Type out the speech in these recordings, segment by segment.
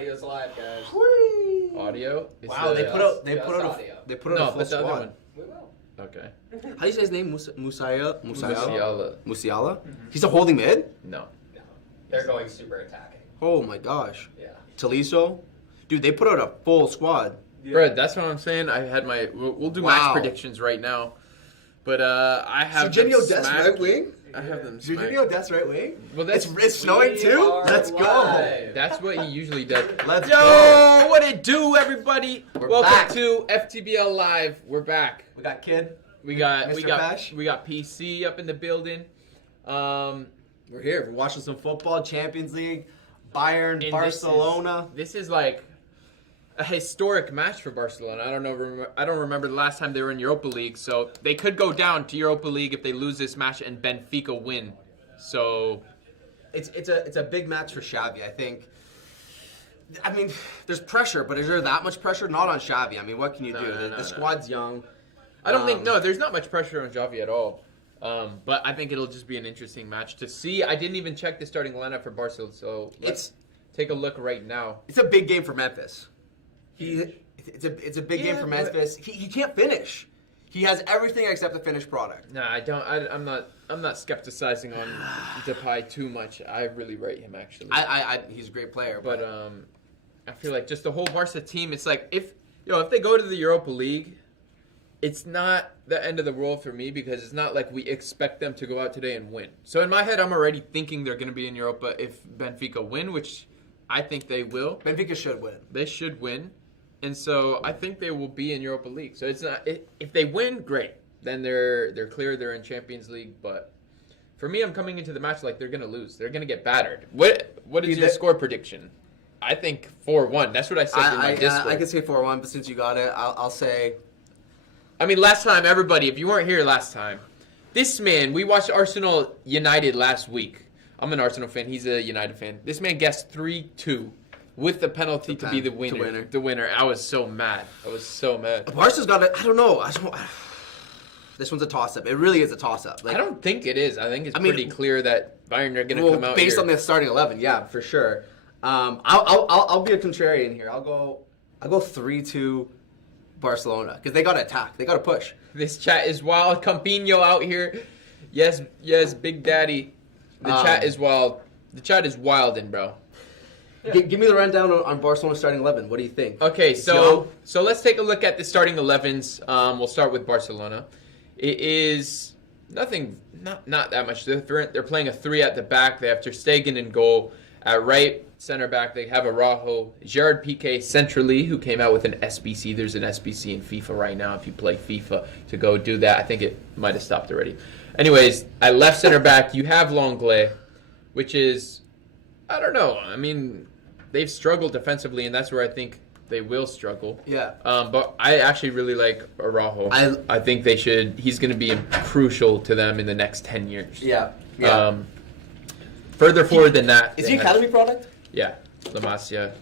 Audio's live, guys. Whee! Audio? Wow, they put out a full the other squad. one. We will. Okay. How do you say his name? Musiala? Musiala. Musiala? He's a holding mid? No. No. They're going super attacking. Oh my gosh. Yeah. Taliso? Dude, they put out a full squad. Yeah. Bro, that's what I'm saying. I had my... We'll do match predictions right now. But I have Serginho Dest right wing? I have them smacked. Serginho Dest right wing? Well, that's... It's snowing too? Let's go. live. That's what he usually does. Let's Yo, go. what it do, everybody? Welcome Welcome to FTBL Live. We're back. We got Kid. We got Mr. Pesh. PC up in the building. We're here. We're watching some football, Champions League, Bayern, And Barcelona. This is like a historic match for Barcelona. I don't remember the last time they were in Europa League, so they could go down to Europa League if they lose this match and Benfica win. So It's a big match for Xavi, I think. I mean, there's pressure, but is there that much pressure? Not on Xavi. I mean, what can you do? The squad's young. I don't think there's not much pressure on Xavi at all. But I think it'll just be an interesting match to see. I didn't even check the starting lineup for Barcelona, so let's take a look right now. It's a big game for Memphis. It's a big game for Memphis. He can't finish. He has everything except the finished product. No, I don't. I'm not skepticizing on Depay too much. I really rate him actually. He's a great player, but I feel like just the whole Barca team. It's like if they go to the Europa League, it's not the end of the world for me because it's not like we expect them to go out today and win. So in my head, I'm already thinking they're going to be in Europa if Benfica win, which I think they will. Benfica should win. They should win. And so I think they will be in Europa League. So it's not if they win, great. Then they're clear. They're in Champions League. But for me, I'm coming into the match like they're gonna lose. They're gonna get battered. What is your score prediction? I think 4-1. That's what I said in my Discord. I could say 4-1, but since you got it, I'll say. I mean, last time, everybody, if you weren't here last time, this man, we watched Arsenal United last week. I'm an Arsenal fan. He's a United fan. This man guessed 3-2. With the penalty to be the winner. The winner. I was so mad. Barca's got it. I don't know. This one's a toss-up. It really is a toss-up. I don't think it is. I think it's pretty clear that Bayern are going to come out based on the starting 11. Yeah, for sure. I'll be a contrarian here. I'll go 3-2 Barcelona because they got to attack. They got to push. This chat is wild. Campino out here. Yes, Big Daddy. The chat is wild. The chat is wildin', bro. Give me the rundown on Barcelona starting 11. What do you think? Okay, so let's take a look at the starting 11s. We'll start with Barcelona. It is nothing, not that much different. They're playing a 3 at the back. They have Ter Stegen in goal. At right center back, they have Araujo, Gerard Piqué centrally, who came out with an SBC. There's an SBC in FIFA right now. If you play FIFA, to go do that. I think it might have stopped already. Anyways, at left center back, you have Lenglet, which is, I don't know. I mean, they've struggled defensively, and that's where I think they will struggle. Yeah. But I actually really like Araujo. I think he's going to be crucial to them in the next 10 years. Yeah. Further forward than that. Is he academy product? Yeah. La Masia.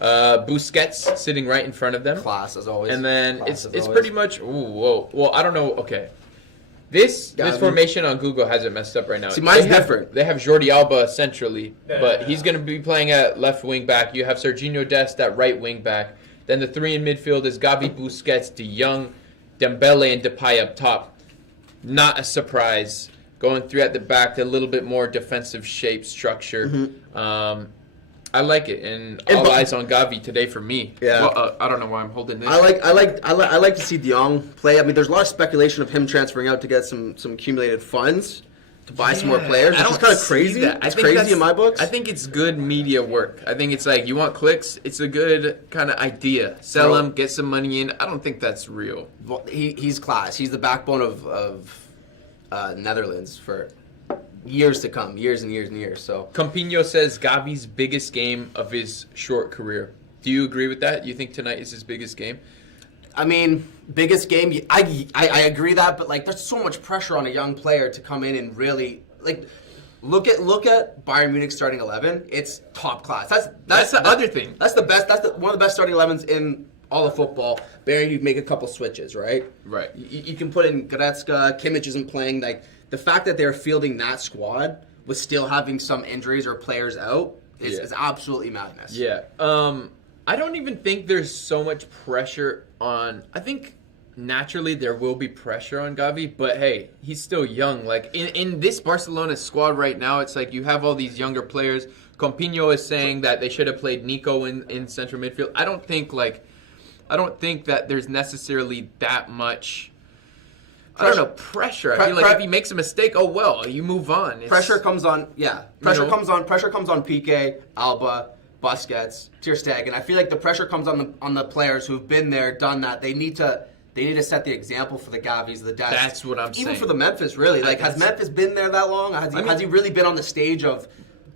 Busquets sitting right in front of them. Class, as always. And then it's pretty much, well, I don't know. Okay. This formation on Google has it messed up right now. See, mine's different. They have Jordi Alba centrally, but he's going to be playing at left wing back. You have Serginho Dest at right wing back. Then the 3 in midfield is Gavi, Busquets, De Jong, Dembele, and Depay up top. Not a surprise. Going 3 at the back, a little bit more defensive shape structure. Mm-hmm. I like it, and all eyes on Gavi today for me. Yeah, well, I don't know why I'm holding this. I like to see De Jong play. I mean, there's a lot of speculation of him transferring out to get some accumulated funds to buy some more players. It's kind of crazy. It's crazy in my books. I think it's good media work. I think it's like you want clicks. It's a good kind of idea. Sell him, get some money in. I don't think that's real. Well, he's class. He's the backbone of Netherlands for years to come, years and years and years. So Campino says Gavi's biggest game of his short career. Do you agree with that? You think tonight is his biggest game? I mean, biggest game. I agree that, but like, there's so much pressure on a young player to come in and really like look at Bayern Munich starting 11. It's top class. That's the other thing. That's the best. That's one of the best starting 11s in all of football. Bayern, you make a couple switches, right? Right. You can put in Goretzka. Kimmich isn't playing. Like, the fact that they're fielding that squad with still having some injuries or players out, is absolutely madness. Yeah. I don't even think there's so much pressure on. I think naturally there will be pressure on Gavi, but hey, he's still young. Like in this Barcelona squad right now, it's like you have all these younger players. Compinho is saying that they should have played Nico in central midfield. I don't think that there's necessarily that much. I don't know, pressure. I feel like if he makes a mistake, oh well, you move on. Pressure comes on, Pressure comes on Piqué, Alba, Busquets, Ter Stegen. I feel like the pressure comes on the players who've been there, done that. They need to set the example for the Gavis, the Desks. That's what I'm saying. Even for the Memphis, really. Like, has Memphis been there that long? Has he really been on the stage of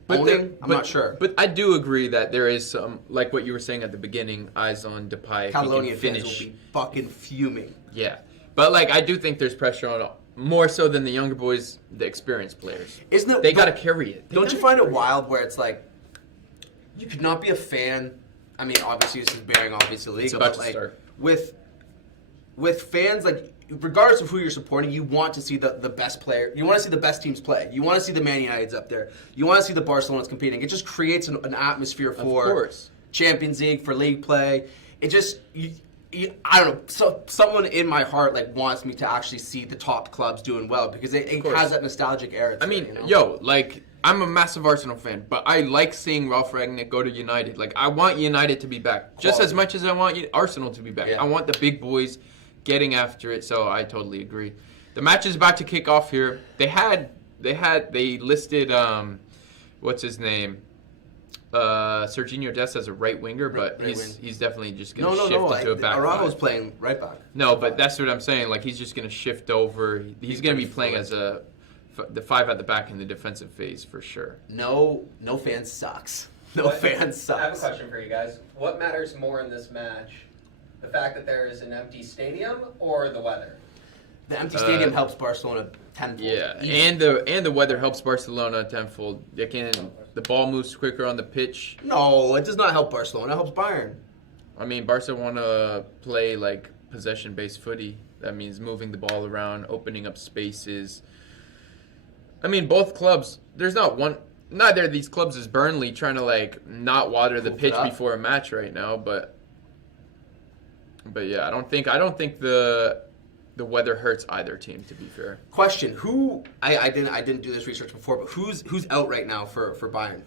owning? I'm not sure. But I do agree that there is some, like what you were saying at the beginning, eyes on Depay. Catalonian fans will be fucking fuming. Yeah. But, like, I do think there's pressure on more so than the younger boys, the experienced players. Isn't it? They got to carry it. Don't you find it wild where it's like, you could not be a fan. I mean, obviously, this is bearing off the league. It's about but, to start. With fans, like, regardless of who you're supporting, you want to see the best player. You want to see the best teams play. You want to see the Man Uniteds up there. You want to see the Barcelonas competing. It just creates an atmosphere for Champions League, for league play. It just... I don't know. So someone in my heart wants me to actually see the top clubs doing well because it has that nostalgic era. I mean, I'm a massive Arsenal fan, but I like seeing Ralph Rangnick go to United. Like, I want United to be back just as much as I want Arsenal to be back. Yeah. I want the big boys getting after it. So I totally agree. The match is about to kick off here. They listed what's his name. Serginho Dest as a right winger, but he's definitely just going to shift into a back. Araujo's playing right back. No, but that's what I'm saying. Like, he's just going to shift over. He's going to be playing as the 5 at the back in the defensive phase for sure. No fan sucks. Fan sucks. I have a question for you guys. What matters more in this match? The fact that there is an empty stadium or the weather? The empty stadium helps Barcelona tenfold. Yeah, and the weather helps Barcelona tenfold. The ball moves quicker on the pitch. No, it does not help Barcelona. It helps Bayern. I mean, Barca want to play possession-based footy. That means moving the ball around, opening up spaces. I mean, both clubs. There's not one. Neither of these clubs is Burnley trying to not water the pitch before a match right now. But yeah, I don't think the weather hurts either team, to be fair. Question: Who? I didn't do this research before, but who's out right now for Bayern?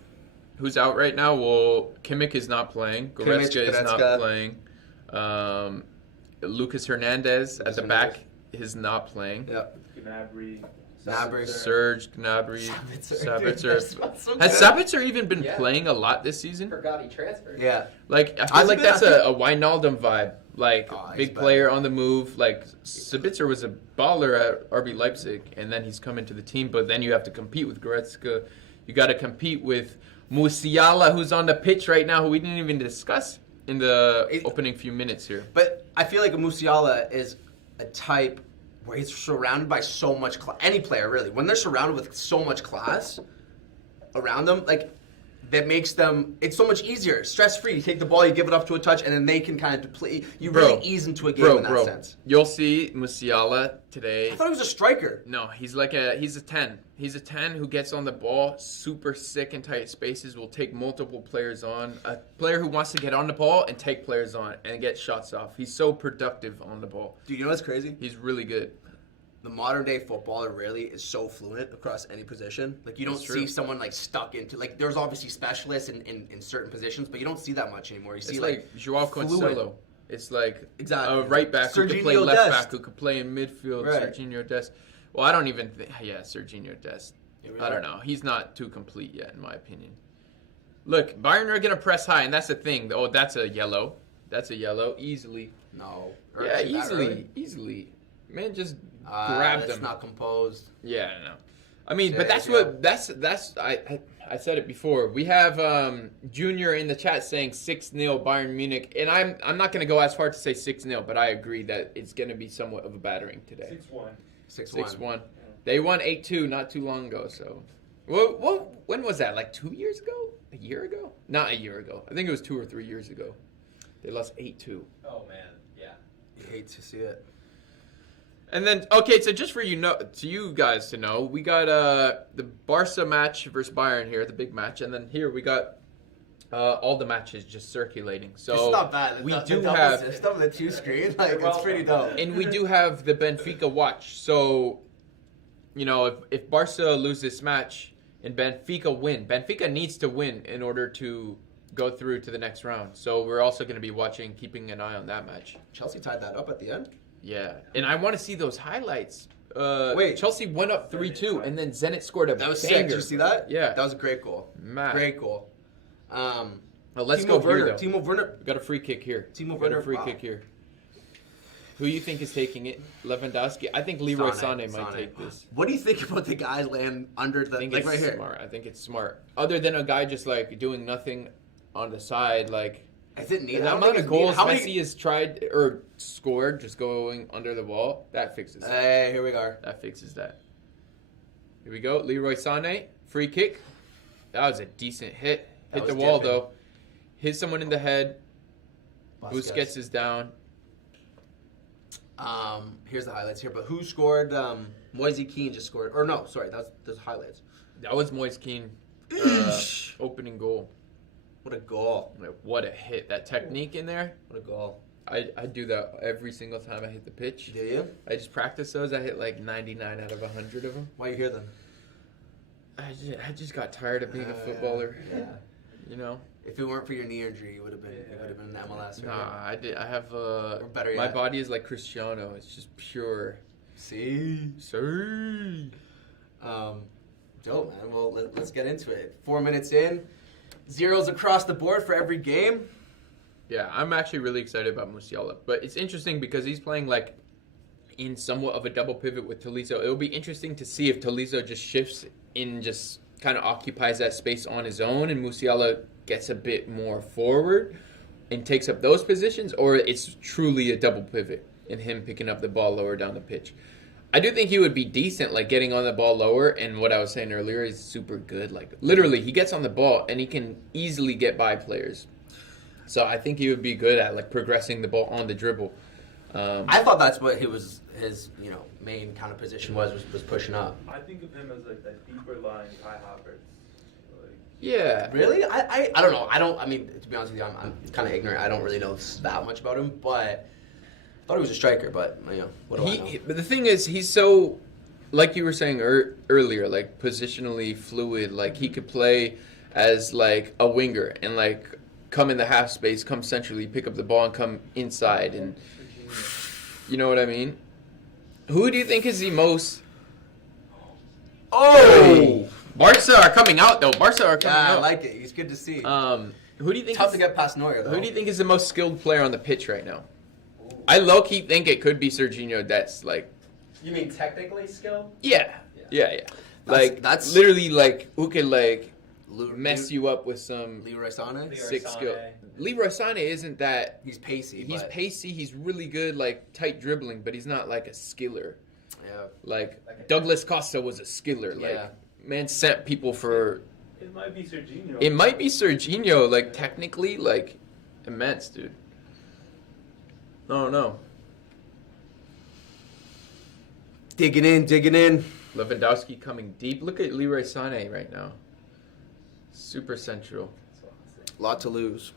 Who's out right now? Well, Kimmich is not playing. Goretzka is not playing. Lucas Hernandez at the back is not playing. Yep. Gnabry, Serge Gnabry, Sabitzer. So Has Sabitzer even been playing a lot this season? Forgot he transferred. Yeah. I feel like that's a Wijnaldum vibe. Big player on the move. Sabitzer was a baller at RB Leipzig, and then he's come into the team. But then you have to compete with Goretzka. You got to compete with Musiala, who's on the pitch right now, who we didn't even discuss in the opening few minutes here. But I feel like Musiala is a type where he's surrounded by so much class. Any player, really. When they're surrounded with so much class around them, that makes them, it's so much easier, stress-free. You take the ball, you give it up to a touch, and then they can kind of deplete. You really ease into a game in that sense. You'll see Musiala today. I thought he was a striker. No, he's a 10. He's a 10 who gets on the ball, super sick in tight spaces, will take multiple players on. A player who wants to get on the ball and take players on and get shots off. He's so productive on the ball. Dude, you know what's crazy? He's really good. The modern day footballer really is so fluent across any position. You don't see someone stuck into there's obviously specialists in certain positions, but you don't see that much anymore. You see Joao Cancelo. It's exactly a right back who could play left back, who could play in midfield. Right. Serginho Dest. Well, I don't even think. Yeah, Serginho Dest. I don't know. He's not too complete yet, in my opinion. Look, Bayern are gonna press high, and that's the thing. Oh, that's a yellow. That's a yellow, easily. No. Yeah, easily. Man, just grabbed him. It's not composed. Yeah, I know. I mean, but that's I said it before. We have Junior in the chat saying 6-0 Bayern Munich, and I'm not going to go as far to say 6-0, but I agree that it's going to be somewhat of a battering today. 6-1. They won 8-2 not too long ago. So, when was that? 2 years ago? A year ago? Not a year ago. I think it was 2 or 3 years ago. They lost 8-2. Oh man, yeah. You hate to see it. And then, okay, so just for you guys to know, we got the Barca match versus Bayern here, the big match, and then here we got All the matches just circulating. So It's not bad. we The do double have, system, the 2 screen, like it's pretty dope. and we do have the Benfica watch. So, you know, if Barca lose this match and Benfica win, Benfica needs to win in order to go through to the next round. So we're also going to be watching, keeping an eye on that match. Chelsea tied that up at the end. Yeah, and I want to see those highlights. Wait. Chelsea went up 3-2, and then Zenit scored a That was banger. sick. Did you see that? Yeah. That was a great goal. Mad. Great goal. Well, let's Timo go Werner. here, though. Timo Werner. We got a free kick here. Timo Got Werner. a free Wow. kick here. Who you think is taking it? Lewandowski? I think Leroy Sané, Sané might Sané. take this. What do you think about the guys laying under the I think like it's right here? smart. I think it's smart. Other than a guy just like doing nothing on the side, like Is it neat? the amount of goals Messi has tried or scored just going under the ball, that fixes it. Hey, here we are. That fixes that. Here we go. Leroy Sané, free kick. That was a decent hit. That Hit the was wall dipping. though. Hit someone in the head. Busquets is down. Here's the highlights here. But who scored? Moise Keane just scored. Or no, sorry, that's the highlights. That was Moise Keane opening goal. What a goal! Like, what a hit. That technique in there. What a goal! I do that every single time I hit the pitch. Do you? I just practice those. I hit like 99 out of 100 of them. Why you here then? I just got tired of being a footballer. Yeah. You know. If it weren't for your knee injury, you would have been in MLS. Right? Nah, I have Or better my yet. body is like Cristiano. It's just pure. See. Sorry. Dope, man. Well, let's get into it. 4 minutes in, zeros across the board for every game. Yeah, I'm actually really excited about Musiala. But it's interesting because he's playing like in somewhat of a double pivot with Tolisso. It'll be interesting to see if Tolisso just shifts in, just kind of occupies that space on his own, and Musiala gets a bit more forward and takes up those positions, or it's truly a double pivot and him picking up the ball lower down the pitch. I do think he would be decent, like getting on the ball lower, and what I was saying earlier is super good. Like literally, he gets on the ball and he can easily get by players. So I think he would be good at like progressing the ball on the dribble. I thought that's what his main kind of position was pushing up. I think of him as like that deeper line Kai Havertz. Like, Yeah. Really? I don't know. I mean, to be honest with you, I'm kind of ignorant. I don't really know that much about him, but I thought he was a striker. But what do I know? But the thing is, he's so, like you were saying earlier, like positionally fluid. Like he could play as like a winger and like come in the half space, come centrally, pick up the ball, and come inside. And you know what I mean? Who do you think is the most? Oh! Barca are coming out though. Barca are coming Yeah, I out. like it. He's good to see. Who do you think? Tough is- to get past Neuer, though. Who do you think is the most skilled player on the pitch right now? I low-key think it could be Serginho. That's like, You mean technically skilled? yeah. That's- Like that's- literally like who could like Lu- mess you up with some Leroy Sané? Leroy sick Sané. skill. Leroy Sané isn't that. He's pacey. He's but, pacey. He's really good, like tight dribbling, but he's not like a skiller. Yeah. Like Like a- Douglas Costa was a skiller. Like Yeah. man sent people for. it might be Serginho. It might be Serginho. Like technically, like immense, dude. Oh no. Digging in. Lewandowski coming deep. Look at Leroy Sané right now. Super central. Lot to lose.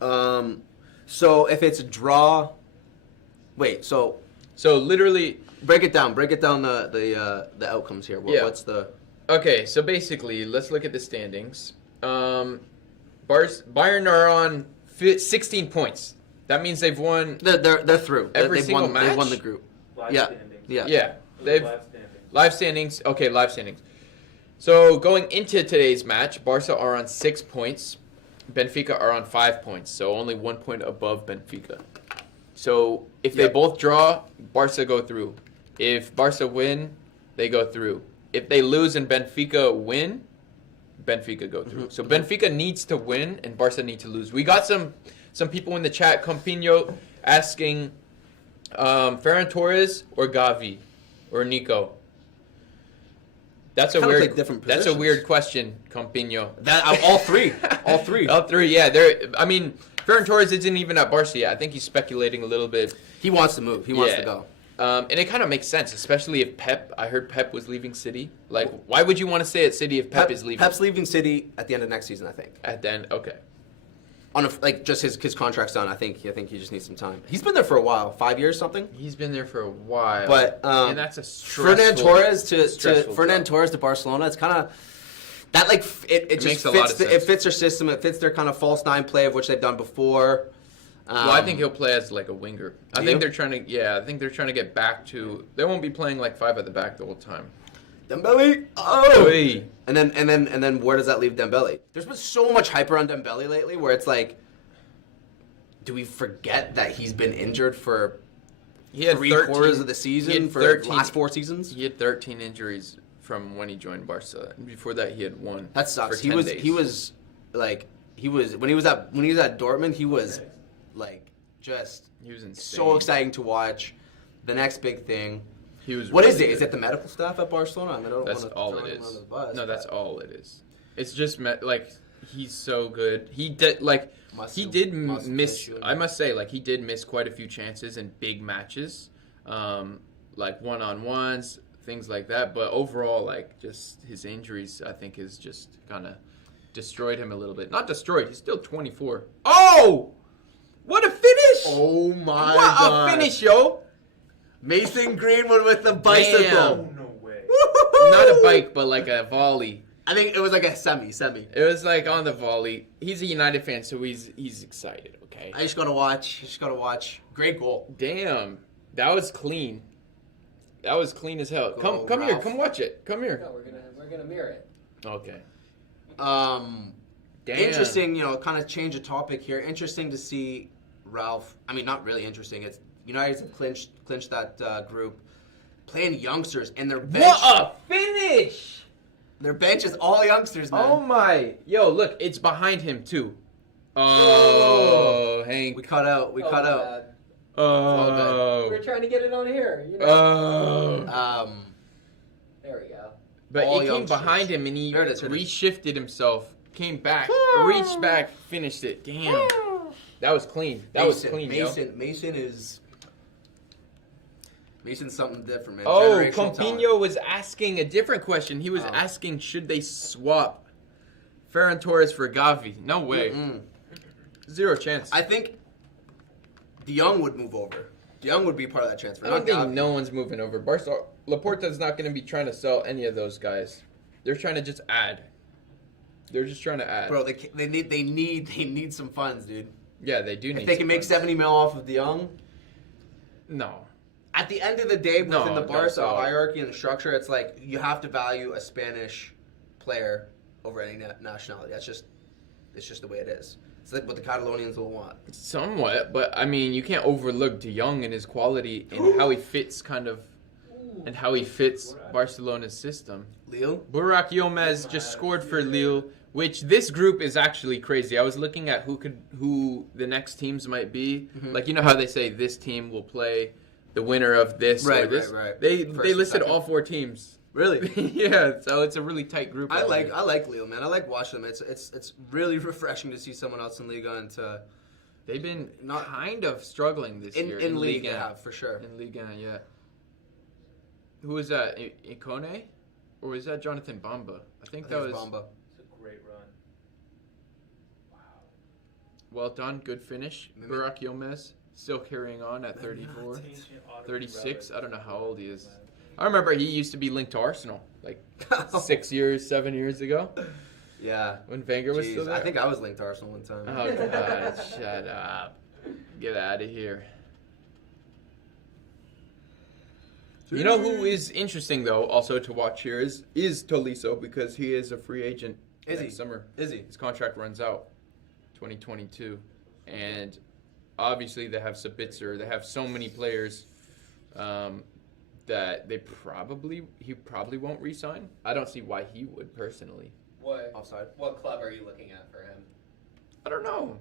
So if it's a draw, wait. So So literally, break it down. Break it down the outcomes here. Yeah. What's the? okay. So basically, let's look at the standings. Bayern are on 16 points. That means they've won. They're through. Every They've single won. They've won match? the group. Live Yeah. standings. Yeah. Yeah, They've they've live standings. live standings. Okay, live standings. So going into today's match, Barca are on 6 points. Benfica are on 5 points. So only 1 point above Benfica. So if they Yep. both draw, Barca go through. If Barca win, they go through. If they lose and Benfica win, Benfica go through. So Benfica needs to win and Barca need to lose. We got some people in the chat, Campinho, asking Ferran Torres or Gavi or Nico. That's a Kinda weird. play different That's a positions. weird question, Campinho. All three. All three. All three, yeah. I mean, Ferran Torres isn't even at Barca yet. I think he's speculating a little bit. He wants to move. He wants Yeah. to go. And it kind of makes sense, especially if I heard Pep was leaving City. Like, why would you want to stay at City if Pep is leaving? Pep's leaving City at the end of next season, I think. At the end, okay. On just his contract's done. I think he just needs some time. He's been there for a while, 5 years something. He's been there for a while. But and that's a stressful, Fernand Torres to Barcelona. It's kind of that it just makes a fits. lot of sense. It fits their system. It fits their kind of false nine play of which they've done before. Well, I think he'll play as like a winger. I think you? they're trying to get back to. They won't be playing like 5 at the back the whole time. Dembele. Oh. Oy. And then where does that leave Dembele? There's been so much hype around Dembele lately, where it's like, do we forget that he's been injured for He had 3/4 of the season for the last 4 seasons? He had 13 injuries from when he joined Barca. Before that, he had 1. That sucks. For He 10 was days. when he was at Dortmund, he was like just He was insane. so exciting to watch. The next big thing. He was. What really is it? good. Is it the medical staff at Barcelona? I mean, I don't That's want to all throw it anyone is. under the bus, No, that's but all it is. It's just like he's so good. He did like he did miss. issue. I must say, like he did miss quite a few chances in big matches, like one-on-ones, things like that. But overall, like just his injuries, I think, has just kind of destroyed him a little bit. Not destroyed. He's still 24. Oh, what a finish! Oh my what god! a finish, yo! Mason Greenwood with the bicycle. Damn. Oh, no way. Not a bike, but like a volley. I think it was like a semi. It was like on the volley. He's a United fan, so he's excited. Okay. I just gotta watch. Great goal. Damn, that was clean. That was clean as hell. Go, Come here. Ralph. Come watch it. Come here. No, we're gonna mirror it. Okay. Damn. Damn. Interesting. Kind of change the topic here. Interesting to see Ralph. I mean, not really interesting. It's United's clinched that group, playing youngsters, and their bench. What a finish! Their bench is all youngsters, man. Oh my! Yo, look, it's behind him too. Oh, Hank. We cut out. my bad. Oh. We're trying to get it on here. Oh. There we go. But all he came youngsters. behind him and he There it is. reshifted himself, came back, reached back, finished it. Damn. That was clean. That was clean, yo. Mason's something different, man. Oh, Generational Compinho talent. was asking a different question. He was asking, should they swap Ferran Torres for Gavi? No way. Mm-mm. Zero chance. I think De Jong would move over. De Jong would be part of that transfer. I don't not think Gavi. no one's moving over. Laporta's not going to be trying to sell any of those guys. They're trying to just add. They're just trying to add. Bro, they need some funds, dude. Yeah, they do need. If they can make funds. 70 mil off of De Jong, No. at the end of the day, No, within the no, Barca no. hierarchy and the structure, it's like you have to value a Spanish player over any nationality. It's just the way it is. It's like what the Catalonians will want. Somewhat, but I mean, you can't overlook De Jong and his quality and how he fits Barcelona's system. Lille? Burak Yilmaz just scored for Lille, which this group is actually crazy. I was looking at who the next teams might be. Mhm. Like, you know how they say this team will play the winner of this or this? Right. They First and listed second. all 4 teams. Really? Yeah, so it's a really tight group. I out like here. Lille, man. I like watching them. It's really refreshing to see someone else in Liga and to They've been not- kind of struggling this year. in Liga, Ligue 1. yeah, for sure. In Ligue 1, yeah. Who was that? Ikone? Or was that Jonathan Bamba? I think that was Bamba. It's a great run. Wow. well done. Good finish. Mimic. Burak Yilmaz still carrying on at 34. Ancient autograph 36? relic. I don't know how old he is. Man. I remember he used to be linked to Arsenal like 7 years ago Yeah. when Wenger was Jeez, still there. I think I was linked to Arsenal one time. Oh, God. Shut up. Get out of here. You know who is interesting, though, also to watch here is Tolisso, because he is a free agent Is next he? summer. Is he? His contract runs out 2022. And obviously they have Sabitzer. They have so many players that he probably won't re-sign. I don't see why he would personally. Offside. What club are you looking at for him? I don't know.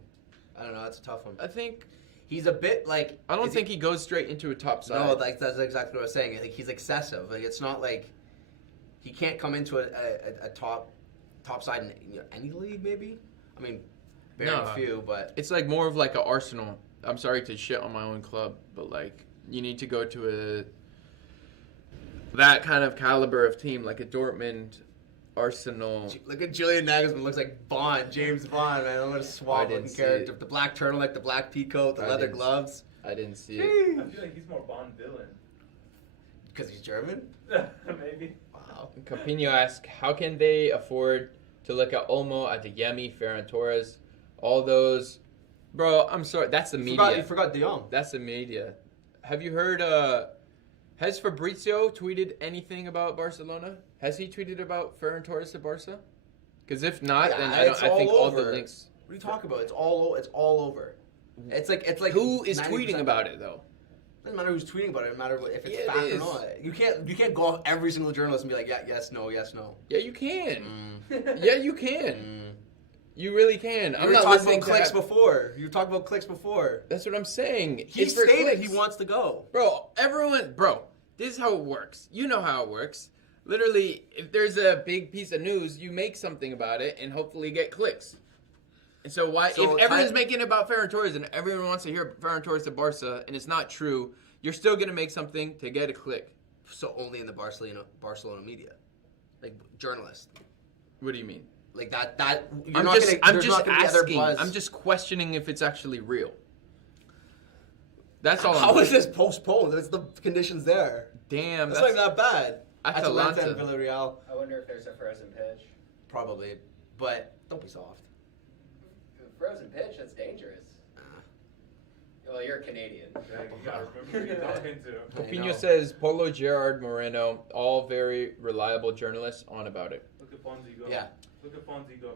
I don't know. That's a tough one. I think He's a bit like. I don't is think he goes straight into a top side. No, like that's exactly what I was saying. Like he's excessive. Like it's not like he can't come into a top side in any league. Maybe. I mean, very No. few, but It's like more of like an Arsenal. I'm sorry to shit on my own club, but like You need to go to that kind of caliber of team, like a Dortmund, Arsenal. Look at Julian Nagelsmann. Looks like Bond, James Bond, man. What a suave looking character. The black turtleneck, the black peacoat, the leather gloves. I didn't see it. I feel like he's more Bond villain. Because he's German? Maybe. Wow. Capino asks, how can they afford to look at Olmo, Adeyemi, Ferran Torres, all those? Bro, I'm sorry. That's the media. You forgot De Jong. That's the media. Have you heard, has Fabrizio tweeted anything about Barcelona? Has he tweeted about Ferran Torres to Barca? Because if not, then I think all the links. What are you talking about? It's all over. It's like Who is 90% tweeting about it though? Doesn't matter who's tweeting about it. It doesn't matter if it's Yeah, fact it or is. not. You can't go off every single journalist and be like, yeah, yes, no, yes, no. Yeah, you can. Yeah, you can. You really can. I'm We not talked listening about to clicks that. before. You talked about clicks before. That's what I'm saying. He It's for stated clicks. he wants to go. Bro, this is how it works. You know how it works. Literally, if there's a big piece of news, you make something about it and hopefully get clicks. And so if everyone's making it about Ferran Torres and everyone wants to hear Ferran Torres to Barca and it's not true, you're still going to make something to get a click. So only in the Barcelona media, like journalists, What do you mean? like that. You're I'm not just, gonna, I'm there's just not gonna be other asking. buzz. I'm just questioning if it's actually real. That's all. How is this postponed? It's the conditions there. Damn, That's not even that bad. Atalanta. Atalanta and Villarreal, I wonder if there's a frozen pitch. probably, but don't be soft. Frozen pitch, that's dangerous. Well, you're Canadian. Yeah, you gotta remember who you're talking to. I Pino know. says Polo, Gerard, Moreno, all very reliable journalists on about it. Look at Fonzie go. Yeah. Look at Fonzie go.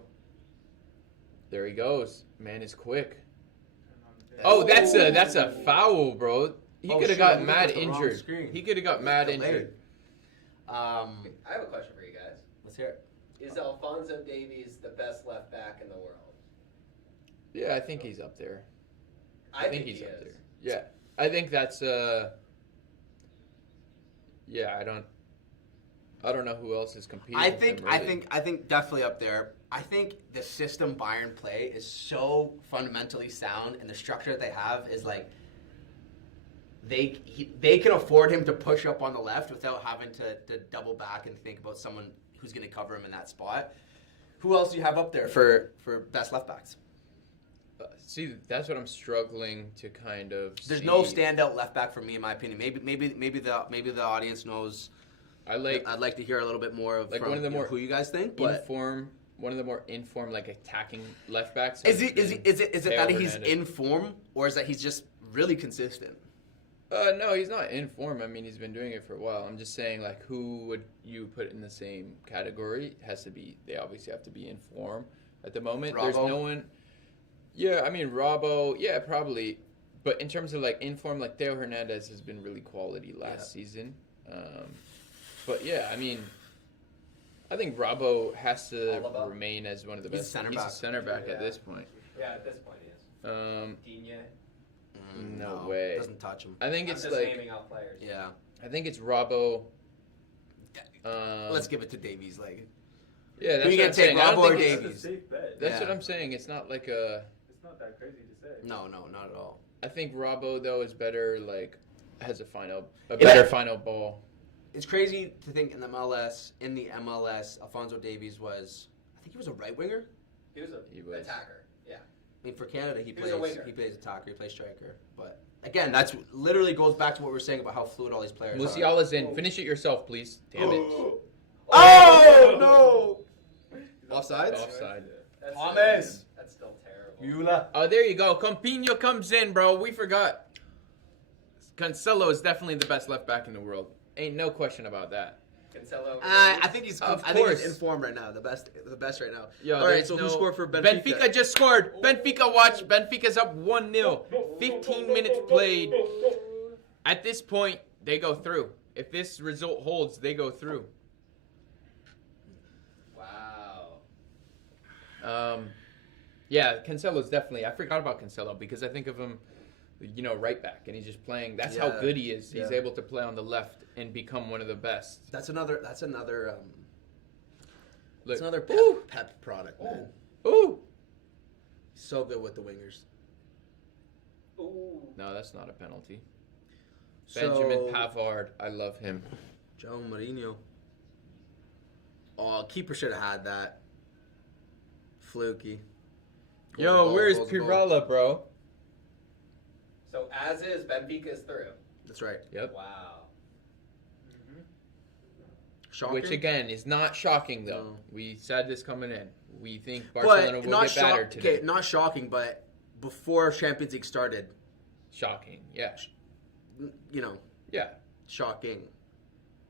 There he goes. Man is quick. Turn on the Oh, tape. that's a foul, bro. He Oh, could have shoot, I got looked mad at the wrong injured. screen. He could have got mad Delayed. injured. I have a question for you guys. Let's hear it. Is Alphonso Davies the best left back in the world? Yeah, I think he's up there. I think he's he up is. there. Yeah, I think that's yeah, I don't know who else is competing. I with think him, I really. think definitely up there. I think the system Bayern play is so fundamentally sound, and the structure that they have is like they can afford him to push up on the left without having to double back and think about someone who's going to cover him in that spot. Who else do you have up there for best left backs? See, that's what I'm struggling to kind of. There's see. no standout left back for me, in my opinion. Maybe the audience knows. I like I'd like to hear a little bit more of Like from, one of the you know, more who you guys think. But one of the more informed, like attacking left backs. is it that he's Hernandez. in form, or is that he's just really consistent? No, he's not in form. I mean, he's been doing it for a while. I'm just saying, like, who would you put in the same category? It has to be. They obviously have to be in form at the moment. There's Robbo? no one. Yeah, I mean Robbo. Yeah, probably. But in terms of like in form, like Theo Hernandez has been really quality last season. But yeah, I mean, I think Robbo has to Alaba? remain as one of the He's a best. center He's back. a center back Yeah. at this point. Yeah, at this point he is. Digne. No way. Doesn't touch him. I think I'm it's just like naming out players. Yeah. I think it's Robbo. Let's give it to Davies. Like, Yeah, that's Who you what gonna I'm take, saying. I don't Robbo or think it's- Davies? That's a safe bet. That's Yeah. what I'm saying. It's not like a. It's not that crazy to say. no, not at all. I think Robbo though is better. Like has a Yeah. better final ball. It's crazy to think in the MLS, Alphonso Davies was, I think he was a right winger. He was He an was. attacker. Yeah. I mean, for Canada, he was a winger. plays attacker, he plays striker. But again, that's literally goes back to what we were saying about how fluid all these players are. Musiala's in. Finish it yourself, please. Damn it. Oh no! Offsides? Offside. That's Thomas! Still, that's still terrible. Müller. Oh, there you go. Campinho comes in, bro. We forgot. Cancelo is definitely the best left back in the world. Ain't no question about that. Cancelo. I think he's. Of I think course. he's in form right now. The best right now. Yo, all right. there's So no- who scored for Benfica? Benfica just scored. Benfica, watch. Benfica's up 1-0. 15 minutes played. At this point, they go through. If this result holds, they go through. Wow. Yeah, Cancelo's definitely. I forgot about Cancelo because I think of him, right back, and he's just playing. That's how Yeah, good he is. He's yeah. able to play on the left and become one of the best. That's another. Look, It's another pep product, man. ooh. So good with the wingers. Ooh. No, that's not a penalty. Benjamin So- Pavard. I love him. Joe Mourinho. Oh, keeper should have had that. Fluky. Yo, where's Goal, goal. Pirella, bro? So as is, Benfica is through. That's right. Yep. Wow. Shocking. Which again is not shocking though. No. We said this coming in. We think Barcelona but will not get battered today. Okay, not shocking, but before Champions League started, Shocking. Yeah. you know, Yeah. shocking.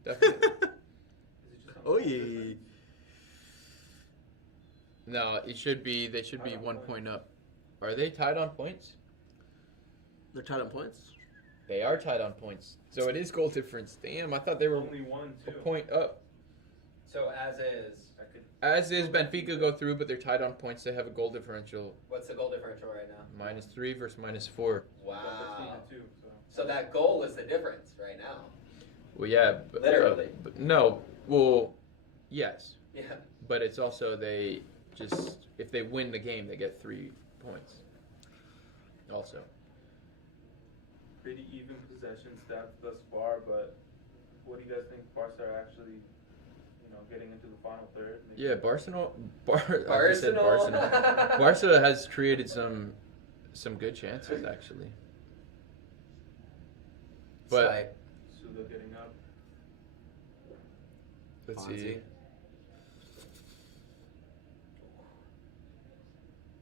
Definitely. Is it just on Oh goal yeah. difference? No, it should be. They should be 1 point up. Are they tied on points? They're tied on points. They are tied on points. So it is goal difference. Damn, I thought they were Only one, a too. point up. So as is, I could. As is, Benfica go through, but they're tied on points. They have a goal differential what's the goal differential right now? -3 versus -4. Wow. Too, so. So that goal is the difference right now. Well, yeah. But, Literally. but no. Well, yes. Yeah. But it's also they just if they win the game, they get 3 points. Also. Pretty even possession stats thus far, but what do you guys think Barca are actually, getting into the final third? Yeah, Barcelona. Arsenal. Barca has created some good chances actually. But Tight. Suda getting up. let's Fonzie. see.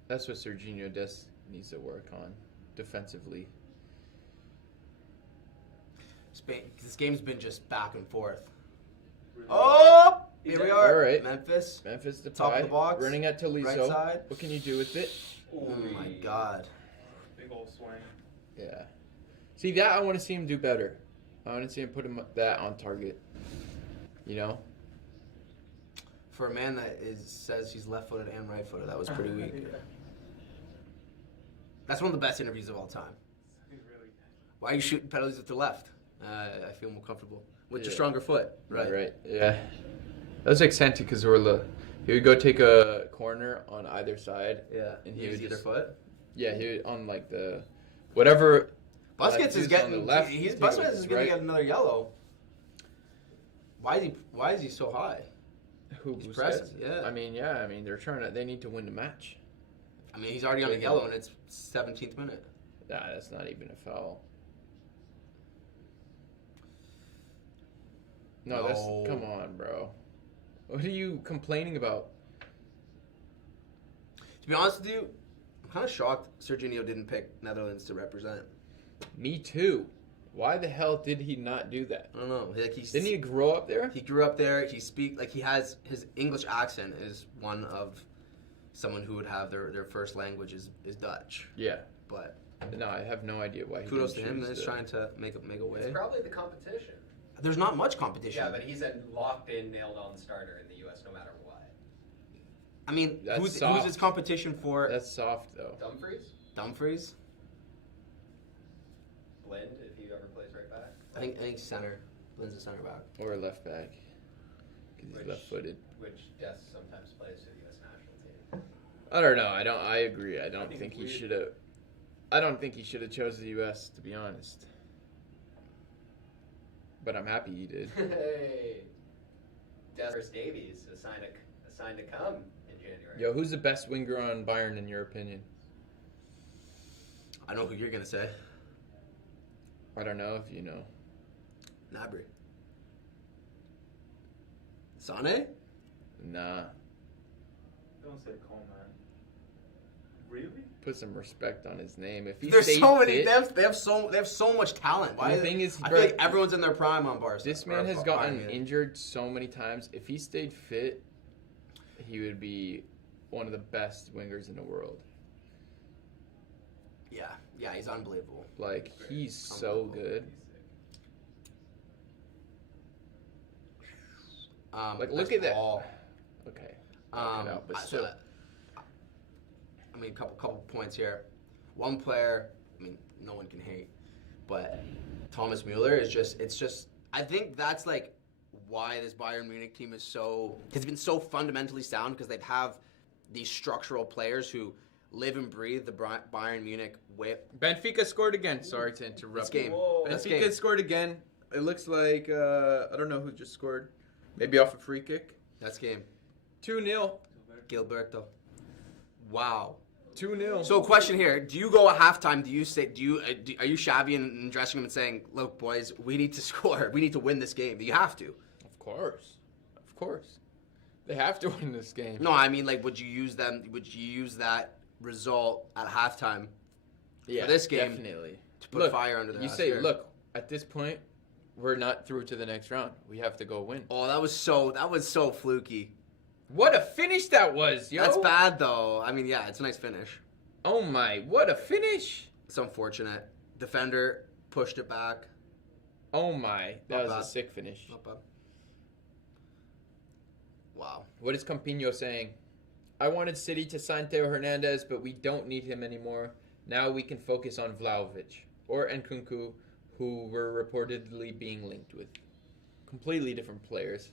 That's what Serginho Dest needs to work on defensively. This game's been just back and forth. Really Oh, here we are. All right. Memphis. Memphis Depay Top of the box, running at Tolisso. right side. What can you do with it? Oh my God. Big old swing. Yeah. See that I want to see him do better. I want to see him put that on target. You know. For a man that says he's left-footed and right-footed, that was pretty weak. Yeah. That's one of the best interviews of all time. He's really good. Why are you shooting penalties with the left? I feel more comfortable with your Yeah. stronger foot. Right. Right. Yeah. That was like Santi Cazorla. He would go take a corner on either side. Yeah. And he Use would either just- foot. Yeah, he would on like the whatever. Busquets dude's is on getting. the left, He's take Busquets him is going right. to get another yellow. Why is he so high? Who He's Busquets? pressing, yeah. I mean, they're trying to. They need to win the match. I mean, he's already on a yellow and it's 17th minute. Nah, that's not even a foul. No, No. that's come on, bro. What are you complaining about? To be honest with you, I'm kind of shocked Serginho didn't pick Netherlands to represent. Me too. Why the hell did he not do that? I don't know. Like Didn't he grow up there? He grew up there. He has his English accent is one of someone who would have their first language is Dutch. Yeah. But No, I have no idea why. He kudos to didn't him. choose He's the- trying to make a way. It's probably the competition. There's not much competition. Yeah, but he's a locked in, nailed on starter in the U.S. no matter what. I mean, That's who's soft. his competition for? That's soft though. Dumfries, Dumfries. Blind, if he ever plays right back. I think center. Lynn's a center back. Or left back. Because he's Which- left-footed. Which Des sometimes plays for the U.S. national team. I don't know. I agree. I don't think think he we- should have. I don't think he should have chose the U.S. to be honest. But I'm happy he did. Hey, Des Davies assigned to come in January. Yo, who's the best winger on Bayern in your opinion? I know who you're gonna say. I don't know if you know. Nabry. Sane? Nah. Don't say Coleman. Really? Put some respect on his name. If he There's stayed so many. fit, They have so much talent. Why? The thing is, I bro, feel like everyone's in their prime on Barca. this man or has Bayern gotten Munich. injured so many times. If he stayed fit, he would be one of the best wingers in the world. Yeah, he's unbelievable. Like, he's so good. Like, look at that. Ball. Okay. But I- still. I mean, a couple points here. One player, I mean, no one can hate, but Thomas Mueller is just. I think that's like why this Bayern Munich team has been so fundamentally sound because they have these structural players who live and breathe the Bayern Munich whip. Benfica scored again. Sorry to interrupt. This game. Whoa. This Benfica game. scored again. It looks like I don't know who just scored. Maybe off a free kick. That's game. 2-0. Gilberto. Wow. 2-0. So, question here: do you go at halftime? Are you shabby in dressing room and saying, "Look, boys, we need to score. We need to win this game"? You have to. Of course. They have to win this game. No, I mean, like, would you use that result at halftime Yeah, for this game definitely. to put fire under their You ass say, here? look, at this point, we're not through to the next round. We have to go win. Oh, that was so fluky. What a finish that was, yo! That's bad though. I mean, yeah, it's a nice finish. Oh my, what a finish! It's unfortunate. Defender pushed it back. Oh my, that Not was bad. a sick finish. Not bad. Wow. What is Campino saying? I wanted City to sign Theo Hernandez, but we don't need him anymore. Now we can focus on Vlahovic or Nkunku, who we're reportedly being linked with. Completely different players.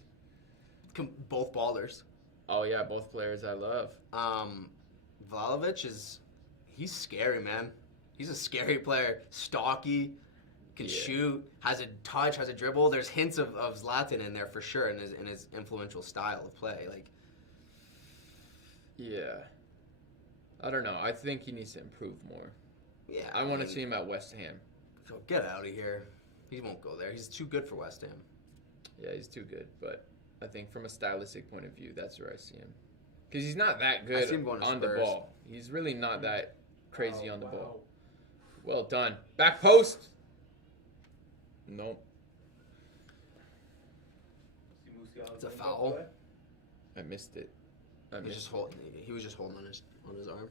Both ballers. Oh yeah, both players I love. Vlahovic he's scary, man. He's a scary player. Stocky, can Yeah. shoot, has a touch, has a dribble. There's hints of Zlatan in there for sure in his influential style of play. Like, Yeah. I don't know. I think he needs to improve more. yeah. I want to mean, see him at West Ham. So get out of here. He won't go there. He's too good for West Ham. Yeah, he's too good, but I think from a stylistic point of view, that's where I see him. Because he's not that I good see him going to on the Spurs. ball. He's really not that crazy on the Wow. ball. Well done. Back post. Nope. See Musiala It's a doing foul. that play? I missed it. I He was missed just it. holding. He was just holding on his arm.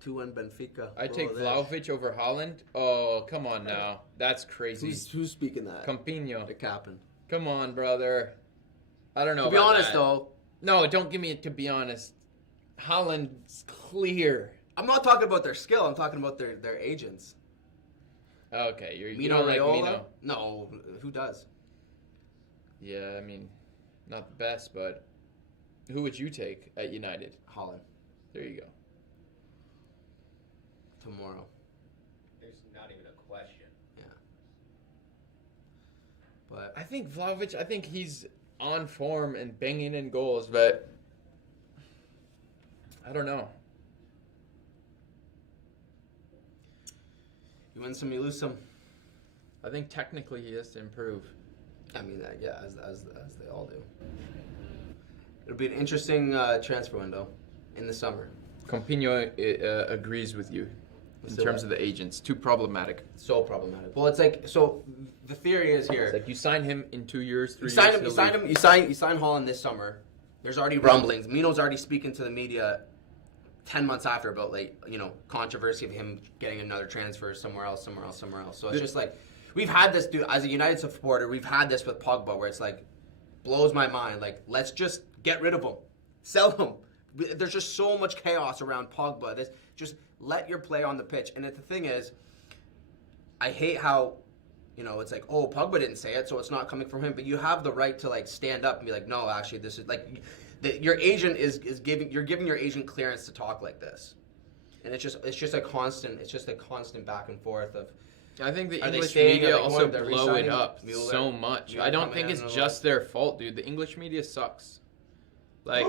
2-1 Benfica. I take Oh, there. Vlahovic over Holland. Oh, come on now. That's crazy. Who's speaking that? Campino. The captain. Come on, brother. I don't know To be about honest, that. though, No, don't give me it to be honest. Holland's clear. I'm not talking about their skill. I'm talking about their agents. Okay, you Mino don't like Raiola? Mino. No, who does? Yeah, I mean, not the best, but who would you take at United? Holland There you go. tomorrow. There's not even a question. Yeah. But I think Vlahovic, I think he's on form and banging in goals, but I don't know. you win some, you lose some. I think technically he has to improve. I mean, yeah, as they all do. It'll be an interesting transfer window in the summer. Campino agrees with you in So terms what? of the agents. Too problematic. So problematic. Well, it's like, so the theory is here. It's like you sign him in 2 years, 3 You years. sign him. You he'll sign leave. him. You sign Holland this summer. There's already rumblings. Mino's already speaking to the media 10 months after about, like, controversy of him getting another transfer somewhere else. So it's just like, we've had this, dude, as a United supporter, we've had this with Pogba where it's like, blows my mind. Like, let's just get rid of him. Sell him. There's just so much chaos around Pogba. Just let your play on the pitch. And the thing is, I hate how, it's like, oh, Pogba didn't say it, so it's not coming from him. But you have the right to, like, stand up and be like, no, actually, this is, like, your agent is giving your agent clearance to talk like this. And it's just a constant back and forth of, I think the Are they English staying? media Are they also going? They're blow it re-signing up Mueller? so much. Mueller I don't coming think in it's and just their fault, dude. The English media sucks. Like,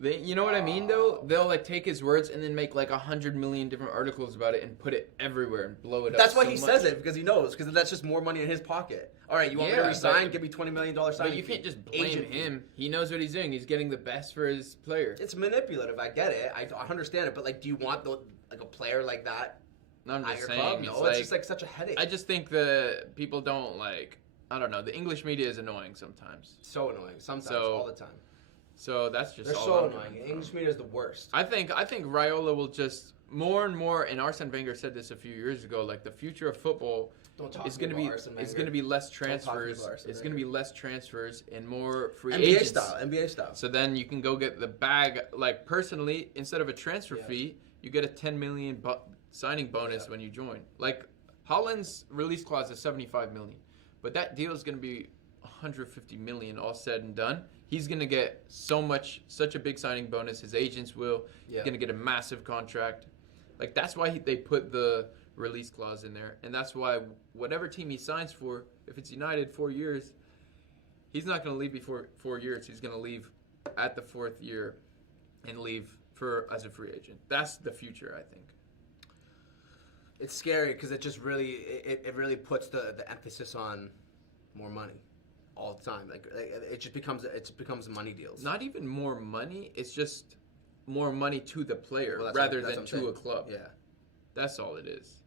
you know what I mean, though? They'll, like, take his words and then make, like, 100 million different articles about it and put it everywhere and blow it up. that's why so he much. says it, because he knows, because that's just more money in his pocket. All right, you want me to Yeah, resign? but- Give me $20 million signing But you fee. can't just blame Agent fee. him. He knows what he's doing. He's getting the best for his player. It's manipulative. I get it. I understand it. But, like, do you want a player like that I'm at just your saying. club? It's No, like, it's just like such a headache. I just think the people don't, like, I don't know. The English media is annoying sometimes. So annoying. Sometimes, So- all the time. So that's just They're all so I'm annoying. coming English from. media is the worst. I think Raiola will just more and more, and Arsene Wenger said this a few years ago. Like, the future of football Don't talk is to going to me be about Arsene it's Wenger. going to be less Don't talk to me transfers. about Arsene It's going to be Wenger. less transfers and more free NBA agents. style. NBA style. So then you can go get the bag. Like, personally, instead of a transfer Yeah. fee, you get a 10 million signing bonus Yeah. when you join. Like, Holland's release clause is 75 million, but that deal is going to be 150 million all said and done, he's gonna get such a big signing bonus. His agents will. Yeah. He's gonna get a massive contract. Like that's why they put the release clause in there, and that's why whatever team he signs for, if it's United 4 years, he's not gonna leave before 4 years. He's gonna leave at the 4th year and leave as a free agent. That's the future, I think. It's scary because it just really it really puts the emphasis on more money all the time. Like it just becomes money deals. Not even more money. It's just more money to the player Well, rather that's than what I'm to a saying. club. Yeah. That's all it is.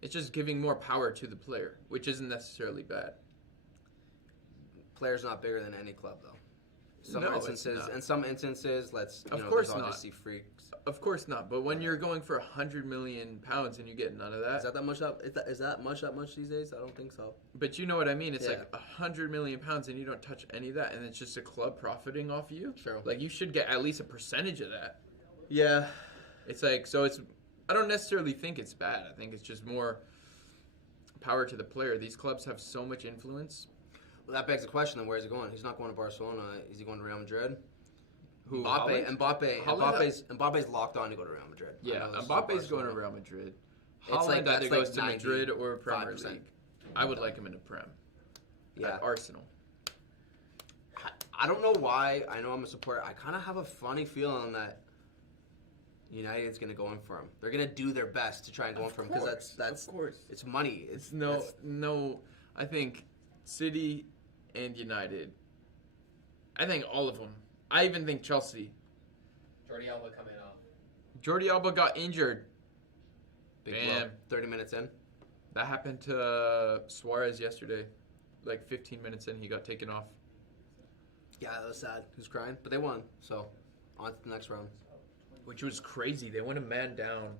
It's just giving more power to the player, which isn't necessarily bad. Player's not bigger than any club though. No, it's not. In some instances, Of course there's not. obviously freaks. Of course not. But when you're going for £100 million and you get none of that, Is that much these days? I don't think so. but you know what I mean. It's Yeah. like £100 million and you don't touch any of that, and it's just a club profiting off of you. True. Like you should get at least a percentage of that. Yeah. It's like so. I don't necessarily think it's bad. I think it's just more power to the player. These clubs have so much influence. Well, that begs the question: then where's he going? He's not going to Barcelona. Is he going to Real Madrid? Who? Haaland? Mbappe's locked on to go to Real Madrid. I Yeah, know this is Mbappe's going to Barcelona. Real Madrid. It's like- Haaland that's either like goes to Madrid or Premier 95%. League. I would like him in a Prem. Yeah. At Arsenal. I don't know why. I know I'm a supporter. I kind of have a funny feeling that United's going to go in for him. They're going to do their best to try and go in for him because that's of course. it's money. It's No. I think City and United. I think all of them. I even think Chelsea. Jordi Alba coming off. Jordi Alba got injured. big Bam. blow. 30 minutes in. That happened to Suarez yesterday. Like 15 minutes in, he got taken off. Yeah, that was sad. He was crying, but they won. So on to the next round. Which was crazy. They went a man down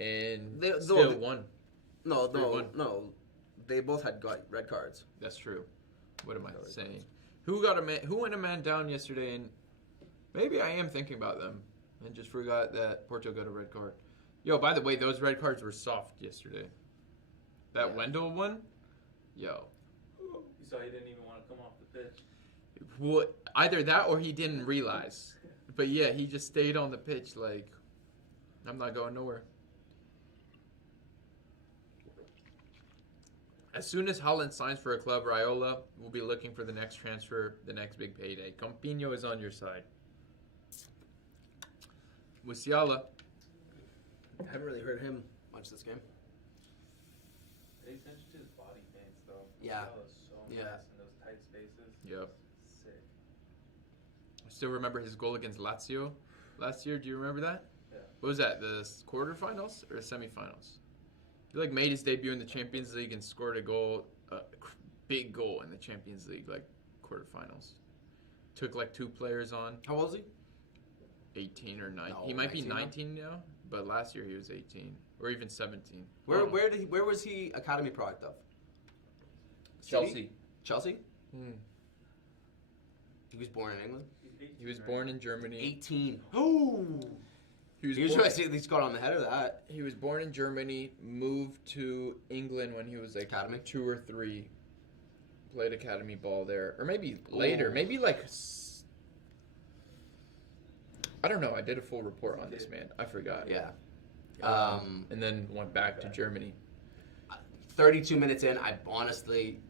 and They- still no, won. No. 3-1. They both had red cards. That's true. What am I saying? Who went a man down yesterday? And maybe I am thinking about them and just forgot that Porto got a red card. Yo, by the way, those red cards were soft yesterday. That Yeah. Wendell one, yo. You saw he didn't even want to come off the pitch. What? Either that or he didn't realize. But yeah, he just stayed on the pitch like, I'm not going nowhere. As soon as Haaland signs for a club, Raiola will be looking for the next transfer, the next big payday. Campinho is on your side. Musiala, I haven't really heard him much this game. Pay attention to his body paints, though. Yeah. That was so Yeah. nice in those tight spaces. Yep. Sick. I still remember his goal against Lazio last year. Do you remember that? Yeah. What was that, the quarterfinals or semifinals? He made his debut in the Champions League and scored a big goal in the Champions League, quarterfinals. Took 2 players on, How old is he? 18 or 19. No, He might be 19 19 now, but last year he was 18 or even 17. Where was he academy product of? Chelsea. Chelsea? Hmm. He was born in England. He was born in Germany. 18. Oh. He was He born- at least got on the head of that. He was born in Germany, moved to England when he was Academy? 2 or 3. Played academy ball there. Or maybe later. Oh. Maybe I don't know. I did a full report on this man. I forgot. Yeah. And then went back to Germany. 32 minutes in, I honestly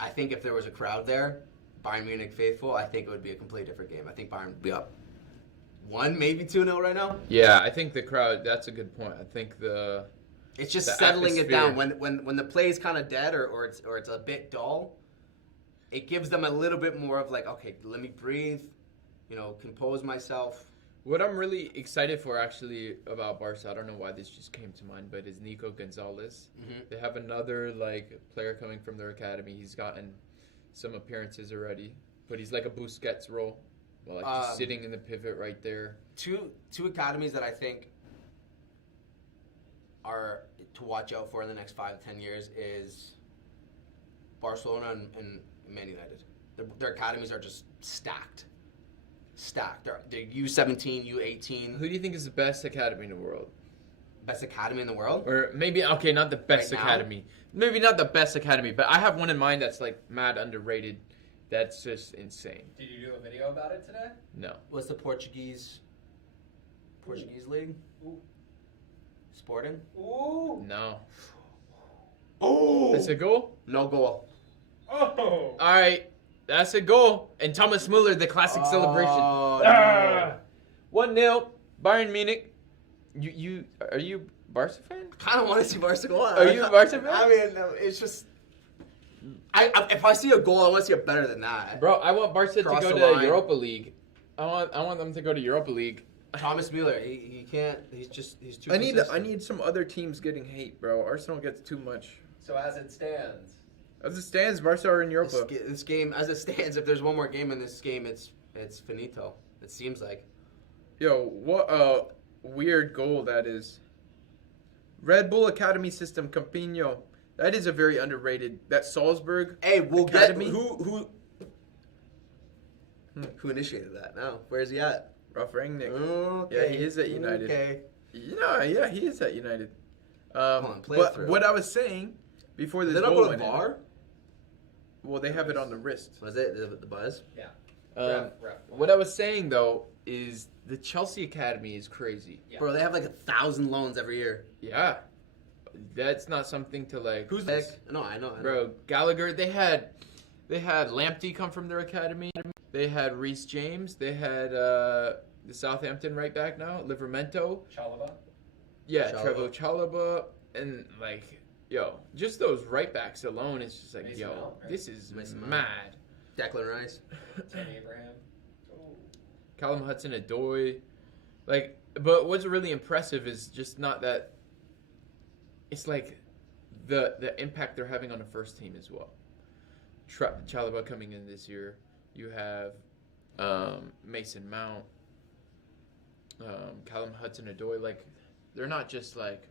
I think if there was a crowd there, Bayern Munich faithful, I think it would be a completely different game. I think Bayern would be up 1, maybe 2-0 right now. Yeah, I think the crowd, that's a good point. I think It's just the settling it atmosphere. down. When the play is kind of dead or it's a bit dull, it gives them a little bit more of okay, let me breathe, compose myself. What I'm really excited for actually about Barca, I don't know why this just came to mind, but is Nico Gonzalez. Mm-hmm. They have another player coming from their academy. He's gotten some appearances already, but he's like a Busquets role. Well, just sitting in the pivot right there. Two academies that I think are to watch out for in the next 5 to 10 years is Barcelona and Man United. Their academies are just stacked. They're U17, U18. Who do you think is the best academy in the world? best academy in the world. Or maybe, okay, not the best Right now? academy. Maybe not the best academy, but I have one in mind that's like mad underrated. That's just insane. Did you do a video about it today? No. What's the Portuguese league? Ooh. Sporting? Ooh. No. Oh! That's a goal? No goal. Oh. All right. That's a goal. And Thomas Muller, the classic celebration. Oh, Ah! 1-0. Bayern Munich. You are you Barca fan? kind of want to see Barca go on. Are you a Barca fan? I mean, it's just. If I see a goal, I want to see it better than that. Bro, I want Barca to Cross go the to line. Europa League. I want them to go to Europa League. Thomas Muller, he can't. He's too. I consistent. need some other teams getting hate, bro. Arsenal gets too much. So as it stands, As it stands, Barca are in Europa. This game, as it stands, if there's one more game in this game, it's finito. It seems like. Yo, what a weird goal that is. Red Bull Academy System, Campino. That is a very underrated. That Salzburg. Hey, we'll Academy? get who initiated that now? Where's he at? Ralf Rangnick. Okay. Yeah, he is at United. Okay. Yeah, he is at United. on, play it But through. what I was saying before this Did they not goal go to went in- VAR? Well, they have it on the wrist. Was it the buzz? ref. What I was saying though is the Chelsea Academy is crazy. Yeah. Bro, they have like 1,000 loans every year. Yeah, that's not something to like. Who's this? No, I know. Bro, Gallagher. They had Lamptey come from their academy. They had Reece James. They had the Southampton right back now, Livramento. Chalaba. Yeah, Chalobah. Trevoh Chalobah, and like, yo, just those right backs alone is just like, Mason yo, Mount, right? this is Mason Mount. mad. Declan Rice. Tammy Abraham. Oh. Callum Hudson-Odoi, like, but what's really impressive is just not that. It's like the impact they're having on the first team as well. Chalobah coming in this year. You have Mason Mount, Callum Hudson-Odoi. Like, they're not just like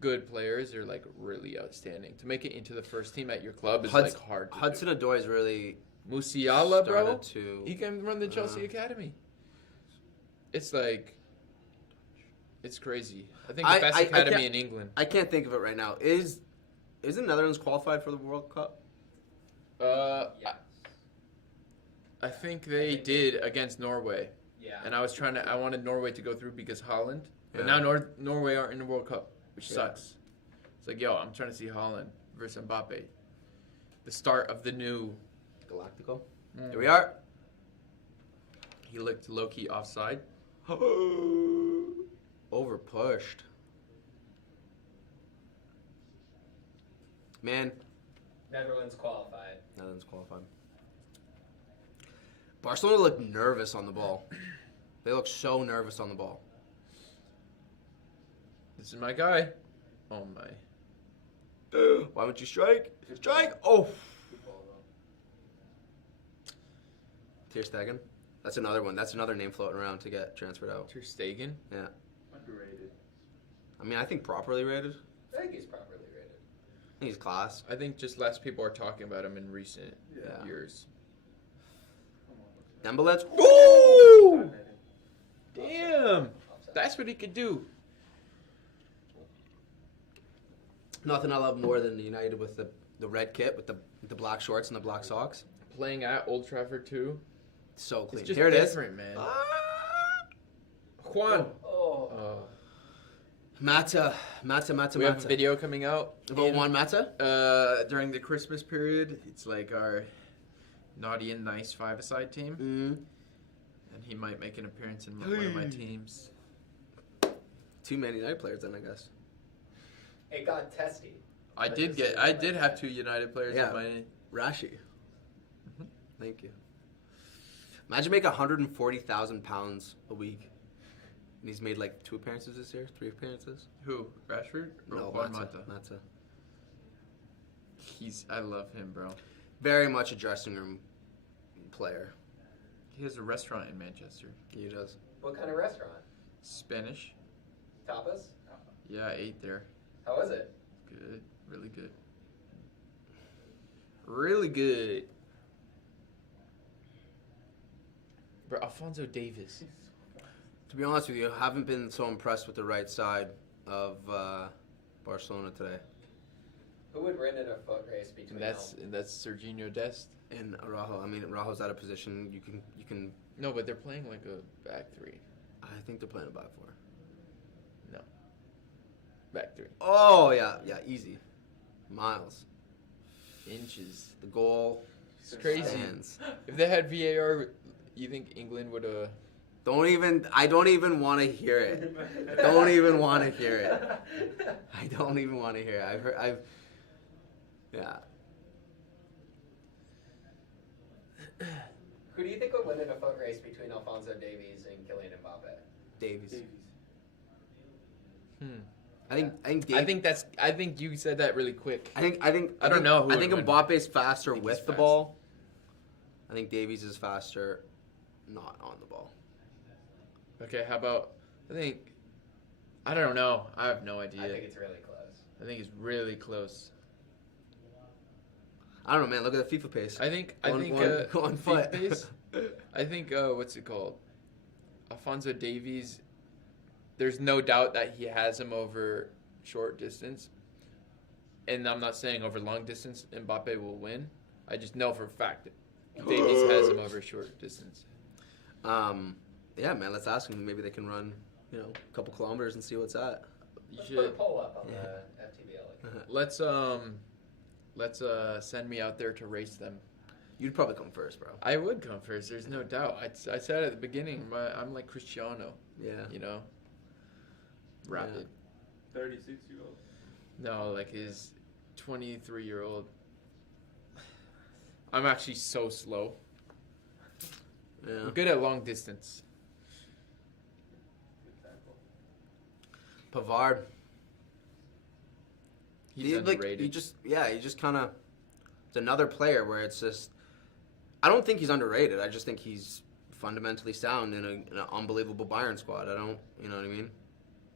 good players; they're like really outstanding. To make it into the first team at your club is like hard. To Hudson Odoi is really do. Musiala, bro, started to. he can run the Chelsea Academy. It's like, it's crazy. I think the best academy in England. I can't think of it right now. Is the Netherlands qualified for the World Cup? Yes. I think they did against Norway, Yeah. and I wanted Norway to go through because Holland, but Yeah. now Norway aren't in the World Cup, which Yeah. sucks. It's like, yo, I'm trying to see Holland versus Mbappe, the start of the new. Galactico. Mm. Here we are. He looked low key offside. Over pushed. Man, Netherlands qualified. Netherlands qualified. Barcelona looked nervous on the ball. They look so nervous on the ball. This is my guy. Oh my. Why don't you strike? Strike! Oh! Good ball, though. Ter Stegen. That's another one. That's another name floating around to get transferred out. Ter Stegen. Yeah. Underrated. I mean, I think properly rated. I think he's properly rated. I think he's class. I think just less people are talking about him in recent Yeah. years. Come on. Dembélé. Ooh! Netted. Damn! Offside. That's what he could do. Nothing I love more than United with the red kit with the black shorts and the black socks. Playing at Old Trafford too. So clean. It's just Here it is. different, man. Ah! Juan. Oh. Mata. We have a video coming out About Juan Mata? during the Christmas period. It's like our naughty and nice five-a-side team, and he might make an appearance in one of my teams. Too many United players then, I guess. It got testy. I did have two United players Yeah. in my. Rashi. Thank you. Imagine making £140,000 a week. And he's made like 2 appearances this year, 3 appearances. Who? Rashford? Or No, Juan Mata. Mata? I love him, bro. Very much a dressing room player. He has a restaurant in Manchester. He does. What kind of restaurant? Spanish. Tapas? Yeah, I ate there. How is it? Good. Really good. Really good. Bro, Alphonso Davies. To be honest with you, I haven't been so impressed with the right side of Barcelona today. Who would win in a foot race between And that's Serginho Dest. And Araujo. I mean, Araujo's out of position. You can. No, but they're playing like a back three. I think they're playing a back four. No. Back three. Oh yeah, easy. Miles. Inches. The goal. It's crazy. Stands. If they had VAR, you think England would have? I don't even want to hear it. Don't even want to hear it. I don't even want to hear it. Yeah. Who do you think would win in a foot race between Alphonso Davies and Kylian Mbappe? Davies. I think you said that really quick. I don't know who I think would win. Mbappe's faster I think with he's the fast. ball. I think Davies is faster not on the ball. Okay, how about? I don't know. I have no idea. I think it's really close. I think it's really close. I don't know, man. Look at the FIFA pace. I think Go on foot. pace. I think what's it called? Alphonso Davies. There's no doubt that he has him over short distance, and I'm not saying over long distance Mbappe will win. I just know for a fact that Davies has him over short distance. Yeah, man. Let's ask them. Maybe they can run, a couple kilometers and see what's at. You Let's put a should. poll up on the FTBL. Let's send me out there to race them. You'd probably come first, bro. I would come first. There's no doubt. I said at the beginning, I'm like Cristiano. Yeah. Rapid. 36-year-old. No, like his 23-year-old. I'm actually so slow. Yeah. I'm good at long distance. Good tackle. Pavard. He's underrated. You just kind of. It's another player where it's just. I don't think he's underrated. I just think he's fundamentally sound in an unbelievable Bayern squad. I don't. You know what I mean?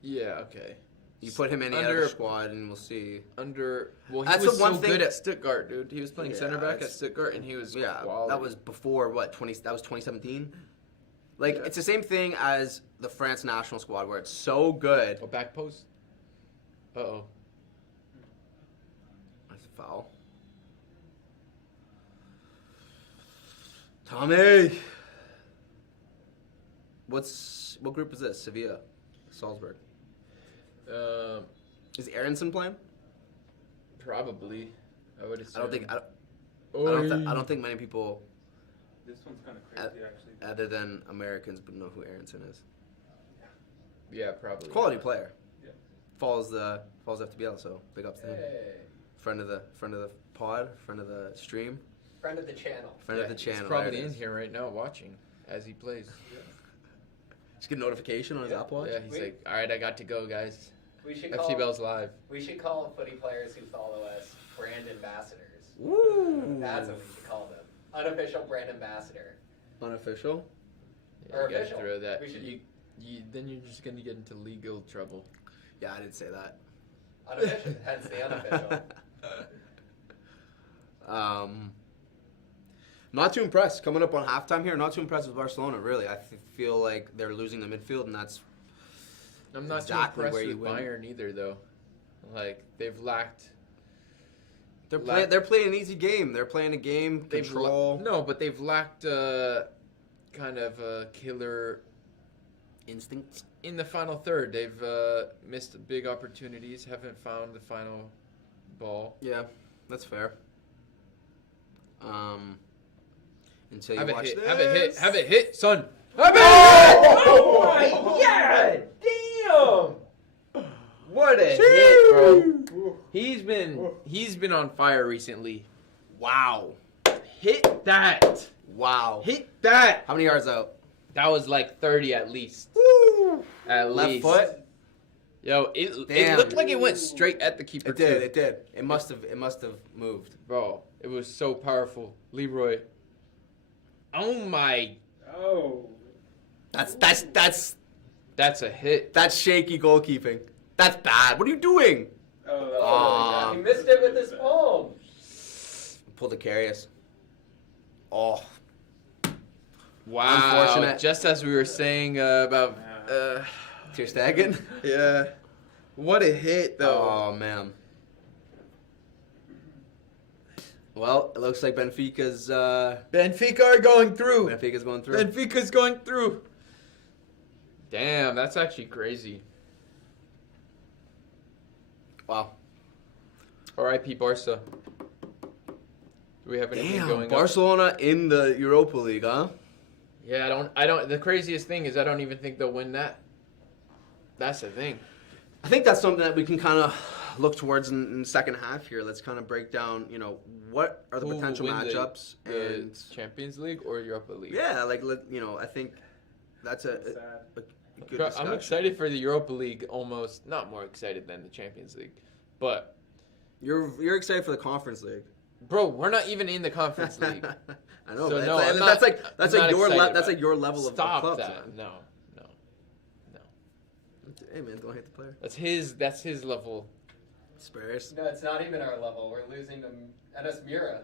Yeah. Okay. You put him in any other squad, and we'll see. Well, he That's was the one so thing- good at Stuttgart, dude. He was playing Yeah, center back at that's- Stuttgart, and he was quality. That was before what? That was 2017. Like Yeah. it's the same thing as the France national squad, where it's so good. Oh, back post. Uh-oh. That's a foul. Tommy. What group is this? Sevilla, Salzburg. Is Aronson playing? Probably. I would assume. I don't think many people, This one's kind of crazy, actually. other than Americans, would know who Aronson is. Yeah, probably. Quality player. Yeah. Follows FTBL, so big ups to him. Hey. Friend of the pod, friend of the stream, Friend of the channel. friend of the channel. He's probably there it in is. here right now watching as he plays. Just get a notification on his Yeah. Apple Watch. Yeah, he's like, all right, I got to go, guys. We should call. FTBell's live. We should call footy players who follow us brand ambassadors. Woo! That's what we should call them. Unofficial brand ambassador. Unofficial. Yeah, Or you gotta official. throw that. We should- Then you're just gonna get into legal trouble. Yeah, I didn't say that. Unofficial. Hence the unofficial. Not too impressed. Coming up on halftime here, not too impressed with Barcelona, really. I feel like they're losing the midfield, and that's I'm not Exactly too where impressed you with win. Bayern either, though. Like they've lacked. they're Lack- they're playing an easy game. They're playing a game control No, but they've lacked kind of a killer instinct. in the final third. They've missed big opportunities. Haven't found the final ball. Yeah, that's fair. Until you Have it watch hit. this. Have it hit. Have it hit, son. Have it hit! Oh my god! Damn! What a hit, bro. He's been on fire recently. Wow. Hit that. Wow. Hit that. How many yards out? That was like 30 at least. At Left least. foot? Yo, it Damn. looked like it went straight at the keeper. It did. too. It did. It must have moved. Bro, it was so powerful. Leroy. Oh my. Oh. That's a hit. That's shaky goalkeeping. That's bad. What are you doing? Oh. He missed it with his palm. Pull the Carius. Oh. Wow. Unfortunate. Just as we were saying about. Ter Stegen? Yeah. What a hit, though. Oh, man. Well, it looks like Benfica's Benfica are going through. Benfica's going through. Benfica's going through. Damn, that's actually crazy. Wow. R.I.P. Barca. Do we have anything Damn, going on? Barcelona in the Europa League, huh? Yeah, I don't. The craziest thing is I don't even think they'll win that. That's the thing. I think that's something that we can kind of look towards in the second half here. Let's kind of break down, what are the Who will potential win matchups the and Champions League or Europa League? yeah, I think that's a Sad. good Bro, discussion. I'm excited for the Europa League. Almost not more excited than the Champions League, but You're excited for the Conference League. bro, we're not even in the Conference League. I know, So but no, I'm that's not- like I'm not your excited that's about like your level Stop of clubs. that. Man. No. Hey man, don't hate the player. That's his level. Spurs. No, it's not even our level. We're losing to NS Mura.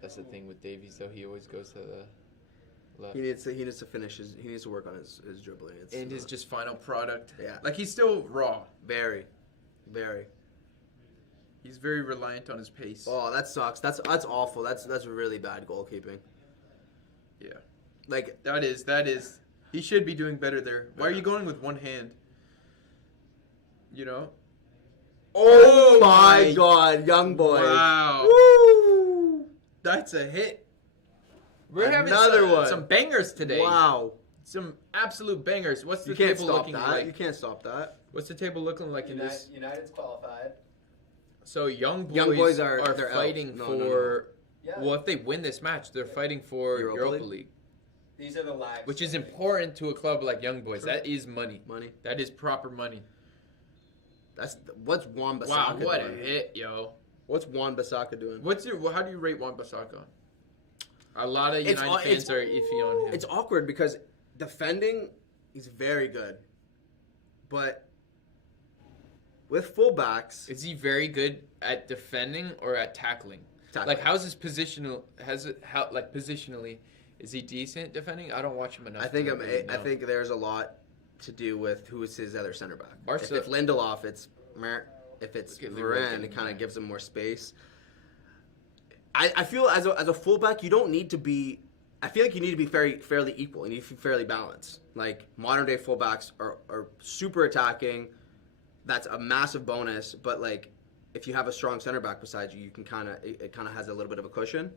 That's the thing with Davies, though. He always goes to the left. He needs to finish he needs to work on his dribbling. It's And his not- just final product. Yeah. Like, he's still raw. very. He's very reliant on his pace. Oh, that sucks. That's awful. That's really bad goalkeeping. Yeah. Like That is. He should be doing better there. Why are you going with one hand? You know? oh my my god, young boy. Wow. Woo! That's a hit. We're having Another one. some bangers today. Wow. Some absolute bangers. What's the You can't table stop looking that. like? You can't stop that. What's the table looking like in this? United's qualified. So young Young boys are- they're out. fighting No, for. no, no. Yeah. Well, if they win this match, they're fighting for Europa Europa League? League, These are the lags. which is important to a club like Young Boys. True. That is money. Money. That is proper money. That's what's Juan Bissaka Wow, what doing? a hit, yo! What's Juan Bissaka doing? How do you rate Juan Bissaka? A lot of It's United all- fans are iffy on him. It's awkward because defending, he's very good, but with fullbacks, Is he very good at defending or at tackling? Tackling. Like, how's his positional? Positionally, is he decent defending? I don't watch him enough. I think to really I know. think there's a lot to do with who is his other center back. Barca- If Lindelof, it's Mer. If it's Look at Leroy Varane, getting it kind that. of gives him more space. I feel as a fullback, you don't need to be. I feel like you need to be fairly equal. You need to be fairly balanced. Like modern day fullbacks are super attacking. That's a massive bonus. But like, if you have a strong center back beside you, you can it kind of has a little bit of a cushion.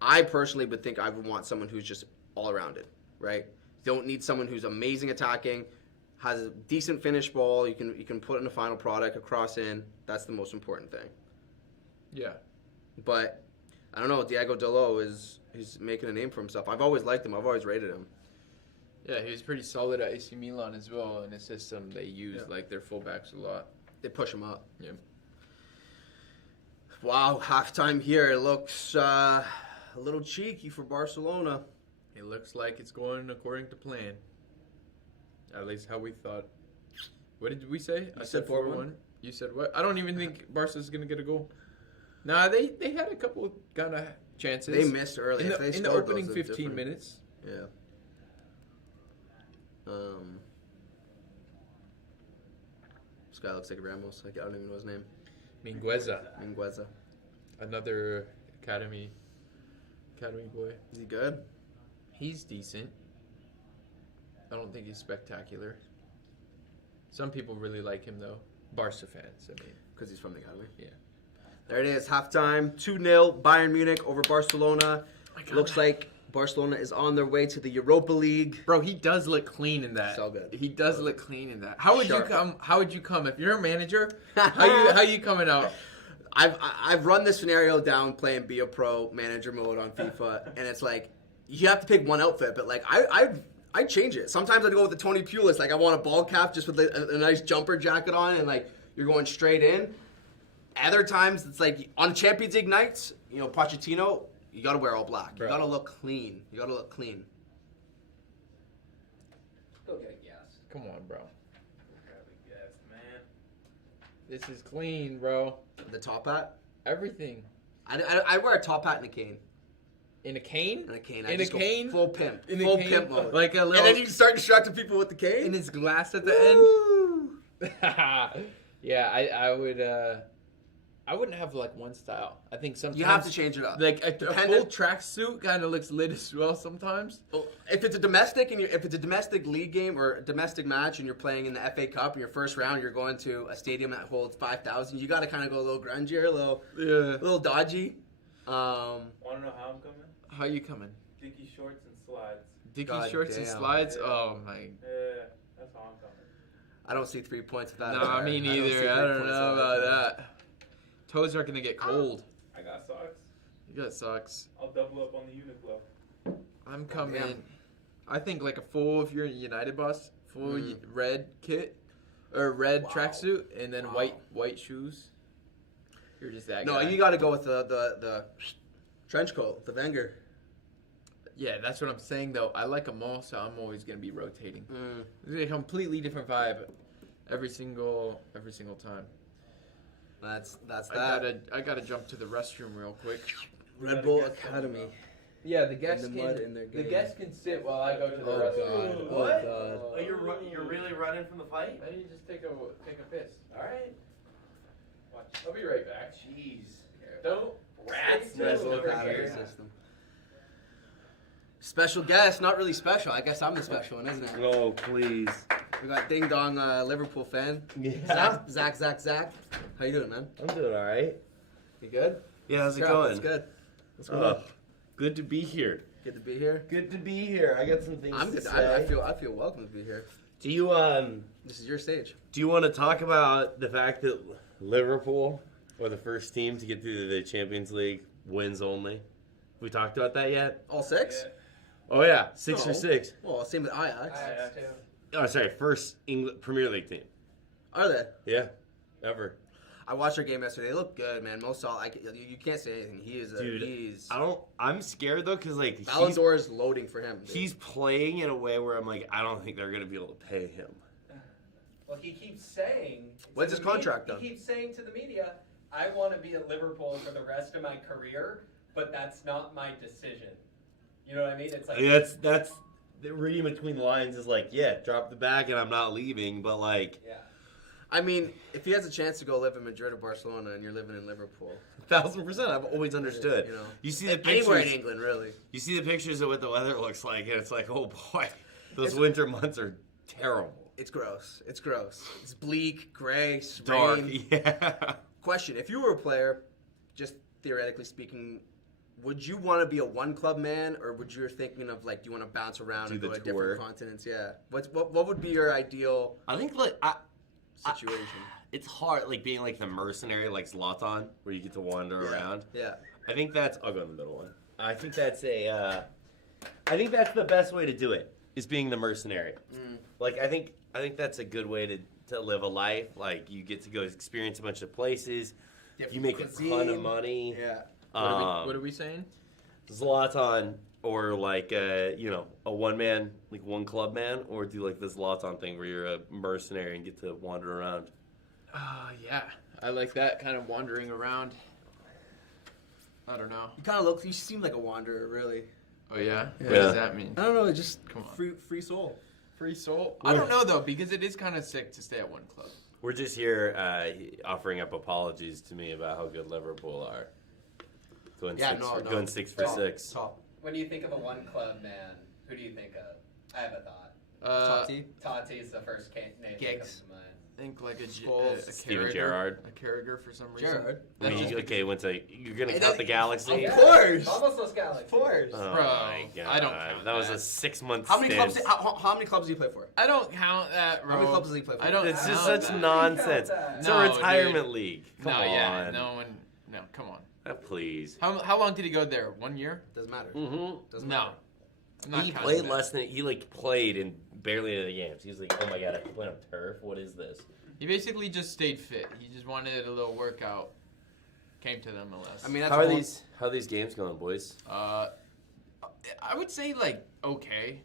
I personally would think I would want someone who's just all around it, right? Don't need someone who's amazing attacking, has a decent finish ball. You can put in a final product, a cross in. That's the most important thing. Yeah. But I don't know. Diego Dalot he's making a name for himself. I've always liked him. I've always rated him. Yeah, he was pretty solid at AC Milan as well. In a system they use like their fullbacks a lot. They push him up. Yeah. Wow, halftime here. It looks a little cheeky for Barcelona. It looks like it's going according to plan. At least how we thought. What did we say? I said 4-1. You said what? I don't even think Barca's gonna get a goal. Nah, they had a couple kind of chances. They missed early. in If the, they in the scored opening those, 15 it's different. minutes. Yeah. This guy looks like Ramos. Like, I don't even know his name. Mingueza, Mingueza. another academy boy. Is he good? He's decent. I don't think he's spectacular. Some people really like him though. Barca fans, I mean. Because he's from the academy. Yeah. There it is. Halftime. 2-0. Bayern Munich over Barcelona. my God. Looks like Barcelona is on their way to the Europa League. Bro, he does look clean in that. So good. He does look clean in that. How would Sharp. you come? How would you come if you're a manager? How you coming out? I've run this scenario down playing Be a Pro manager mode on FIFA, and it's like you have to pick one outfit, but like I change it. Sometimes I go with the Tony Pulis, like I want a ball cap just with a nice jumper jacket on, and like you're going straight in. Other times it's like on Champions League nights, you know, Pochettino, you got to wear all black. Bro. You got to look clean. You got to look clean. Go get a gas. Come on, bro. Yes, man. This is clean, bro. The top hat. Everything. I wear a top hat and a cane. in a cane. In a cane. In a cane? Full pimp. In a Full cane? pimp mode. Like a And little. then you start distracting people with the cane. in his glass at the end. Woo! Yeah, I would. I wouldn't have like one style. I think sometimes You have to change it up. Like a full Dependent- tracksuit kind of looks lit as well sometimes. Well, if it's a domestic if it's a domestic league game or a domestic match and you're playing in the FA Cup in your first round, you're going to a stadium that holds 5,000. You got to kind of go a little grungier, a little dodgy. Want to know how I'm coming? How you coming? Dickie shorts and slides. Dickie God shorts and damn. slides? Yeah. Oh my. Yeah, that's how I'm coming. I don't see 3 points with that. Nah, me see neither. 3 I don't points know with about that. Toes are gonna get cold. I got socks. You got socks. I'll double up on the Uniqlo. I'm coming. damn. I think like a full, if you're a United boss, full Mm. red kit or red Wow. tracksuit, and then Wow. white shoes. You're just that No, guy. you got to go with the trench coat, the Wenger. Yeah, that's what I'm saying though. I like them all, so I'm always gonna be rotating. Mm. It's a completely different vibe every single time. That's that. I gotta jump to the restroom real quick. Red Bull Academy. Yeah, the guests In the mud in their the game. guests can sit while I go to the Oh, restroom. God. What? Oh, Oh, you're really running from the fight? I need to just take a piss. All right. Watch. I'll be right back. Jeez. Don't Rats stay nest tuned. over Academy here. system. Special guest, not really special. I guess I'm the special one, isn't it? Oh, please. We got Ding Dong Liverpool fan. Yeah. Zach. How you doing, man? I'm doing all right. You good? Yeah, how's it Yeah, going? That's good. What's going on? Good to be here. Good to be here. Good to be here. I got some things I'm to good. say. I feel welcome to be here. Do you This is your stage. want to talk about the fact that Liverpool were the first team to get through the Champions League wins only? We talked about that yet? All six? Yeah. Oh yeah, 6 No. or 6. Well, same with Ajax. Ajax. Oh, sorry, first Premier League team. Are they? Yeah, ever. I watched their game yesterday. They look good, man. Mo Salah, you can't say anything. Dude, He's I'm scared though because like Ballon d'Or is loading for him. dude. he's playing in a way where I'm like I don't think they're gonna be able to pay him. Well, he keeps saying. When's to his the contract media- up? He keeps saying to the media, "I want to be at Liverpool for the rest of my career, but that's not my decision." You know what I mean? It's like That's the reading between the lines is like, yeah, drop the bag and I'm not leaving, but like yeah. I mean, if he has a chance to go live in Madrid or Barcelona and you're living in Liverpool, 1,000%, I've always understood. You know, You see the anywhere in pictures. England, really. You see the pictures of what the weather looks like, and it's like, oh boy, those It's- winter months are terrible, It's gross. It's gross. It's bleak, gray, dark. rain. Yeah. Question: if you were a player, just theoretically speaking, would you want to be a one-club man, or would you thinking of like, do you want to bounce around Do and the go to tour. different continents? Yeah. What would be your ideal I think like situation? it's hard, like being like the mercenary, like Zlatan, where you get to wander around. Yeah. I think that's. I'll go in the middle one. I think that's a. I think that's the best way to do it. Is being the mercenary. Like I think that's a good way to live a life. Like you get to go experience a bunch of places. You make a ton of cuisine. money. Yeah. What are we saying? Zlatan or like a one man, like one club man, or do like this Zlatan thing where you're a mercenary and get to wander around. Yeah, I like that kind of wandering around. I don't know. You seem like a wanderer, really. Oh yeah? Yeah. What does that mean? I don't know. Just Come on. free soul. Free soul? I don't know though, because it is kind of sick to stay at one club. We're just here offering up apologies to me about how good Liverpool are. Going Yeah, six for six. Top. When you think of a one club man, who do you think of? I have a thought. Totti. Totti is the first name that Giggs. comes to mind. I think like a Scholes. Steven Carragher. Gerrard. A Carragher for some reason. Gerrard. I mean, okay, you're gonna It count is- the Galaxy. Of course. Almost Los Galaxy. Of course. Oh Bro, my god! I don't count that was that. a 6-month. How many stint. clubs? How many clubs do you play for? I don't count that, bro. How many clubs does he play for? I don't It's just count such that. nonsense. that. It's No, a retirement dude. league. Come No, on. yeah, no, come on. Please. How long did he go there? 1 year? Doesn't matter. Mm-hmm. Doesn't No. matter. I'm not He counting played that. less than he played in barely any games. He was like, oh my god, I have to play on turf. What is this? He basically just stayed fit. He just wanted a little workout. Came to them, MLS. I mean, that's How a are whole- these games going, boys? I would say like okay.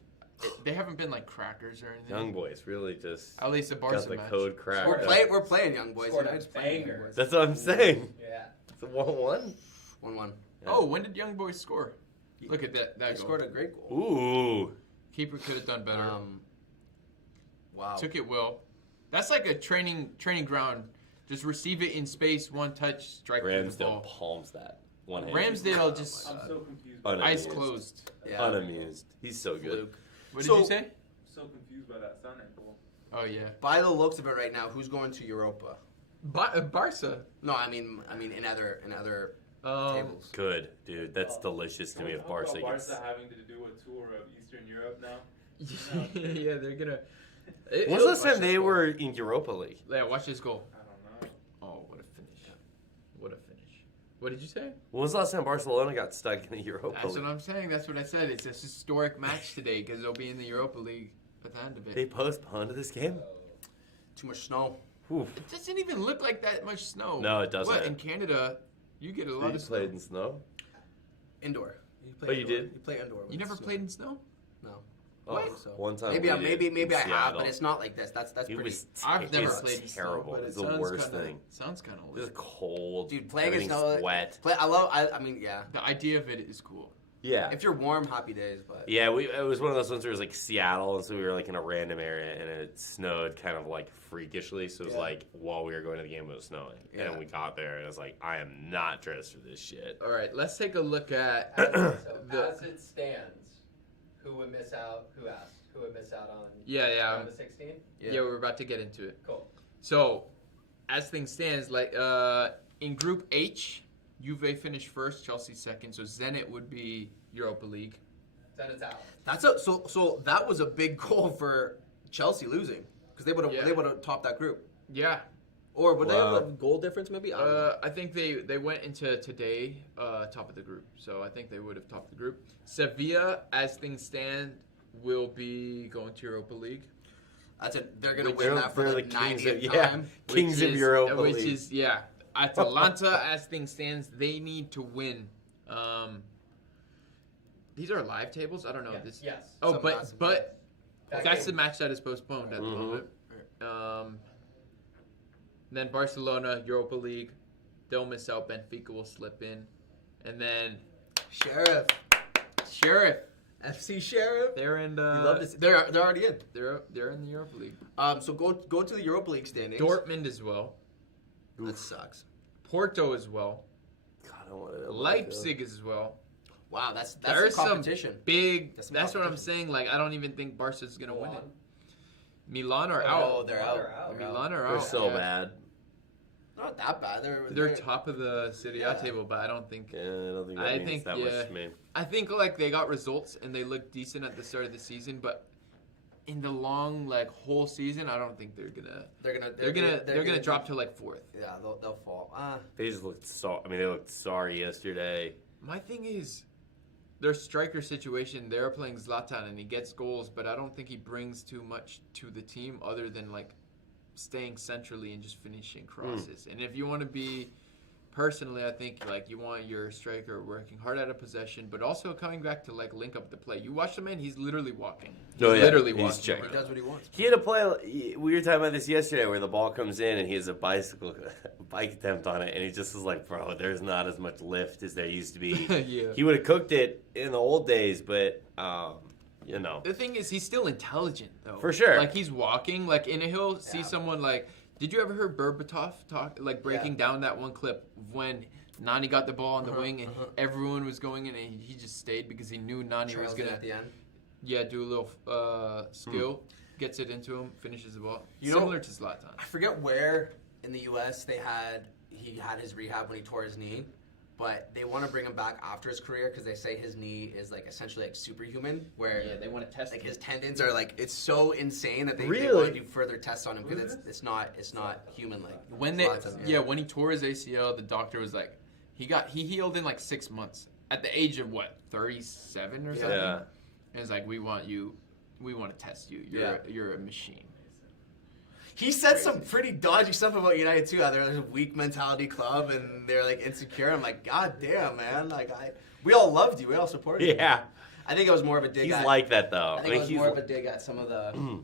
They haven't been like crackers or anything. Young boys really just At least the got Barca the match. code cracked. We're playing young boys. Scored a United's playing young banger. boys. That's what I'm saying. Yeah. It's a 1-1. 1-1. Oh, when did Young Boys score? Look at that He goal. scored a great goal. Ooh. Keeper could have done better. Wow. Took it well. That's like a training ground. Just receive it in space, one touch, strike through the Ramsdale ball. palms that. One hand. Ramsdale just I'm so confused. eyes Unamused. closed. Yeah. Unamused. He's so good. Fluke. What So- did you say? So confused by that Sané goal. Oh yeah, By the looks of it right now, who's going to Europa? Barca. No, I mean in other tables. Good, dude. That's delicious to me if How Barca about gets. Barca having to do a tour of Eastern Europe now? Yeah, they're gonna. When's the last time they were in Europa League? Yeah, watch this goal. I don't know. Oh, what a finish! What a finish! What did you say? When was the last time Barcelona got stuck in the Europa That's League? what I'm saying. That's what I said. It's a historic match today because they'll be in the Europa League at the end of it. They postponed this game? Too much snow. Oof. It doesn't even look like that much snow. No, it doesn't. What, in Canada, you get a lot You of snow. played in snow? Indoor. Oh, you did? You play indoor. You never played in snow? No. Oh, What? So. one time Maybe we I did maybe in I have, Seattle. but it's not like this. That's It pretty. was I've never it's played in snow, terrible. but It's it the sounds worst kinda, thing. Sounds kind of It's weird. cold. Dude, playing in Everything's snow. wet. I mean, yeah. The idea of it is cool. Yeah. If you're warm, happy days, but Yeah, it was one of those ones where it was like Seattle, and so we were like in a random area, and it snowed kind of like freakishly. So it was Yeah. like while we were going to the game, it was snowing, Yeah. and we got there, and I was like, I am not dressed for this shit. All right, let's take a look at. As it stands, who would miss out? Who asked? Who would miss out on Yeah. round of 16? Yeah, we're about to get into it. Cool. So, as things stands, like in Group H, Juve finished first, Chelsea second. So Zenit would be Europa League. Then it's out. so that was a big goal for Chelsea losing because they would have topped that group. Yeah. Or would they Wow. have a goal difference? Maybe I don't know. I think they went into today top of the group. So I think they would have topped the group. Sevilla, as things stand, will be going to Europa League. They're gonna They're- win that for they're the the kings 90th of- yeah. time. Kings of Europa Which League. is, yeah. Atalanta, as things stands, they need to win. These are live tables? I don't know. Yeah. This. Yes. Oh, Some but massive That that's game. the match that is postponed at the Mhm. moment. Then Barcelona, Europa League. They'll miss out. Benfica will slip in. And then Sheriff, Sheriff. FC Sheriff. They're in You love this. They're already in. they're in the Europa League. So go to the Europa League standings. Dortmund as well. That sucks. Porto as well. God, I wanted to Leipzig as well. Wow, that's There's some competition. some big. That's That's some what I'm competition. saying. Like I don't even think Barca's gonna win it. Milan. Milan are Oh, out. they're out. Milan are They're out. so yeah. bad. Not that bad. They're top of the Serie A Yeah. table, but I don't think. Yeah, I don't think that I means think, that yeah. much to me. I think like they got results and they looked decent at the start of the season, but in the long like whole season, I don't think they're gonna. They're gonna drop to like fourth. Yeah, they'll fall. They just looked they looked sorry yesterday. My thing is, their striker situation. They're playing Zlatan and he gets goals, but I don't think he brings too much to the team other than like staying centrally and just finishing crosses. And if you want to be, personally, I think like you want your striker working hard at a possession, but also coming back to like link up the play. You watch the man; he's literally walking. He's literally walking. checking. He does what he wants. He had a play. We were talking about this yesterday, where the ball comes in and he has a bike attempt on it, and he just was like, "Bro, there's not as much lift as there used to be." Yeah. He would have cooked it in the old days, but you know, The thing is, he's still intelligent though. For sure. Like he's walking, like and he'll see Yeah. someone like. Did you ever hear Berbatov talk like breaking down that one clip when Nani got the ball on the wing and everyone was going in and he just stayed because he knew Nani was Trails gonna in at the end. do a little skill, gets it into him, finishes the ball. You know- Similar to Zlatan. I forget where in the U.S. he had his rehab when he tore his knee, but they want to bring him back after his career because they say his knee is like essentially like superhuman, where they want to test like his tendons are like it's so insane that they Really? want to do further tests on him because it's not human like. When when he tore his ACL, the doctor was like, he healed in like 6 months at the age of what 37 or something. yeah. And it's like we want to test you. You're a machine. He said some pretty dodgy stuff about United too. How they're like a weak mentality club and they're like insecure. I'm like, God damn, man! Like we all loved you, we all supported you. Yeah, I think it was more of a dig. he's at, like that though. I think it was he's more of a dig at some of the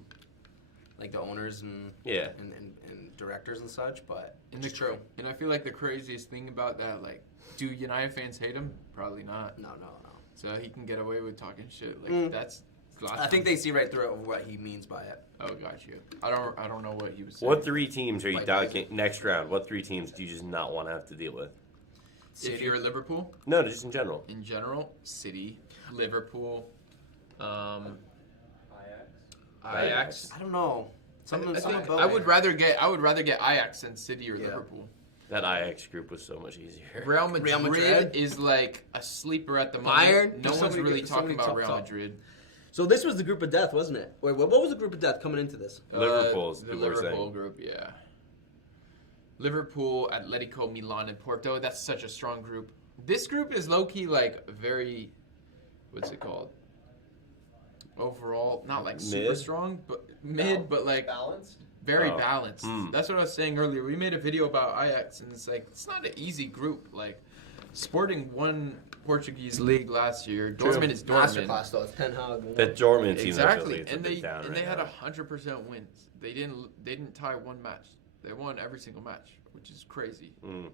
like the owners and yeah. and directors and such. But And it's true. And I feel like the craziest thing about that, like, do United fans hate him? Probably not. No. so he can get away with talking shit. Like that's. I think they see right through it what he means by it. Oh, got you. I don't know what he was saying. What 3 teams are you Like talking next round? What 3 teams do you just not want to have to deal with? If you're Liverpool, No, just in general. in general, City, Liverpool, Ajax. Ajax. I don't know. Something about I would rather get Ajax than City or Yeah. Liverpool. That Ajax group was so much easier. Real Madrid, Real Madrid? is like a sleeper at the moment. Bayern? No There's one's so many- really so talking many about top- Real top. Madrid. So this was the group of death, wasn't it? Wait, what was the group of death coming into this? Liverpool's, The people were Liverpool saying. group, yeah. Liverpool, Atletico, Milan, and Porto. That's such a strong group. This group is low key like very, what's it called? Overall, not like super Mid? strong, but mid, but like Balanced. very Oh. balanced. Mm. That's what I was saying earlier. We made a video about Ajax, and it's like it's not an easy group. Like Sporting won Portuguese league last year. True. Dortmund is Dortmund. Masterclass though. It's Ten Hag. That Dortmund team Exactly, is and they down right had now. 100% wins. They didn't tie one match. They won every single match, which is crazy. Mm.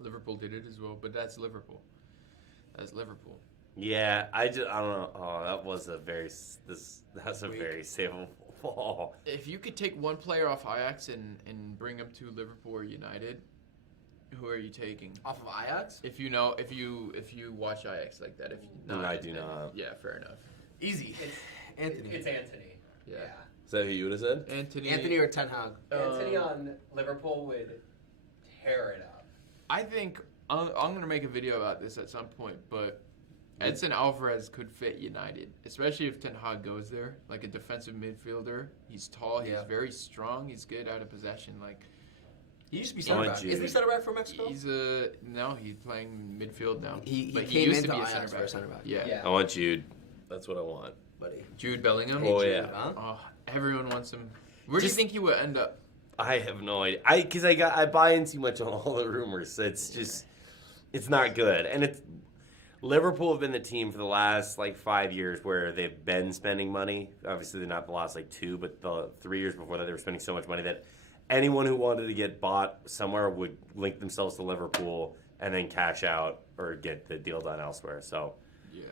Liverpool did it as well, but that's Liverpool. That's Liverpool. Yeah, I don't know. Oh, that was a very that's a very savable ball. If you could take one player off Ajax and bring him to Liverpool or United, who are you taking? Off of Ajax? If you watch Ajax like that, if you No, I do not. Yeah, fair enough. Easy. Anthony. It's Anthony. Yeah. Is that who you would have said? Anthony or Ten Hag? Anthony on Liverpool would tear it up. I think I'm going to make a video about this at some point, but Edson Alvarez could fit United, especially if Ten Hag goes there, like a defensive midfielder. He's tall, he's very strong, he's good out of possession. Like He used to be center back. Isn't he center back for Mexico? he's playing midfield now. He But came used into to be a Ajax for a center back. Yeah. I want Jude. That's what I want. Buddy. Jude Bellingham. Oh, Jude, yeah. huh? Oh, everyone wants him. Where do you think he would end up? I have no idea. I buy in too much on all the rumors. So it's not good. And it's Liverpool have been the team for the last 5 years where they've been spending money. Obviously, they're not the last 2, but the 3 years before that, they were spending so much money that anyone who wanted to get bought somewhere would link themselves to Liverpool and then cash out or get the deal done elsewhere. So Yeah.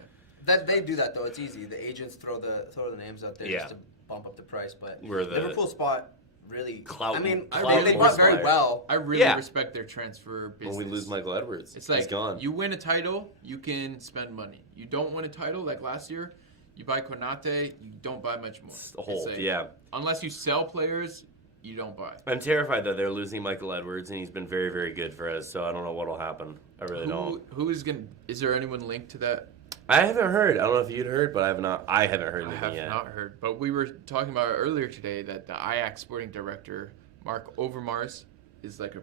That they do that though. It's easy. The agents throw the names out there Yeah. just to bump up the price. But We're the Liverpool spot really. clout- I mean, clout they bought very supplier. well. I really Yeah. respect their transfer business. when we lose Michael Edwards, It's like he's gone. you win a title, you can spend money. You don't win a title like last year, you buy Konate, you don't buy much more. It's the whole, like, yeah. Unless you sell players, you don't buy. I'm terrified though. They're losing Michael Edwards, and he's been very, very good for us. So I don't know what'll happen. I really don't. Who is going to... Is there anyone linked to that? I haven't heard. I don't know if you'd heard, but I haven't heard I anything have yet. not heard. But we were talking about it earlier today that the Ajax sporting director, Mark Overmars, is like a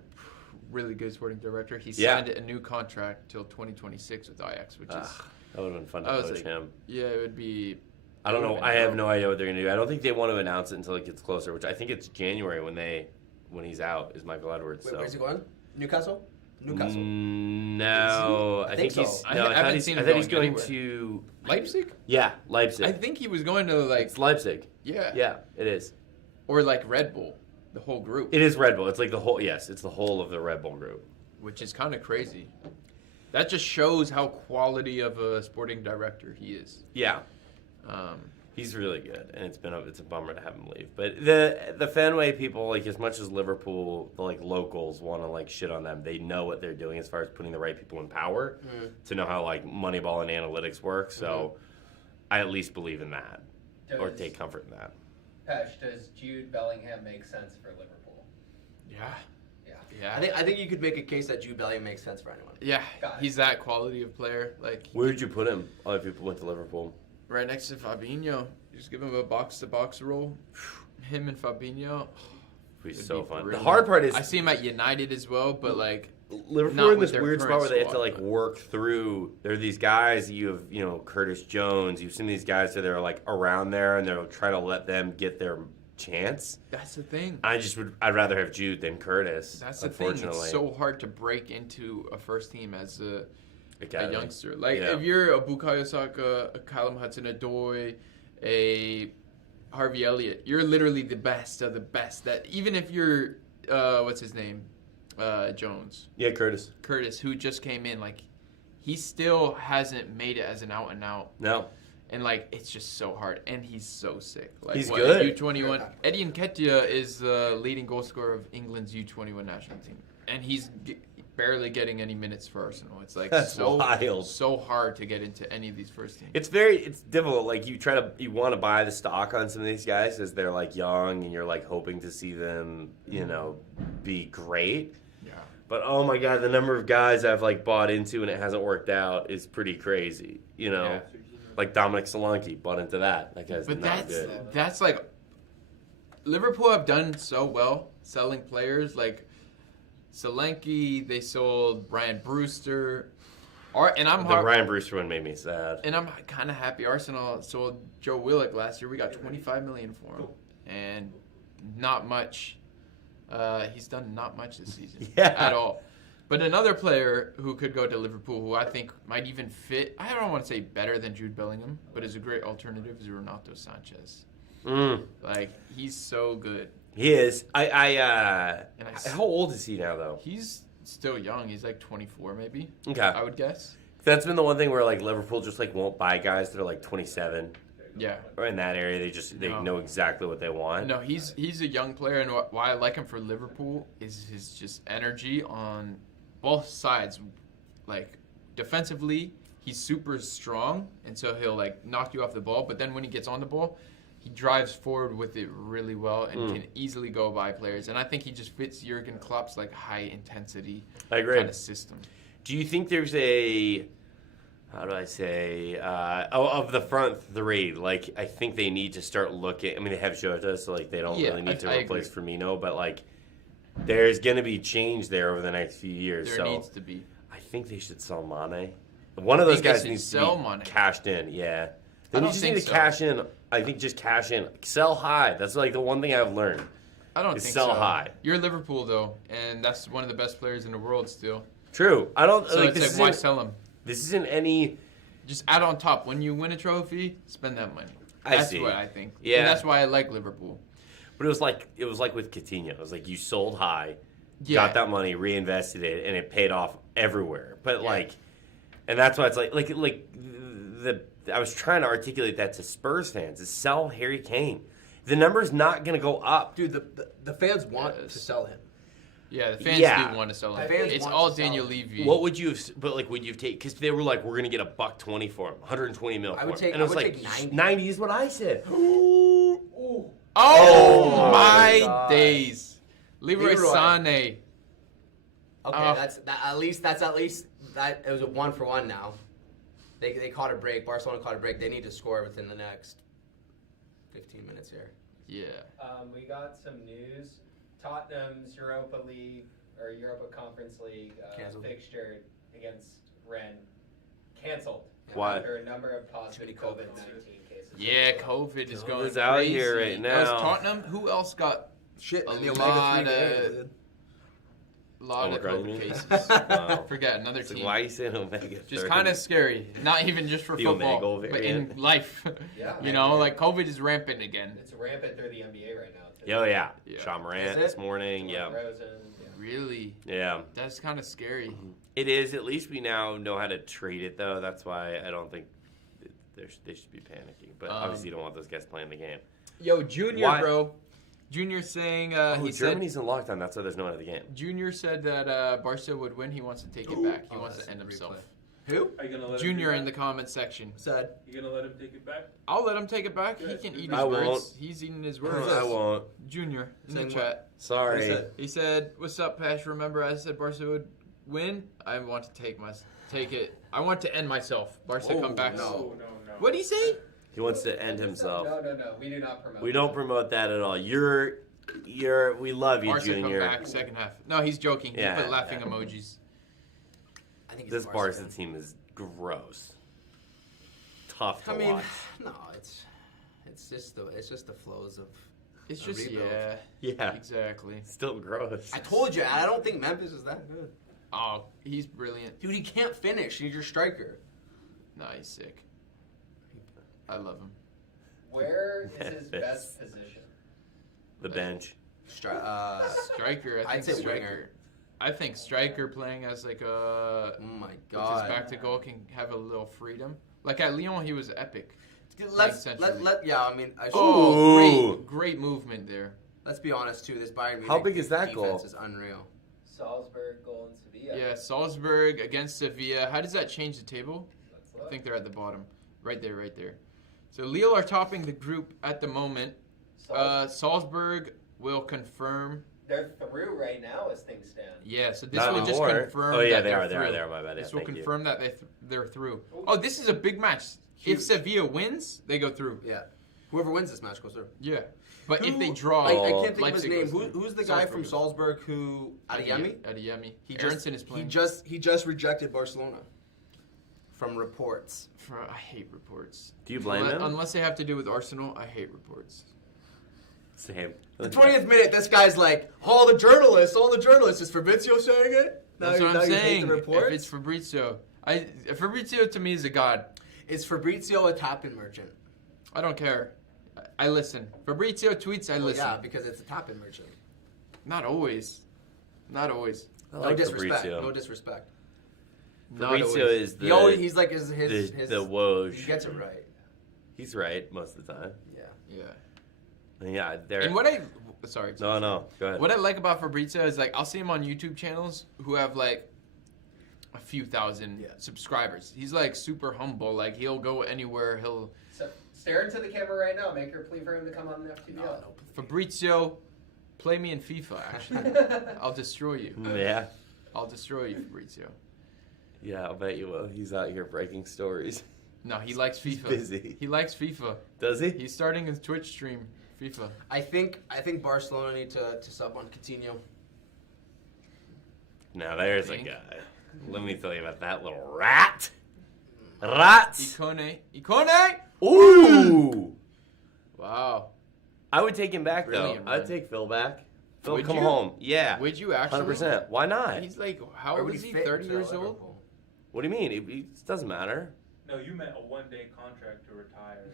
really good sporting director. He signed a new contract till 2026 with Ajax, which is... That would have been fun to I was coach like, him. Yeah, it would be... I don't know. I have no idea what they're gonna do. I don't think they want to announce it until it gets closer. Which I think it's January when he's out. Is Michael Edwards? Wait, So. where's he going? Newcastle. Newcastle. No, I think so. he's. I No, I haven't thought he's. seen I him thought he's going going to. Leipzig? Yeah, Leipzig. I think he was going to like... It's Leipzig. Yeah. Yeah, it is. Or like Red Bull, the whole group. It is Red Bull. It's like the whole. Yes, it's the whole of the Red Bull group. Which is kind of crazy. That just shows how quality of a sporting director he is. Yeah. Um, He's really good, and it's a bummer to have him leave. But the Fenway people, as much as Liverpool, the locals want to shit on them, they know what they're doing as far as putting the right people in power to know how Moneyball and analytics work. So I at least believe in that, or take comfort in that. Pesh, does Jude Bellingham make sense for Liverpool? yeah. Yeah. Yeah. I think you could make a case that Jude Bellingham makes sense for anyone. Yeah. Got it. He's that quality of player. Where would you put him? A lot of people went to Liverpool. Right next to Fabinho. Just give him a box-to-box role. Him and Fabinho. He's It'd so be fun. brilliant. The hard part is I see him at United as well, but Liverpool not are in with this their weird current spot where they have squad, to but- work through. There are these guys. You have Curtis Jones. You've seen these guys that are around there, and they'll try to let them get their chance. that's the thing. I'd rather have Jude than Curtis. That's the thing. Unfortunately, It's so hard to break into a first team as a Academy. youngster. Yeah. If you're a Bukayo Saka, a Callum Hudson-Odoi, a Harvey Elliott, you're literally the best of the best. That even if you're what's his name, Jones, Yeah, Curtis. Curtis, who just came in, he still hasn't made it as an out and out. No. And like it's just so hard, and he's so sick. Like He's good. U21. Eddie Nketiah is the leading goal scorer of England's U21 national team, and he's barely getting any minutes for Arsenal. It's like That's so wild. so hard to get into any of these first teams. It's difficult. Like you want to buy the stock on some of these guys as they're like young, and you're like hoping to see them, be great. Yeah. But oh my god, the number of guys I've like bought into and it hasn't worked out is pretty crazy. Yeah. Like Dominic Solanke bought into that. That guy's But not good. that's like Liverpool have done so well selling players like Solanke. They sold Brian Brewster, The Ryan Brewster one made me sad. and I'm kind of happy. Arsenal sold Joe Willock last year. We got $25 million for him, and not much. He's done not much this season at all. But another player who could go to Liverpool, who I think might even fit, I don't want to say better than Jude Bellingham, but is a great alternative, is Renato Sanchez. Like, he's so good. He is. And How old is he now, though? He's still young. He's like 24, maybe. Okay. I would guess. That's been the one thing where like Liverpool just like won't buy guys that are like 27 Yeah. or in that area. They know exactly what they want. No, he's a young player, and why I like him for Liverpool is his just energy on both sides. Like, defensively, he's super strong, and so he'll like knock you off the ball. But then when he gets on the ball, he drives forward with it really well and can easily go by players. And I think he just fits Jurgen Klopp's like high intensity kind of system. Do you think there's a, how do I say, of the front three, like I think they need to start looking, I mean they have Jota, so like they don't really need to replace Firmino, but like there's going to be change there over the next few years. There needs to be. I think they should sell Mane. One of those guys needs to be Mane. cashed in, yeah. They I don't just think need to so. cash in. I think just cash in. Sell high. That's like the one thing I've learned. I don't is think sell so. high. You're Liverpool though, and that's one of the best players in the world still. True. I don't So like it's this. like, why sell him? This isn't any. Just add on top. When you win a trophy, spend that money. That's what I think. Yeah. And that's why I like Liverpool. But it was like with Coutinho. It was like you sold high, Yeah. got that money, reinvested it, and it paid off everywhere. But and that's why it's I was trying to articulate that to Spurs fans: is sell Harry Kane. The number's not going to go up, Dude, the fans want to sell him. Yeah, the fans do want to sell him. Fans It's want all to sell Daniel him. Levy. What would you have? But like, would you have taken? Because they were like, we're going to get $120 for him, 120 mil. I would for him. take- And it was I would like take 90. 90 is what I said. Oh, Oh my my God. days. Leroy Leroy. Sané. Okay, that's at least that it was a 1-for-1 now. They caught a break. Barcelona caught a break. They need to score within the next 15 minutes here. Yeah. We got some news. Tottenham's Europa League or Europa Conference League Canceled. fixture against Rennes canceled Why? after a number of positive Too many COVID-19 cases. Yeah, COVID is going COVID's out crazy. here right That was now. Tottenham. Who else got Shit, A the lot Omega-3 of- variant, dude. a lot of Omicron, you COVID mean? cases? Wow. Forget another It's like, team. why are you saying Omega? Just 30? kind of scary. Not even just for The football, Omega but in variant. life. Yeah. You know, like COVID is rampant again. It's rampant through the NBA right now. Too. Oh yeah, Yeah. Sean Morant Is it? this morning. Yeah, Rosen, Really? yeah. That's kind of scary. It is. At least we now know how to treat it, though. That's why I don't think they should be panicking. But obviously, you don't want those guys playing the game. Yo, Junior, Why- bro. Junior saying he Germany's in lockdown. That's why there's no one at the game. said Junior said that Barca would win. He wants to take it back. He wants to end himself. Who? Are you gonna let Junior him in do the comment section. Said. that? You gonna let him take it back? I'll let him take it back. He Good. can eat I his words. won't. He's eating his is words. this? I won't. Junior in the Saying chat. what? Sorry. He said- He said, "What's up, Pash? Remember I said Barca would win. I want to take it. I want to end myself. Barca Oh, come back. no. No. What did he say? He wants to end himself. No. We do not promote. We don't promote that at all. We love you, Barca Junior. come back second half. No, he's joking. Yeah, He put laughing yeah. emojis. I think This it's Barca team is gross. Tough to I mean, watch. no, it's just the flows of. It's A just rebuild. Yeah. exactly. Still gross. I told you, I don't think Memphis is that good. Oh, he's brilliant. Dude, he can't finish. He's your striker. Nah, he's sick. I love him. Where is his Memphis. best position? The bench. Striker, I I'd think say striker. winger. I think striker playing as like a Oh my with his god. back to goal can have a little freedom. Like at Lyon, he was epic. Yeah, I mean, Oh, Ooh. great movement there. let's be honest too. This Bayern Munich How big is that defense goal? is unreal. Salzburg goal in Sevilla. Yeah, Salzburg against Sevilla. How does that change the table? Let's I look. think they're at the bottom. Right there, right there. So Lille are topping the group at the moment. Salzburg will confirm. They're through right now as things stand. Yeah, so this Not will just anymore. confirm Oh yeah, that they they're are. They through. are. They are. My bad. This Yeah, will thank you. confirm that they're through. Oh, this is a big match. If Sevilla wins, they go through. Yeah. Whoever wins this match goes through. Yeah. But if Who- they draw, I can't think of Leipzig his name. goes through. Who's the guy from Salzburg. Salzburg who Adeyemi? Adeyemi. He Aronson is playing. He just rejected Barcelona. From reports. I hate reports. Do you blame him? Unless they have to do with Arsenal, I hate reports. Same. The 20th minute, this guy's like, all the journalists. Is Fabrizio saying it? That's what now I'm you hate saying. the If reports? it's Fabrizio, Fabrizio to me is a god. Is Fabrizio a tap-in merchant? I don't care. I listen. Fabrizio tweets. I Well, listen. yeah, because it's a tap-in merchant. Not always. Not always. I No like disrespect. Fabrizio. No disrespect. Not Fabrizio always. is the He's like his the he Woj. gets it right. He's right most of the time. Yeah. Yeah. Yeah, they're. And sorry. No, go ahead. What I like about Fabrizio is like I'll see him on YouTube channels who have like a few thousand subscribers. He's like super humble. Like he'll go anywhere. He'll So stare into the camera right now. Make your plea for him to come on the FTBL. Fabrizio, play me in FIFA. Actually, I'll destroy you. Yeah. I'll destroy you, Fabrizio. Yeah, I'll bet you will. He's out here breaking stories. No, he likes He's FIFA. busy. He likes FIFA. Does he? He's starting his Twitch stream, FIFA. I think Barcelona need to sub on Coutinho. Now there's a Think. guy. Let me tell you about that little rat. Rats. Icone! Ooh. Wow. I would take him back Brilliant, though. I'd man. take Phil back. Phil, Would come you? home. Yeah. Would you actually? 100%. Why not? He's like, how Where old would is he? fit 30 into years old? Liverpool? What do you mean? It doesn't matter. No, you meant a one-day contract to retire.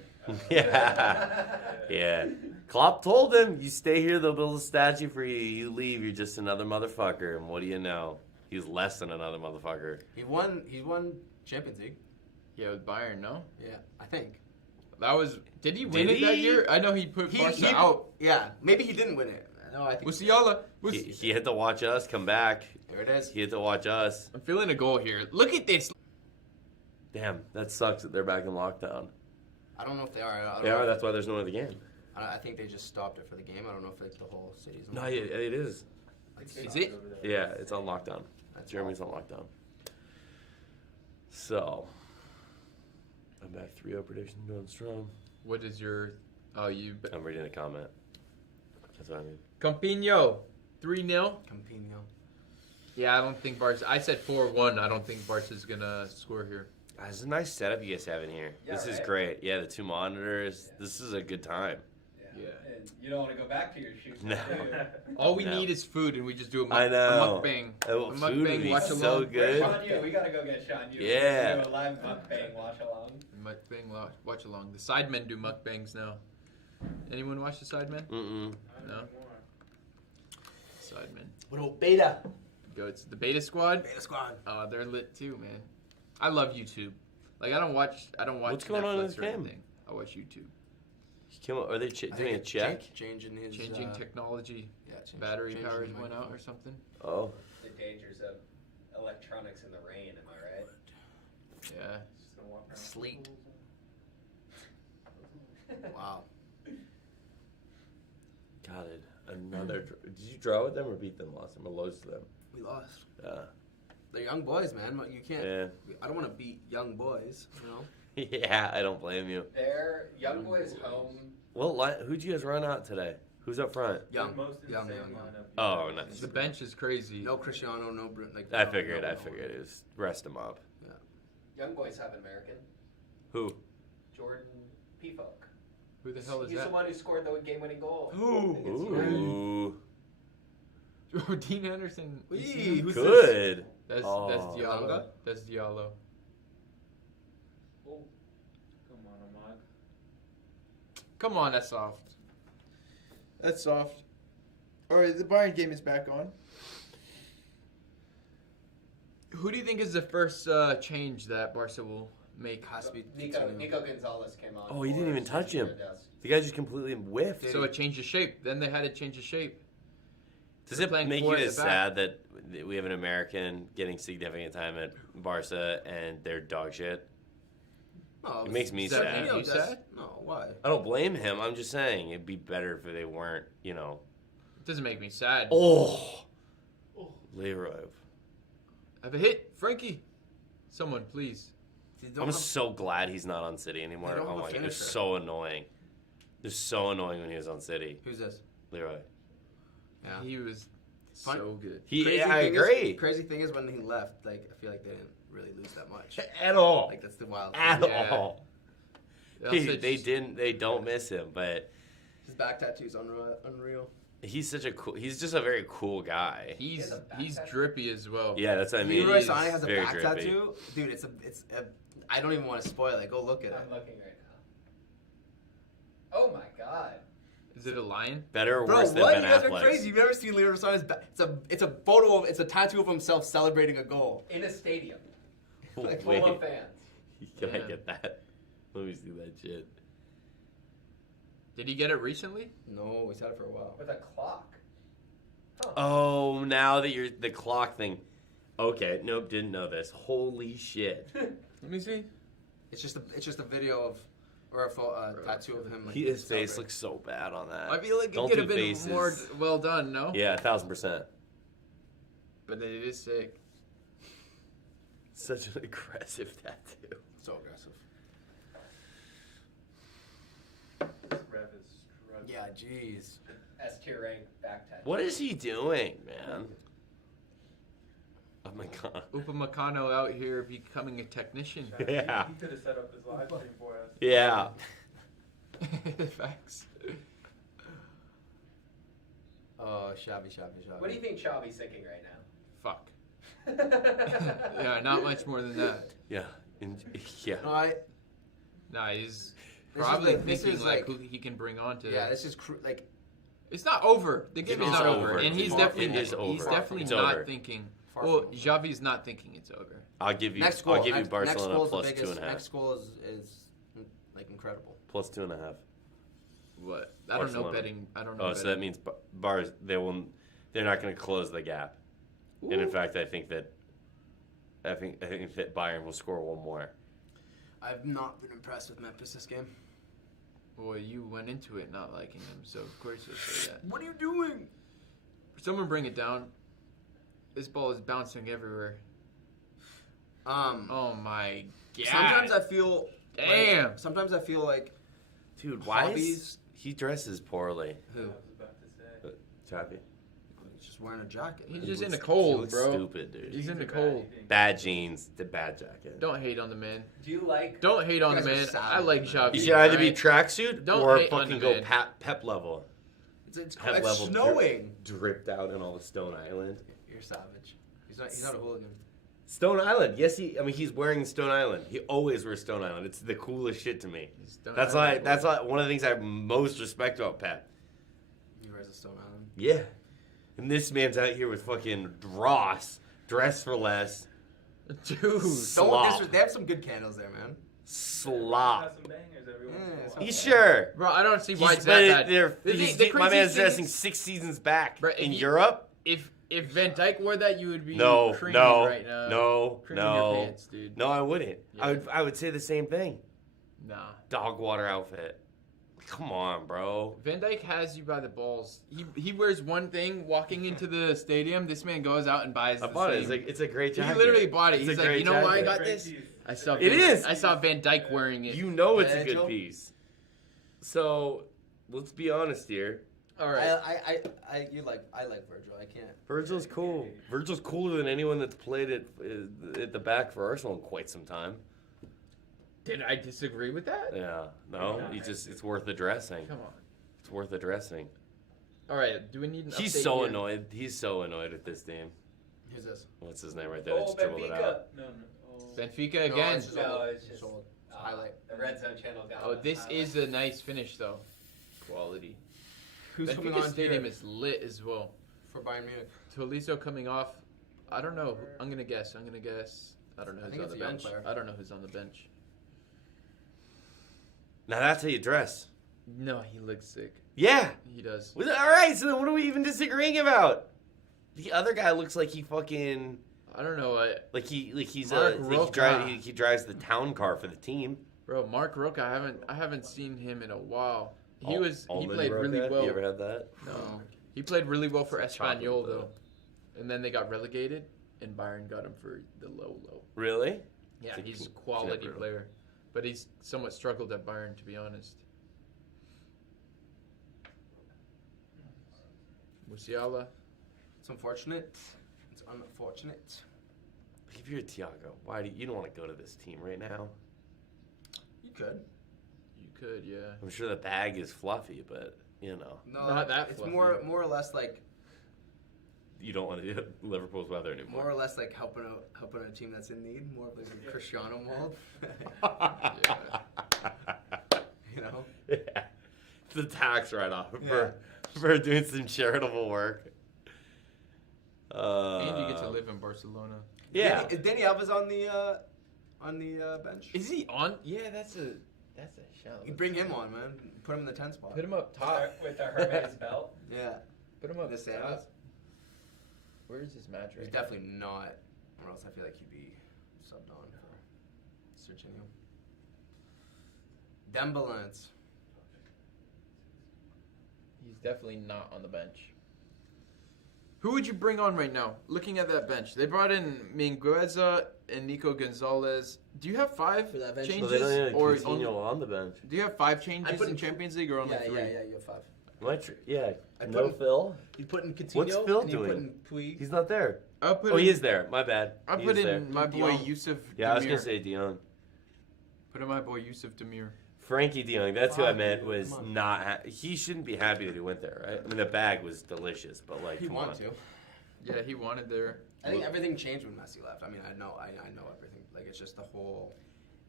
Yeah. Yeah. Klopp told him, you stay here, they'll build a statue for you. You leave, you're just another motherfucker. And what do you know? He's less than another motherfucker. He won Champions League. Yeah, with Bayern, no? Yeah, I think. That was. Did he win Did it that he? year? I know he put Barca out. Yeah, maybe he didn't win it. No, I think. Musiala. He had to watch us come back. There it is. He had to watch us. I'm feeling a goal here. Look at this. Damn, that sucks that they're back in lockdown. I don't know if they are. I don't They know. are, that's why there's no other game. I think they just stopped it for the game. I don't know if it's the whole city's. No, it is. Is it? Yeah, it's on lockdown. That's Germany's on lockdown. So, I'm back 3-0 prediction going strong. What is your. Oh, you. I'm reading a comment. That's what I mean. Campino. 3-0. Campino. Yeah, I don't think Barca. I said 4-1. I don't think Barca's going to score here. This is a nice setup you guys have in here. Yeah, this is right? great. Yeah, the two monitors. Yeah. This is a good time. Yeah. And you don't want to go back to your shoot. No. do you? All we No. need is food, and we just do a, I know. mukbang. Oh, A food mukbang, would be watch so along. good. Sean Yu, we gotta go get Sean Yu. Yeah. Do a live mukbang watch along. Mukbang, watch along. The Sidemen do mukbangs now. Anyone watch the Sidemen? Mm-mm. No. Sidemen. What about Beta? Goats. The Beta Squad. Beta Squad. Oh, they're lit too, man. I love YouTube. Like I don't watch. What's going on in Netflix this or game? anything. I watch YouTube. Are they doing a check? Changing his. Changing technology. Battery powers went out or something. Oh. The dangers of electronics in the rain, am I right? Yeah. Sleet. Wow. Got it. Another. Did you draw with them or beat them last time or lose to them? We lost. Yeah. They're young boys, man. You can't. Yeah. I don't want to beat young boys. You know. Yeah, I don't blame you. Their young boys home. Well, who'd you guys run out today? Who's up front? Young. Most Young. insane Young. lineup. Oh, nice. The bench is crazy. No Cristiano. No Bruno. Like, I figured. It was rest them up. Young boys have an American. Who? Jordan P-Folk. Who the hell is He's that? the one who scored the game-winning goal. Ooh. Dean Henderson. Wee, who's Good. That's Oh. Diallo. Elanga? That's Diallo. Oh, come on, Ahmad. Come on, that's soft. That's soft. All right, the Bayern game is back on. Who do you think is the first change that Barca will make? Has to be Nico Gonzalez came on. Oh, he didn't for even touch Sergio him. Dest. The guy just completely whiffed. So it changed the shape. Then they had to change the shape. Does They're it playing make four you at as the back. sad that we have an American getting significant time at Barca and they're dog shit? No, It makes me Does that sad. make you sad? No, why? I don't blame him. I'm just saying it'd be better if they weren't, you know. It doesn't make me sad. Oh, Leroy. I have a hit, Frankie. Someone, please. I'm so glad he's not on City anymore. They don't Oh have my a god, it was finisher. so annoying. It was so annoying when he was on City. Who's this? Leroy. Yeah. He was Fun- so good. I agree. Crazy thing is when he left, like I feel like they didn't really lose that much. At all. Like that's the wild thing. At Yeah. all. Also They just- didn't. They don't miss him, but His back tattoo's unreal. he's such a cool. He's just a very cool guy. He's has a back he's tattoo? drippy as well. Yeah, that's what I mean. Leroy He's Sané has a very back drippy. tattoo, dude. It's a. I don't even want to spoil it. Go look at it. I'm looking right now. Oh my god. Is it a lion? Better or Bro, worse than what? Ben You guys are Affleck's? crazy. You've never seen Leroy Sané's back? It's a photo of. It's a tattoo of himself celebrating a goal. In a stadium. Like, Full Wait, of fans. can I Yeah. get that? Let me see that shit. Did he get it recently? No, he's had it for a while. With a clock. Huh. Oh, now that you're the clock thing. Okay, nope, didn't know this. Holy shit. Let me see. It's just a video of or a tattoo of him. Like, His face celebrating. looks so bad on that. I feel like it Don't could do have been faces. more well done, no? Yeah, 1,000%. But it is sick. Such an aggressive tattoo. so aggressive. This rev is struggling. Yeah, jeez. S tier rank back tattoo. What is he doing, man? Oh my god. Upamecano out here becoming a technician. Yeah. He could have set up his live stream for us. Yeah. Facts. Oh, shabby. What do you think Xavi's thinking right now? Fuck. Yeah, not much more than that. Yeah. Yeah. No, Nah, he's This is probably like- this thinking is like like- who he can bring on to. yeah, this is like It's not over. The game It is is not over, over. and he's It definitely is over. he's definitely It's not over. thinking. Far Well, from over. Xavi's not thinking it's over. I'll give you next goal. I'll give you next Barcelona goal is plus the biggest, 2.5. Next goal is like incredible. Plus 2.5. What? I don't know Barcelona. betting. I don't know. Oh, so that betting. means bars they're not going to close the gap. And in fact, I think that Bayern will score one more. I've not been impressed with Memphis this game. Well, you went into it not liking him, so of course you'll say that. What are you doing? Someone bring it down. This ball is bouncing everywhere. Oh my god. Sometimes I feel. Damn. Like, sometimes I feel like Dude, why is Hobbies. he dresses poorly? who? I was about to say. Chappy. He's just wearing a jacket. He's man. just in the He cold, looks bro. stupid, dude. He's in the Bad cold. eating. Bad jeans, the bad jacket. Don't hate on the man. Do you like? Don't hate on the You guys are man. savage, I like man. Xavi. You should either be alright? tracksuit Don't or hate on fucking the go man. pep level. It's Pep it's level snowing. Dripped out in all of Stone Island. You're savage. He's not a hooligan. Stone Island, yes, he's wearing Stone Island. He always wears Stone Island. It's the coolest shit to me. That's why one of the things I most respect about Pep. He wears a Stone Island. Yeah. And this man's out here with fucking dross, dress for less, Dude. Slop. They have some good candles there, man. slop. Got some bangers every once in a Yeah, while. You sure? Bro, I don't see why He's, it's that bad. The my craziest man's thing dressing is- 6 seasons back Bro, if in you- Europe. If Van Dyke wore that, you would be No, creaming no, right now. no, Creaming no, your pants, dude. no. I wouldn't. Yeah. I would say the same thing. Nah. Dog water outfit. Come on, bro. Van Dyke has you by the balls. He wears one thing walking into the stadium. This man goes out and buys I the bought same. it. It's a great He jacket. literally bought it. It's a He's like, great you know why I jacket. got this? Franchies. I saw. It is. I saw Van Dyke wearing it. You know it's a Virgil? good piece. So let's be honest here. All right. I like Virgil. I can't. Virgil's cool. Virgil's cooler than anyone that's played at the back for Arsenal in quite some time. Did I disagree with that? Yeah. No, it's worth addressing. Come on. It's worth addressing. All right. Do we need an He's update so here? annoyed. He's so annoyed with this team. Who's this? What's his name right there? I Oh, just dribbled it out. Benfica. No. Oh. Benfica No, again. it's just- No, it's just old. It's a highlight. The Red Zone channel got Oh, us this highlights. is a nice finish though. Quality. Who's coming Benfica on Stadium here is lit as well. for Bayern Munich? Tolisso coming off. I don't know. I'm gonna guess. I don't know I who's think on it's the a young bench. player. I don't know who's on the bench. Now that's how you dress. No, he looks sick. Yeah. He does. All right. So then, what are we even disagreeing about? The other guy looks like he fucking I don't know. he's Mark he Roca. drives the town car for the team. Bro, Mark Roca, I haven't seen him in a while. He Almond played really Roca? well. You ever had that? No. He played really well for It's a chocolate Espanyol though. though. And then they got relegated and Bayern got him for the low. Really? Yeah, It's a he's a peanut quality brittle. player. But he's somewhat struggled at Bayern, to be honest. Musiala. It's unfortunate. It's unfortunate. If you're Thiago, why do you don't want to go to this team right now? You could. You could, yeah. I'm sure the bag is fluffy, but you know No, Not that It's fluffy. more or less like you don't want to do Liverpool's weather anymore. more or less like helping a team that's in need. More of like a Cristiano mold. You know. Yeah. The tax write-off Yeah. for doing some charitable work. And you get to live in Barcelona. Yeah. Is Danny Alves on the bench? Is he on? Yeah, that's a shout. You bring him on, man. Put him in the 10 spot. Put him up top. With the Hermes belt. Yeah. Put him up The top. Sandals? Where's his match He's rate? definitely not, or else I feel like he'd be subbed on for Serginho. Dembélé. He's definitely not on the bench. Who would you bring on right now? Looking at that bench, they brought in Mingueza and Nico Gonzalez. Do you have 5 For that bench? changes, Well, they don't even or continue on the bench. do you have 5 changes I put in in- Champions League, or only 3? you have 5. I No put- Phil. You put in Coutinho. What's Phil and you doing? put in Puig. He's not there. I'll put Oh, in, he is there. My bad. I He put is in there. my boy Dion. Yusuf. Yeah, I was Demir. gonna say Dion. Put in my boy Yusuf Demir. Frankie De that's who I Fuck, meant dude, was come on. not. He shouldn't be happy that he went there, right? I mean, the bag was delicious, but like, He come wanted on. to. Yeah, he wanted there. I think everything changed when Messi left. I mean, I know everything. Like, it's just the whole.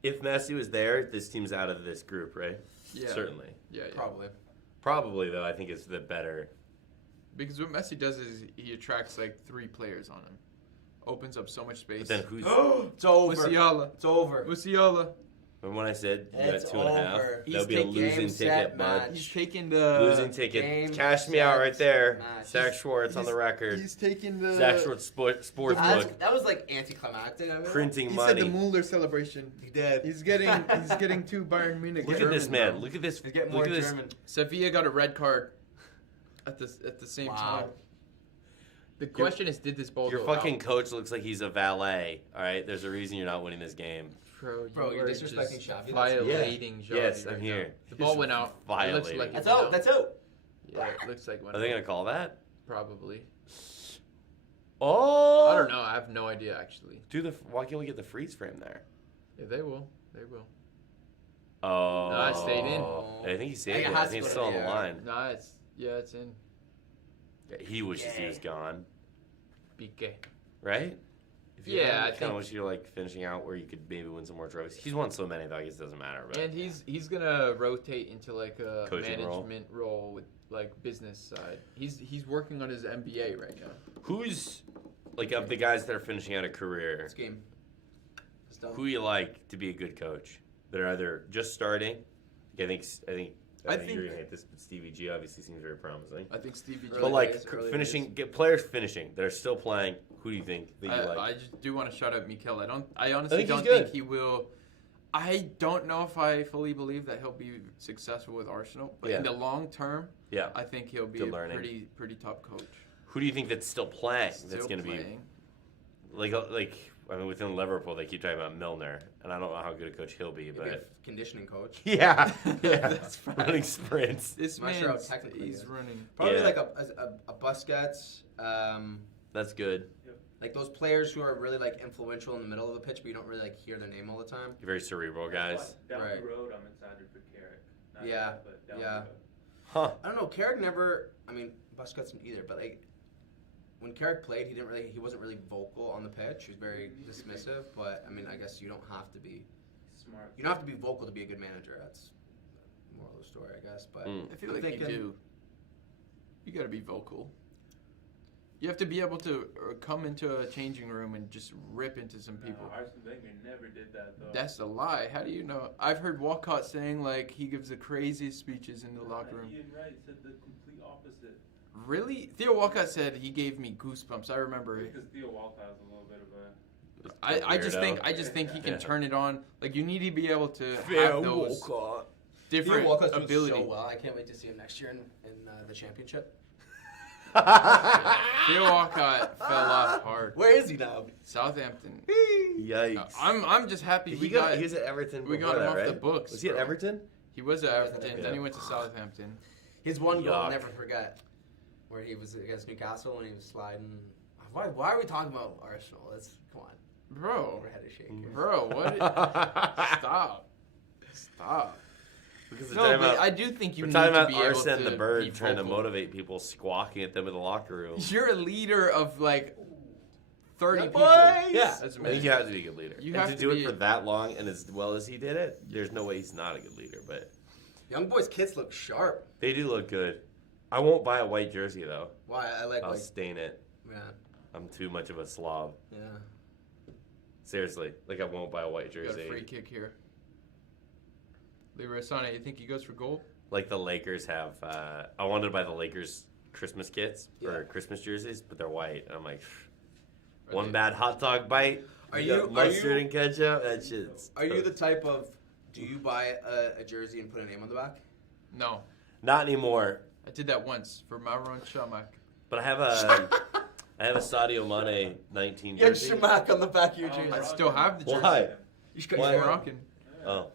If Messi was there, this team's out of this group, right? Yeah, Certainly. Yeah. Probably though, I think it's the better. Because what Messi does is he attracts like 3 players on him, opens up so much space. But then who's? It's over. Musiala. It's over. Musiala. Remember when I said you got It's 2.5? over. That would be He's a losing taking ticket, set bud. match. He's taking the Losing ticket. game, Cash me out right there. match. Zach Schwartz on the record. He's taking the. Zach Schwartz Sportsbook. That was like anticlimactic. I mean, Printing He money. said the Mueller celebration. He did. He's getting 2 Bayern Munich. Look at this German, man. bro. Look at this. He's getting Look more at this. German. Sevilla got a red card at the same Wow. time. The question is, did this ball Your go fucking out? coach looks like he's a valet. All right, there's a reason you're not winning this game. Bro, you're are disrespecting just Xavi. Violating Xavi Yes, right I'm here. now. The ball went out. It looks Violating. like it That's went out. That's out. Yeah, it looks like it went Are they out. gonna call that? Probably. Oh. I don't know. I have no idea actually. Why can't we get the freeze frame there? Yeah, they will. They will. Oh. No, it stayed in. I think he saved I think it. it I has think to it's go still on to the the air. line. Nah, it's in. Yeah, he wishes he was gone, Piqué. right? Yeah, I I kind think- of wish you were like finishing out where you could maybe win some more trophies. He's won so many, though. I guess it doesn't matter. But And he's gonna rotate into like a Coaching role. management role with like business side. He's working on his MBA right now. who's like of the guys that are finishing out a career? This game. It's done. Who you like to be a good coach? They're either just starting. I think I you're think- gonna hate this, but Stevie G obviously seems very promising. I think Stevie G. Early But like days, early finishing, days. get players finishing. They're still playing. Who do you think that you I like? just do want to shout out Mikel. I honestly think he's don't good. think he will. I don't know if I fully believe that he'll be successful with Arsenal, but in Yeah. the long term, Yeah. I think he'll be Good a learning. pretty top coach. Who do you think that's still playing? Still that's going to be playing. like I mean within Liverpool they keep talking about Milner, and I don't know how good a coach he'll be, He'd be a but conditioning coach. yeah, yeah, That's right. running sprints. This I'm not sure how man, technically he he's is. running. Probably Yeah. like a Busquets. That's good. Like those players who are really like influential in the middle of the pitch, but you don't really like hear their name all the time. You're very cerebral, guys. Down Right. the road, I'm excited for Carrick. Not Yeah, yet, but down yeah. the road. Huh? I don't know. Carrick never. I mean, Busquets didn't either, but like when Carrick played, he wasn't really vocal on the pitch. He was very dismissive. But I mean, I guess you don't have to be. Smart. You don't have to be vocal to be a good manager. That's the moral of the story, I guess. But Mm. I feel I'm like thinking, you do. You gotta be vocal. You have to be able to come into a changing room and just rip into some people. Arsene Wenger never did that, though. That's a lie. How do you know? I've heard Walcott saying, like, he gives the craziest speeches in the locker room. Ian Wright said the complete opposite. Really? Theo Walcott said he gave me goosebumps. I remember it. Because Theo Walcott is a little bit of a... I just think he can turn it on. Like, you need to be able to have those different Walcott's doing abilities. so well. I can't wait to see him next year in the championship. Theo Walcott fell off hard. Where is he now? Southampton. Yikes. I'm just happy he was at Everton. we got before him that, off right? the books. Was he at bro. Everton? He was at Everton. Yeah. Then he went to Southampton. His one goal, I'll Yuck. never forget, where he was against Newcastle when he was sliding. Why are we talking about Arsenal? Come on. Bro. Overhead is shaking. Bro, what? Stop. Because No, but I do think you we're need talking to about be able Arsene to the Bird be trying to vocal. motivate people, squawking at them in the locker room. You're a leader of like 30 people. boys! Yeah, That's I think amazing. you have to be a good leader. You and have to to do be- it for that long and as well as he did it, there's no way he's not a good leader. But Young boys' kits look sharp. they do look good. I won't buy a white jersey though. Why? I like I'll white. stain it. Yeah. I'm too much of a slob. Yeah. Seriously, like I won't buy a white You got a jersey. free kick here. Leroy Sané, you think he goes for goal? Like the Lakers have. I wanted to buy the Lakers Christmas kits Yeah. or Christmas jerseys, but they're white. And I'm like, Are one they- bad hot dog bite. Are you got you- mustard and ketchup? That shit's. Are you the type of, do you buy a jersey and put a name on the back? No. Not anymore. I did that once for Marouane Chamakh. But I have a Sadio Mane 19 Get jersey. Shamak on the back of your jersey. I still have the jersey. Why? He's Why? He's Moroccan. Oh,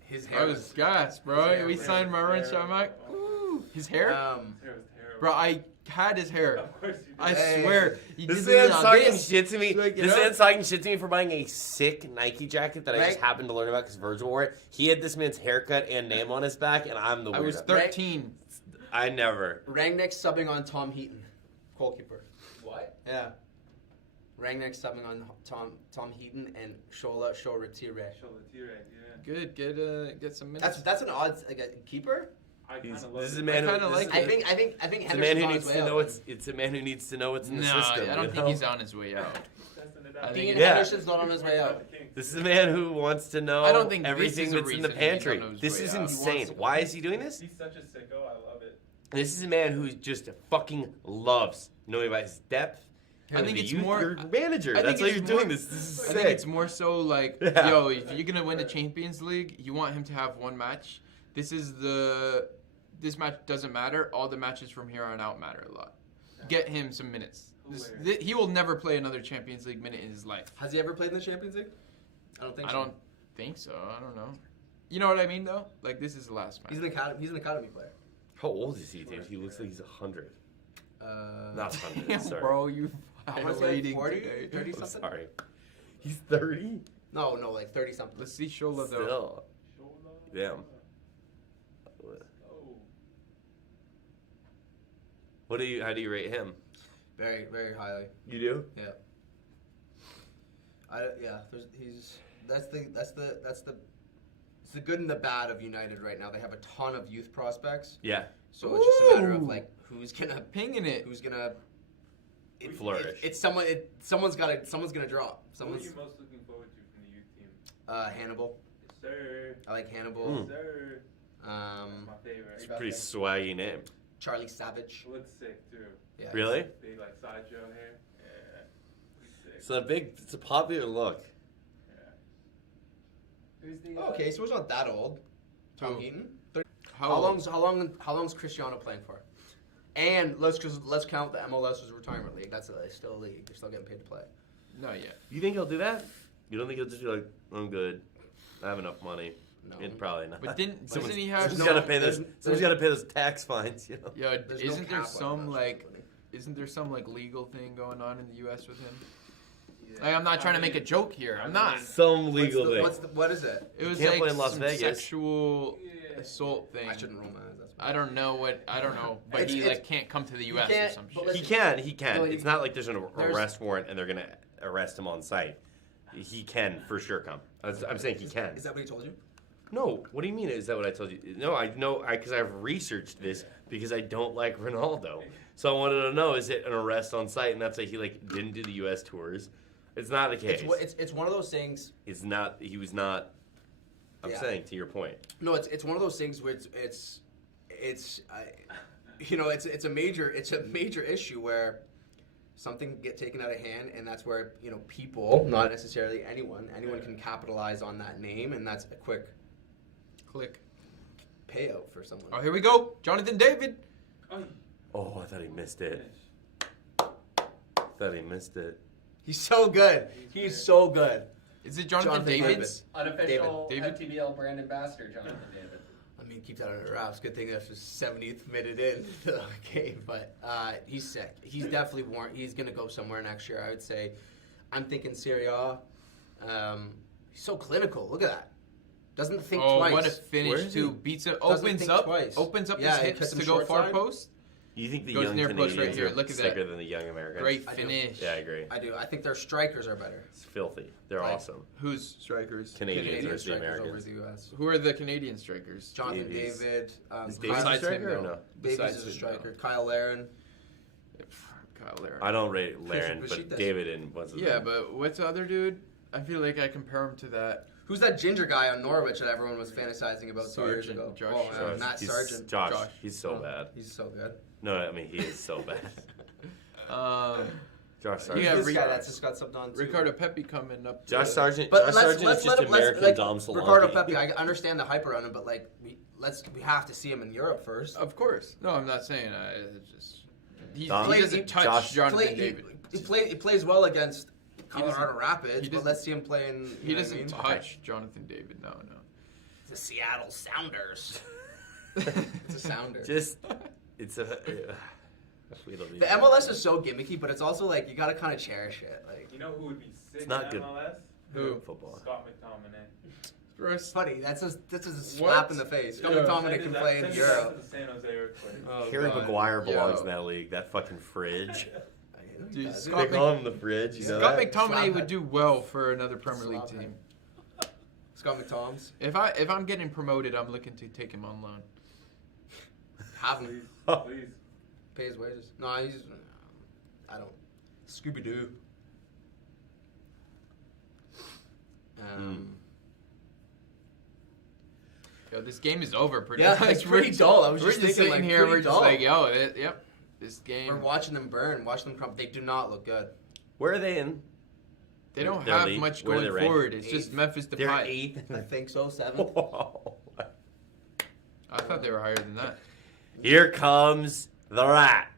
His I hair was gassed, bro. We hair signed was Marouane terrible. Chamakh. Ooh, his hair? It was terrible. Bro, I had his hair. Of course you did. I Hey. swear. He this did man's like talking this. shit to me. Like, you This know? man's talking shit to me for buying a sick Nike jacket that I just Right. happened to learn about because Virgil wore it. He had this man's haircut and name on his back, and I'm the weirdo. I was 13. I never. Rangnick subbing on Tom Heaton, goalkeeper. What? Yeah. Rangnick subbing on Tom Heaton and Shola Shoretire. Good. Get some minutes. That's an odd keeper. I kind He's, of this love is it. a man. I Who, kinda this like is I think It's a Henderson's man who on needs his to way know out. it's a man who needs to know what's in the No, system. I don't you think know? he's on his way out. Testing it I out. think Dean Yeah. Henderson's not on his way out. This is a man who wants to know I don't think this everything is a that's in the reason he's pantry. on his This way is out. insane. Why is he doing this? He's such a sicko. I love it. This is a man who just fucking loves knowing about his depth. I think it's youth, more- your manager. I think That's why it's you're more- doing this. This is I sick. think it's more so like, Yeah. yo, if you're gonna win the Champions League, you want him to have one match. This match doesn't matter. All the matches from here on out matter a lot. Get him some minutes. He will never play another Champions League minute in his life. Has he ever played in the Champions League? I don't think I so. don't think so. I don't know. You know what I mean, though? Like, this is the last match. He's an academy player. How old is he, dude? He looks like he's 100. Not 100. Damn, sorry. bro, you I want to say violating 40, today. 30 I'm something. sorry. He's 30. No, like 30 something. Let's see Shola, though. Still. Damn. Oh. How do you rate him? Very, very highly. You do? Yeah. That's the good and the bad of United right now. They have a ton of youth prospects, Yeah. so it's just a matter of Ooh. like who's gonna Pinging it. Flourish. Someone's gonna drop. What are you most looking forward to from the youth team? Hannibal. Yes, sir. I like Hannibal. Mm. Yes, sir. That's my favorite. Pretty swaggy name. Charlie Savage. Looks sick too. Yeah, Really? Big like sideshow hair. Yeah. He's sick. It's a popular look. Yeah. Who's the? Okay, so he's not that old. Tom Who? Heaton. How How long's Cristiano playing for? And let's count the MLS as a retirement league. That's still a league. They're still getting paid to play. Not yet. You think he'll do that? You don't think he'll just be like, I'm good. I have enough money. No. Probably not. But doesn't Someone's he have someone's some- gotta pay those. there's- Someone's gotta pay those tax fines. You know. Yo, There's no isn't there cap some that. like, isn't there some like legal thing going on in the U.S. with him? Like, I'm not trying to make a joke here. I'm not. Some legal thing. What is it? It was can't like play in Las some Vegas. sexual Yeah. assault thing. I shouldn't romance. That's I don't know, but It's- he it's- like can't come to the U.S. or can't- some but shit. He can. No, It's not like there's an there's- arrest warrant and they're gonna arrest him on site. He can for sure come. I'm saying he can. Is that what he told you? No, what do you mean? Is that what I told you? No, I know because I've researched this because I don't like Ronaldo. So I wanted to know: is it an arrest on site? And that's why he didn't do the U.S. tours. It's not the case. It's one of those things. It's not. He was not. I'm saying to your point. No, it's one of those things where it's a major issue where something get taken out of hand, and that's where people, not necessarily anyone can capitalize on that name, and that's a quick Click. payout for someone. Oh, here we go. Jonathan David. Oh, I thought he missed it. He's so good. He's so good. Is it Jonathan David's? Unofficial David? FTBL brand ambassador, Jonathan David. I mean, keep that under wraps. Good thing that's just 70th minute in the game, but he's sick. He's definitely he's gonna go somewhere next year. I would say. I'm thinking Serie A. He's so clinical. Look at that. Doesn't think twice. Oh, what a finish too! Beats it, opens up his hips to go far post. You think the Goes young near post Canadians right here. are Look at sicker that. than the young Americans? Great I do. finish. Yeah, I agree. I do. I think their strikers are better. It's filthy. They're Right. awesome. Who's strikers? Canadians versus the strikers over Americans. the U.S. Who are the Canadian strikers? Jonathan Davies. David. Is Davies a Besides him, striker or though. no? Davies Besides is a him, striker. Kyle Laren. Kyle Laren. I don't rate Laren, But but she does. David and what's his Yeah, name? but what's the other dude? I feel like I compare him to that. Who's that ginger guy on Norwich that everyone was fantasizing about 2 years Sargent, ago? Josh Oh, Matt He's- Sargent. Josh. He's so bad. He's so good. No, I mean he is so bad. Josh Sargent. Yeah, this Rick- guy that's just got subbed on too. Ricardo Pepe coming up. Josh Sargent. But Josh let's Sargent let is just him. American Dom Solanke. Ricardo Pepe. I understand the hype around him, but we have to see him in Europe first. Of course. No, I'm not saying. He Dom- doesn't touch Josh- Jonathan David. He plays well against Colorado doesn't- Rapids, he but doesn't- let's see him play in. He doesn't touch Jonathan David. No. The Seattle Sounders. It's a Sounder. It's a. We don't need The to- MLS is so gimmicky, but it's also you gotta kind of cherish it. You know who would be sick It's not in good. MLS? Who? Football. Scott McTominay. It's funny. That's a slap in the face. Scott Yeah. McTominay can play in Send his Europe. ass to the San Jose Earthquake. Oh, Harry God. Maguire belongs Yo. in that league. That fucking fridge. Dude, They Scott call him the fridge. You know Scott that? McTominay Slap would it. do well for another Premier League Slap team. Scott McToms. If I'm getting promoted, I'm looking to take him on loan. Have him. Please. Pay his wages. No, he's. I don't. Scooby Doo. Yo, this game is over pretty Yeah, much. it's pretty dull. I was we're just just thinking, sitting here. We're pretty just dull. like, yo, yep. This We're game. watching them burn. Watching them crumble. They do not look good. Where are they in? They don't Their have league? much Where are going they ranked? forward. It's just Eighth. Memphis They're Depay. 8th. I think so. 7th. Whoa. I thought they were higher than that. Here comes the rat.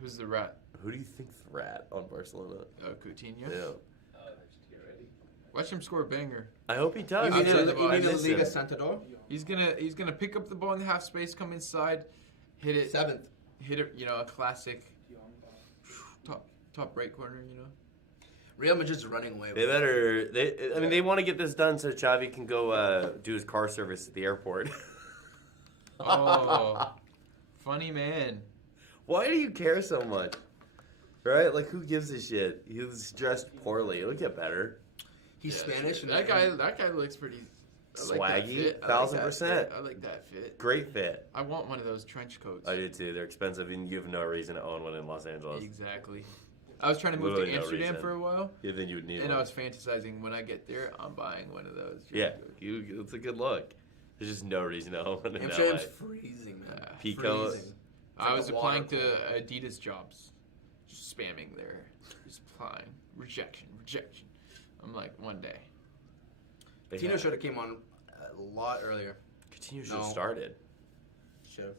Who's the rat? Who do you think's the rat on Barcelona? Coutinho. Yeah. Watch him score a banger. I hope he does. You mean I'll in tell the you what, I miss Liga him. Santador? He's gonna pick up the ball in the half space, come inside, hit it. 7th. Hit it. A classic top right corner. Real Madrid's running away. They better. They want to get this done so Xavi can go do his car service at the airport. Oh, funny man. Why do you care so much? Right? Like, who gives a shit? He was dressed poorly. He'll get better. He's Yeah, Spanish. sure. And That guy looks pretty. I like that Swaggy, fit. I like that 1000%. fit. I like that fit. Great fit. I want one of those trench coats. I do too. They're expensive, and you have no reason to own one in Los Angeles. Exactly. I was trying to move Literally to no Amsterdam reason. for a while, Yeah, then you would need and one. I was fantasizing when I get there, I'm buying one of those. Yeah, it's a good look. There's just no reason to own one in Amsterdam's LA. freezing, man. Pico. Freezing. I like was a water applying to cooler. Adidas jobs, just spamming there, just applying, rejection. I'm like, one day. Tino should have came on a lot earlier. Coutinho should have No. started. Should have.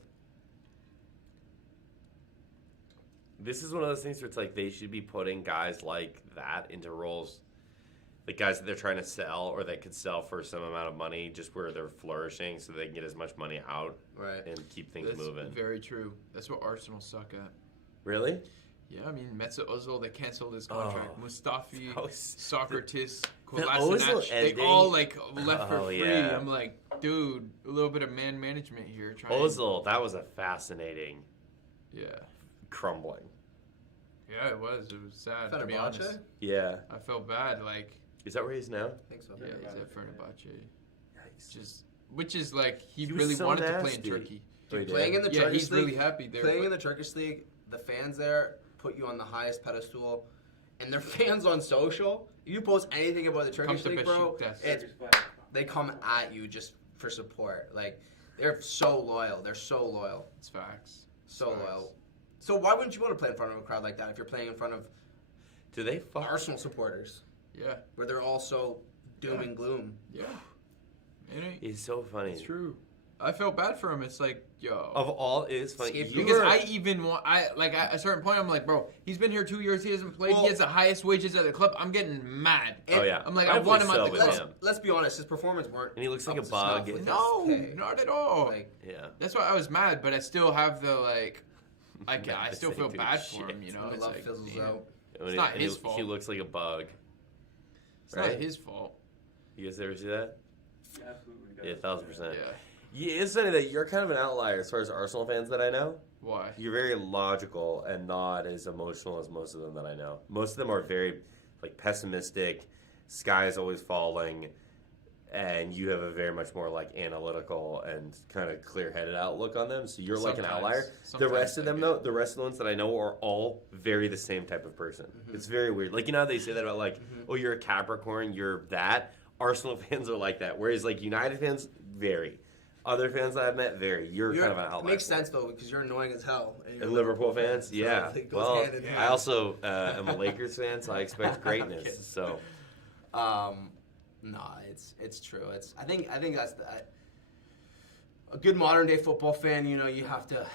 This is one of those things where it's like they should be putting guys like that into roles, like guys that they're trying to sell or that could sell for some amount of money, just where they're flourishing, so they can get as much money out Right. and keep things That's moving. very true. That's what Arsenal suck at. Really? Yeah, I mean, Mesut Ozil, they canceled his contract. Oh. Mustafi, That was- Socrates, the Ozil Kolasinac, they ending- all left for Oh, free. yeah. I'm like, dude, a little bit of man management here. Ozil, that was a fascinating Yeah. crumbling. Yeah, it was. It was sad, to be honest. Fenerbahce? Yeah. I felt bad. Like, Is that where he is now? I think so. yeah, he's at Fenerbahce. which is like he was really so wanted to play nasty. in Turkey. Oh, he did? Playing in the Yeah, Turkish he's league, really happy there. playing but- in the Turkish league, the fans there put you on the highest pedestal, and their fans on social. You post anything about the Turkish league, bro, it's they come at you just for support. Like they're so loyal. They're so loyal. It's facts. So Facts. loyal. So why wouldn't you want to play in front of a crowd like that if you're playing in front of Do they fuck? Arsenal supporters, Yeah. where they're all so doom and gloom? Yeah. It ain't. He's so funny. It's true. I felt bad for him. It's like, yo. Of all, it's funny. Escape You Because were- I even want, at a certain point, I'm like, bro, he's been here 2 years, he hasn't played, Well- he has the highest wages at the club. I'm getting mad. Oh yeah. I'm like, I Rightfully want him at so the with club. him. Let's be honest. His performance weren't. And he looks like up a to bug. snuff with his No, pay. not at all. Like, Yeah. That's why I was mad, but I still have the, like, I still feel Dude, bad for shit. him, you know? when the It's love like, fizzles damn. out. When not and his he fault. looks like a bug. It's Right? not his fault. You guys ever see that? Absolutely. Yeah, 1,000%. Yeah. Yeah, it's funny that you're kind of an outlier as far as Arsenal fans that I know. Why? You're very logical and not as emotional as most of them that I know. Most of them are very like pessimistic. Sky is always falling, and you have a very much more like analytical and kind of clear-headed outlook on them. So you're like an Sometimes. outlier. The Sometimes rest of I them, do. though, the rest of the ones that I know are all very the same type of person. It's very weird. Like you know how they say that about like, oh, you're a Capricorn, you're that. Arsenal fans are like that, whereas like United fans vary. Other fans that I've met vary. You're kind of an It outlier. makes sense though because you're annoying as hell. you're And Liverpool fans, so yeah. it goes Well, hand in hand. I also am a Lakers fan, so I expect greatness. kidding. So Nah, it's true. I think that's a good modern day football fan. You know, you have to.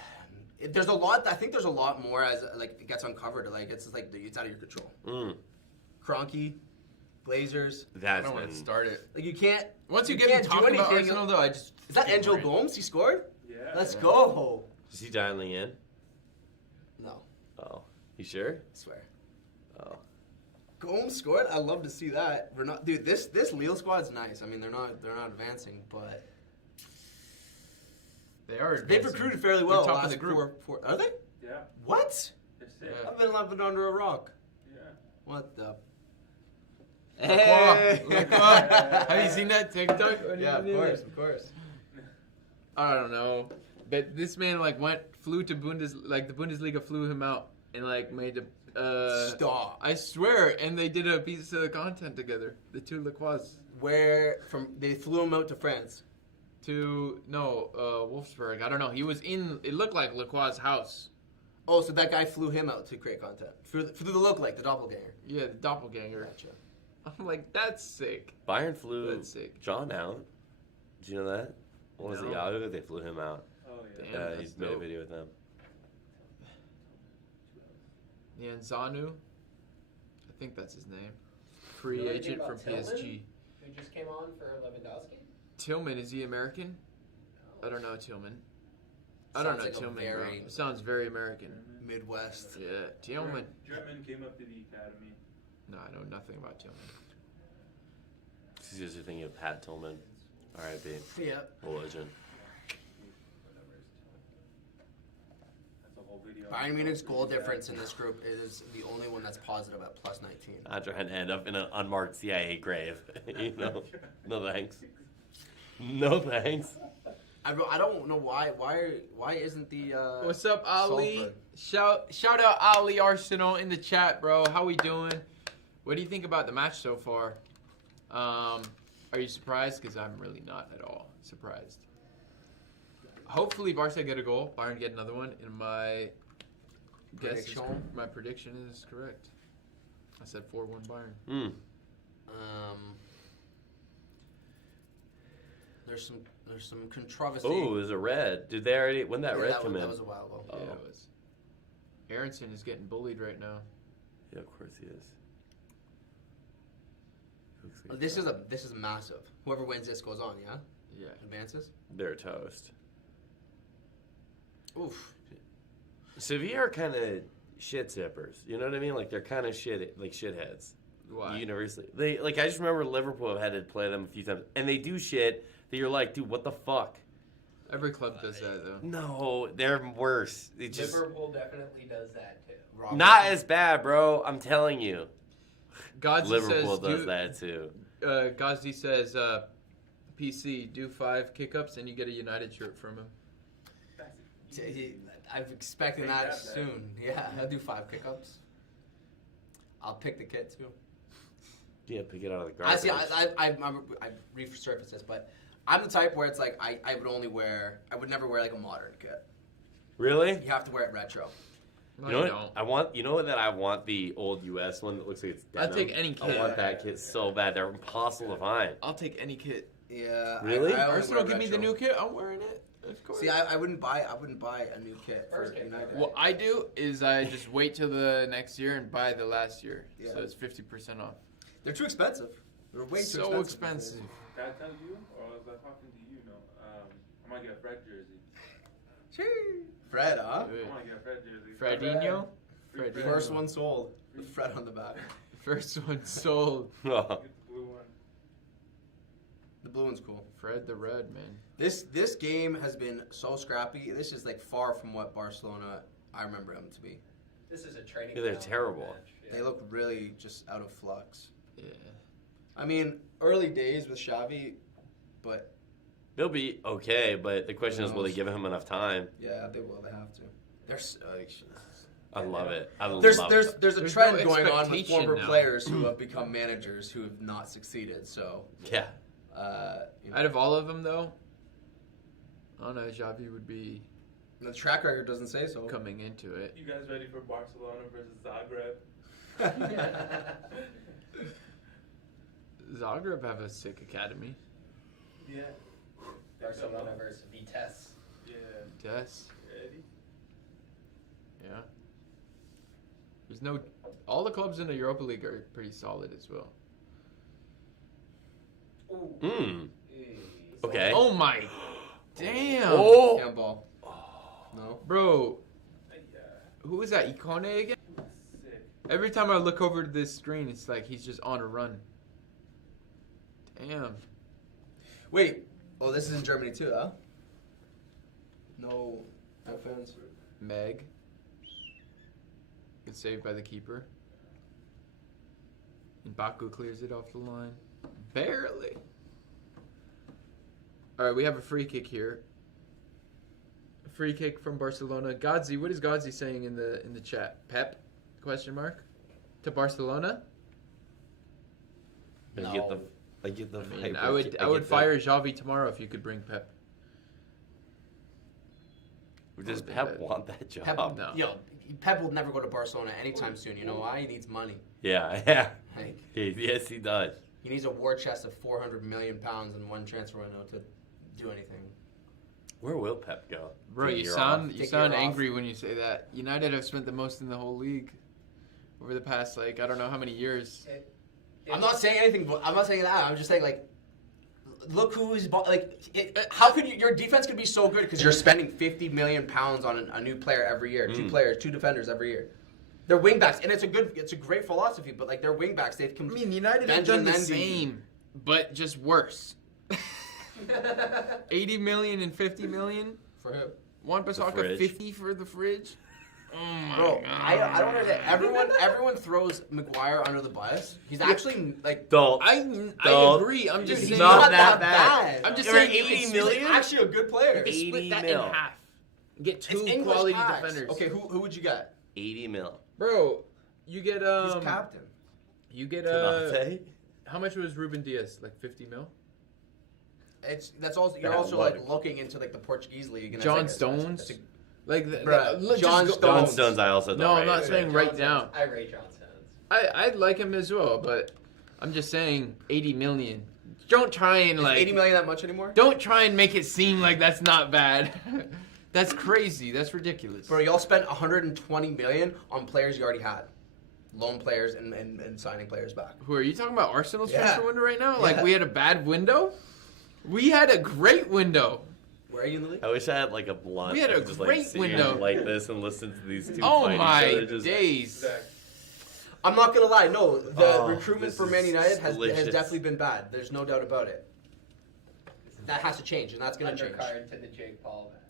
There's a lot. I think there's a lot more as like it gets uncovered. Like it's like it's out of your control. Kroenke, Glazers. I that's don't want been to start it. Like you can't. Once you you get me can't do talking about anything. Arsenal, though, I just... Is that get Angel worried. Gomes? He scored. Yeah. Let's Yeah. go. Is he dialing in? No, Oh, you sure? I swear. Oh, Gomes scored. I love to see that. We're not, dude. This Lille squad's nice. I mean, they're not advancing, but They are they've advancing. recruited fairly They're well. top of last the group. four. Are they? Yeah. What? They're sick. Yeah. I've been living under a rock. Yeah. What the? Lacroix. Have you seen that TikTok? Yeah, of course. I don't know, but this man like flew to the Bundesliga flew him out and like made the. Stop. I swear, and they did a piece of the content together. The two Lacroix Where from? They flew him out to France. to Wolfsburg. I don't know. He was in. It looked like Lacroix's house. Oh, so that guy flew him out to create content for the lookalike, the doppelganger. Yeah, the doppelganger. Gotcha. I'm like, that's sick. Bayern flew That's sick. John out. Did you know that? What was it? No. Yahoo? They flew him out. Oh yeah. Damn. Yeah, that's he's made a dope. video with them. Yeah, and Zanu. I think that's his name. You Free know anything agent from about Tillman? PSG. Who just came on for Lewandowski? Tillman, is he American? I don't know Tillman. I don't Sounds know like a Tillman. very- Bro. Sounds very American. Midwest. Yeah, Tillman. German came up to the academy. No, I know nothing about Tillman. You guys are thinking of Pat Tillman. R.I.P. Yeah. A legend. That's a whole video. Bayern Munich's goal difference in this group is the only one that's positive at plus 19. Not trying to end up in an unmarked CIA grave. You know? No thanks. No thanks. I don't know why isn't the What's up, Ali? Salford? Shout out Ali Arsenal in the chat, bro. How we doing? What do you think about the match so far? Are you surprised? Because I'm really not at all surprised. Hopefully Barca get a goal, Bayern get another one, and my prediction is correct. I said 4-1 Bayern. There's some controversy. Oh, it was a red. Did they already? When that Yeah, red that come was, in? that was a while ago. Oh. Yeah, it was. Aronson is getting bullied right now. Yeah, of course he is. He looks like This is massive. Whoever wins this goes on, yeah? Yeah. Advances? they're toast. Oof. Sevilla are kind of shit zippers. You know what I mean? Like they're kind of shitheads. Why? Universally, they I just remember Liverpool have had to play them a few times, and they do shit that you're like, dude, what the fuck? Every club does that though. No, they're worse. It just Liverpool definitely does that too. not as bad, bro. I'm telling you. Godsey Liverpool says, does that too. Godsey says, PC, do 5 kick-ups, and you get a United shirt from him. I'm expecting that soon. Yeah, I'll do 5 kick-ups. I'll pick the kit too. Yeah, pick it out of the garbage. I resurfaced this, but I'm the type where it's like I would never wear like a modern kit. Really? You have to wear it retro. No, You know you what? don't. I want. You know what? That I want the old US one that looks like it's denim. I'll take any I kit. want that kit so bad. They're impossible to find. I'll take any kit. Yeah. Really? I only Arsenal, wear give me the retro. new kit. I'm wearing it. Of course. See, I wouldn't buy a new kit for First kit, United. What I do is I just wait till the next year and buy the last year. Yeah. So it's 50% off. They're too expensive. They're way too So expensive. expensive. Did I tell you, or was I talking to you? No. I might get a Fred jersey. Fred, huh? I want to get a Fred jersey. Fredinho? Free Fredinho. First one sold with Fred on the back. First one sold. Oh. Get the blue one. The blue one's cool. Fred the Red, man. This game has been so scrappy. This is like far from what Barcelona I remember them to be. This is a training. Yeah, they're ground terrible. match, yeah. They look really just out of flux. Yeah. I mean, early days with Xavi, but They'll be okay, but the question is, will they give him enough time? yeah, they will. They have to. There's I love it. I love there's it. there's a There's trend no going on with expectation former now. players who have become managers who have not succeeded. So, Yeah. Out of all of them, though, I don't know. Xavi would be the track record doesn't say so. coming into it. You guys ready for Barcelona versus Zagreb? Zagreb have a sick academy. Yeah. Barcelona versus Vitesse. Yeah. Yes. Ready? Yeah. There's no. All the clubs in the Europa League are pretty solid as well. Hmm. Okay. Oh my. Damn. Oh. Handball. No. Bro, Yeah. who is that? Ikone again? Sick. Every time I look over to this screen, it's like he's just on a run. Damn. Wait. Oh, this is in Germany too, huh? No. No fans. Meg. Good save by the keeper. And Baku clears it off the line. Barely. All right, we have a free kick here. A free kick from Barcelona. Godzi, what is Godzi saying in the chat? Pep? Question mark? To Barcelona? I get the. I get the. I mean, I would fire Xavi tomorrow if you could bring Pep. Does Pep want that job? Pep, No. Pep will never go to Barcelona anytime soon. You know why? He needs money. Yeah. Yeah. Like, Yes, he does. he needs a war chest of 400 million pounds in one transfer window to do anything. Where will Pep go? Bro, Take a you year sound off? you Take a sound year off. angry when you say that. United have spent the most in the whole league over the past I don't know how many years. I'm not saying anything. But I'm not saying that. I'm just saying look who's how could your defense could be so good because you're spending 50 million pounds on a new player every year, two players, two defenders every year. They're wingbacks, and it's a great philosophy. But they're wingbacks. They've United have done the same, but just worse. 80 million and 50 million. for him. Juan Bissaka fridge. 50 for the fridge. Oh my Bro, God. I don't understand. Everyone throws Maguire under the bus. He's actually Don't. I Don't. agree. I'm just he's saying. not not that that bad. bad. I'm just You're saying 80 it's million? He's actually a good player. Split 80 that mil. in half. Get It's two English quality tax. defenders. Okay, who would you get? 80 mil. Bro, you get He's captain. you get Canate? how much was Ruben Diaz? Like 50 mil? That's also you're Yeah, also what? looking into the Portuguese league. And John that's Stones? that's Like Bruh, let's John just John Stones. Stones, I also don't No, I'm rate. not saying right John now. Stones. I rate John Stones. I'd like him as well, but I'm just saying 80 million. Don't try and Is like 80 million that much anymore? don't try and make it seem like that's not bad. That's crazy. That's ridiculous. Bro, y'all spent 120 million on players you already had, loan players and signing players back. Who are you talking about? Arsenal's Yeah. transfer window right now? Like Yeah. we had a bad window? We had a great window. Where are you in the league? I wish I had like a blunt. We had I a could just, great sit here window. like this and listen to these two Oh fight each my other, just- days. Zach, I'm not gonna lie. No, the Oh, recruitment this for is Man United has delicious. definitely been bad. There's no doubt about it. That has to change, and that's gonna change. Undercard to the Jake Paul match.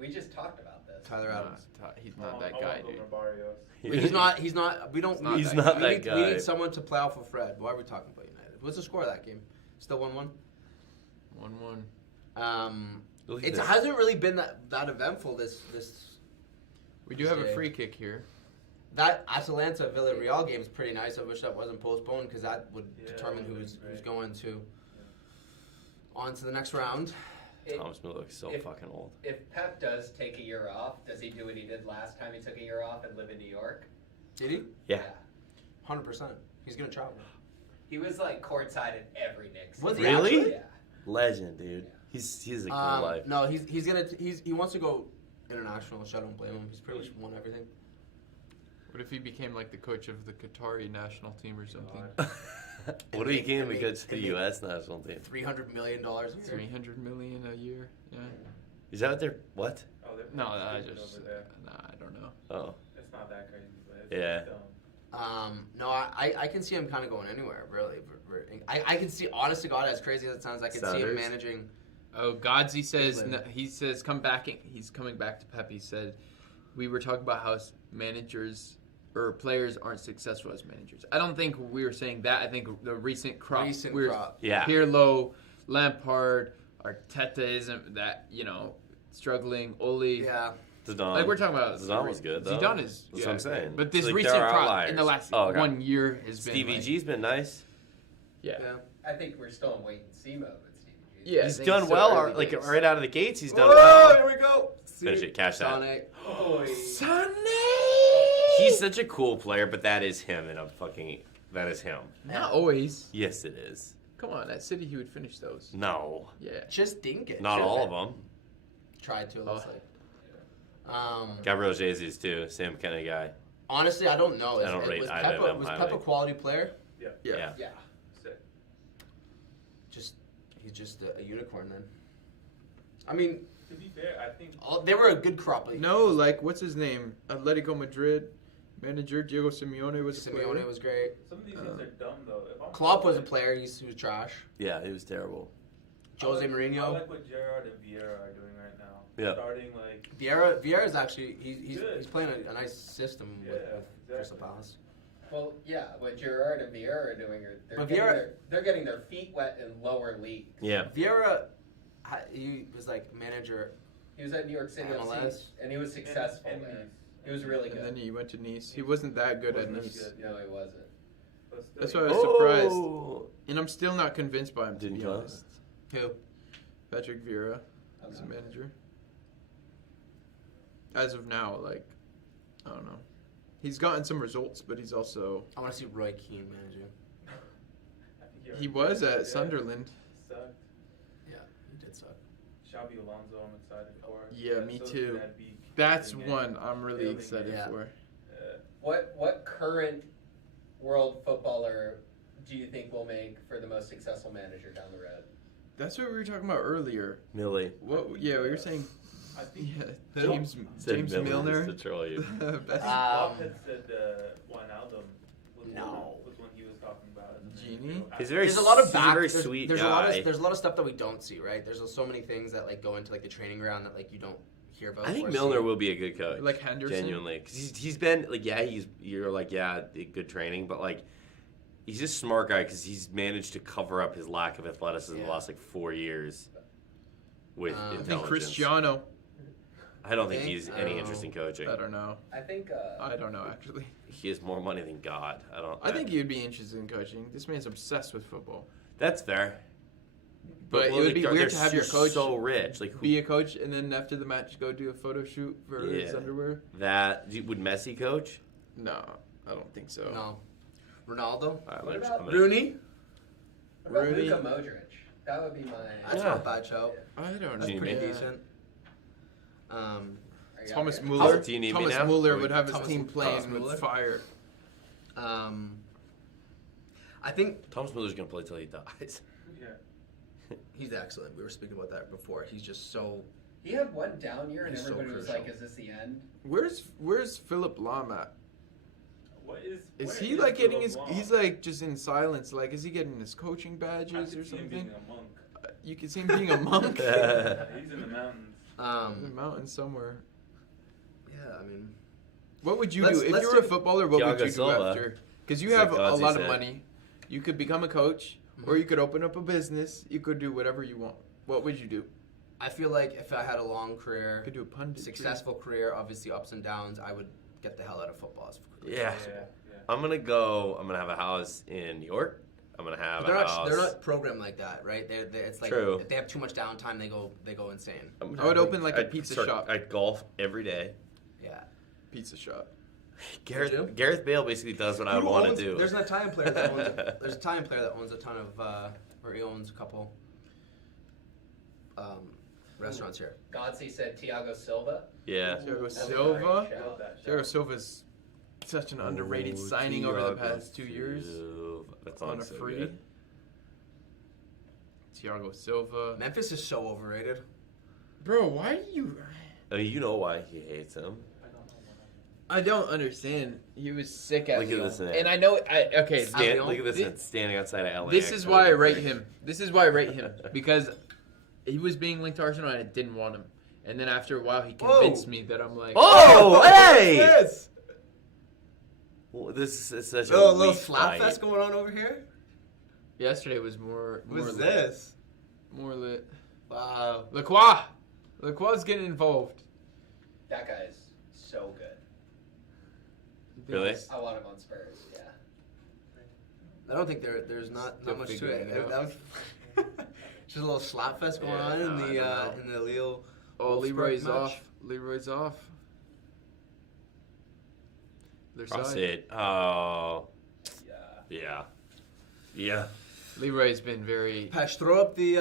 We just talked about this. Tyler Adams. He's I not want- that I guy, want dude. Wilmer Barrios. He's not. He's not. We don't. not we- He's that not we that need, guy. We need someone to play off of Fred. Why are we talking about United? What's the score of that game? Still 1-1. 1-1. Look at It this. hasn't really been that eventful this. We do have a Shit. free kick here. That Atalanta Villarreal game is pretty nice. I wish that wasn't postponed because that would Yeah, determine that would've who's been great. going to on to the next round. Thomas Müller looks so If- fucking old. If Pep does take a year off, does he do what he did last time he took a year off and live in New York? Did he? Yeah. 100%. He's gonna travel. He was like courtside at every Knicks. Was game. he Really? actually? Yeah. Legend, dude. He's a cool life. No, he wants to go international. So I don't blame him. He's pretty much won everything. What if he became like the coach of the Qatari national team or something? What do you gain and if he they- goes to the and they- U.S. national team? $300 million a year. 300 million a year. Yeah. Is that what they're what? Oh, they're No, playing I stupid just over there. I don't know. Oh, It's not that crazy, but it's Yeah. dumb. No, I can see him kind of going anywhere, really. I can see, honest to God, as crazy as it sounds, I can see him Sounders. managing. Oh, Godzi says England. he says come back. He's coming back to Pep. He said we were talking about how managers or players aren't successful as managers. I don't think we were saying that. I think the recent crop. we're yeah. Pirlo, Lampard, Arteta isn't that struggling. Oli. Yeah. Zidane. Like we're talking about Zidane was good, though. Zidane is. That's what I'm saying. But this So, like, recent there are crop in the outliers. last Oh, okay. 1 year has been Stevie like, G's been nice. Yeah. I think we're still in wait and see mode with Stevie G. Yeah, I He's think done so well. early Like days. right out of the gates, he's done Whoa, well. here we go. Finish it. Cash that. Sane. Boy. He's such a cool player, but that is him, and that is him. Not always. Yes, it is. Come on, at City he would finish those. No, Yeah. Just dink it. not Should've all of them. Tried to, it looks Oh. like. Gabriel Jesus too, same kind of guy. Honestly, I don't know. I don't rate was either of Pep, them was highly. Pep a quality player? Yeah. Yeah. Yeah. Sick. He's just a unicorn then. I mean, To be fair, I think they were a good crop. Like, No, like what's his name? Atletico Madrid manager Diego Simeone was a Simeone player. was great. some of these things are dumb though. If I'm Klopp was a player. He was trash. Yeah, he was terrible. Jose I Mourinho. like what Gerrard and Vieira are doing right now. Yeah. Starting like Vieira is actually he's Good. playing a nice system with Yeah, Crystal exactly. Palace. Well, yeah, what Gerrard and Vieira are doing, But Vieira- they're getting their feet wet in lower leagues. Yeah. Vieira, he was like manager. He was at New York City MLS. FC, and he was successful and there. Nice. He was really And good. then he went to Nice. He wasn't that good at Wasn't as Nice. good. No, he wasn't. But still, That's why I was surprised. Oh. And I'm still not convinced by him, to Didn't be you? honest. Who? Patrick Vieira as a Okay. manager. As of now, like, I don't know. He's gotten some results, but he's also... I want to see Roy Keane managing. I think you're He right. was at Yeah. Sunderland. Sucked. Yeah, he did suck. Xabi Alonso, I'm excited for. Yeah, me so too. that beak That's building it. one I'm really Building excited it. for. What current world footballer do you think will make for the most successful manager down the road? That's what we were talking about earlier. Millie. What? Yeah, we were saying... I think Yeah, James Milner. Just to troll you. Best- Klopp had said Wijnaldum was No. one he was talking about. as a Genie? manager. He's very, There's a lot of he's a back. very There's, sweet there's guy. a lot of stuff that we don't see, right? There's so many things that like go into like the training ground that like you don't hear about. I think or Milner see. will be a good coach. Like Henderson? Genuinely. Because he's been, like, you're like, good training, but, like, he's just a smart guy because he's managed to cover up his lack of athleticism the last, like, 4 years with I think I intelligence. think Cristiano. I don't think Think? he's I any don't interest in know. coaching. I don't know. I think. I don't know, actually. He has more money than God. I think he would be interested in coaching. This man's obsessed with football. That's fair. But it well, would be they're weird to have your coach so rich. Like, be a coach and then after the match go do a photo shoot for his Yeah. underwear. would Messi coach? No, I don't think so. No. Ronaldo. All right, What I'm just about coming. Rooney. What about Rooney. Luka Modric? That would be my. That's Yeah. not a bad show. I don't know. That's Genie. pretty Yeah. decent. Are you Thomas okay? Muller. Do you need me Thomas now? Muller Or would have his Thomas- team playing Thomas Muller? with fire. I think Thomas Miller's going to play till he dies. Yeah. he's excellent. We were speaking about that before. He's just so. He had one down year, and He's so everybody was crucial. like, "Is this the end?" Where's Philip Lahm at? Is Is he like getting his? He's like just in silence. Like, is he getting his coaching badges or something? Being a monk. You can see him being a monk in He's in the mountains. the mountains somewhere. Yeah, I mean. What would you Let's- do if let's you were a do footballer? What would Thiago you Silva. do after? Because you It's have like a Ozzy lot of said. money. You could become a coach, or you could open up a business. You could do whatever you want. What would you do? I feel like if I had a long You career, could do a pundit. successful career, obviously ups and downs, I would get the hell out of football. Yeah. Yeah. I'm gonna have a house in New York. I'm gonna have They're a house. not, they're not programmed like that, right? It's like True. if they have too much downtime, they go insane. I would open like a pizza start- shop. I'd golf every day. Yeah. Pizza shop. Gareth Bale basically does what I would Who want to owns- do. There's an Italian player that owns. There's an Italian player that owns a ton of, or he owns a couple restaurants here. Godsey said Thiago Silva. Yeah. Thiago That was a Silva. great shout. Thiago Silva's such an underrated Ooh, signing over the Thiago past 2 years. Silva. That On a sounds so free. good. Thiago Silva. Memphis is so overrated. Bro, why do you... I mean, you know why he hates him. I don't understand. He was sick at Look at Lyon. this man. And I know... okay, Look at this standing outside of LA. this is why I rate him. This is why I rate him. Because he was being linked to Arsenal and I didn't want him. And then after a while, he convinced me that I'm like... Oh, hey! Yes. Well, this is such a Little weak slap fight. fest going on over here. Yesterday was more What's lit. this? More lit. Wow. Lacroix's getting involved. That guy's so good. Really? I want him on Spurs. Yeah. I don't think there's not Still much to figuring it. it That was just a little slap fest going on I don't know. in the Lille. Oh, Wolfsburg Leroy's match. off. Leroy's off. Their Cross side. it. Oh. Yeah. Yeah. Yeah. Leroy's been very Pesh, throw up the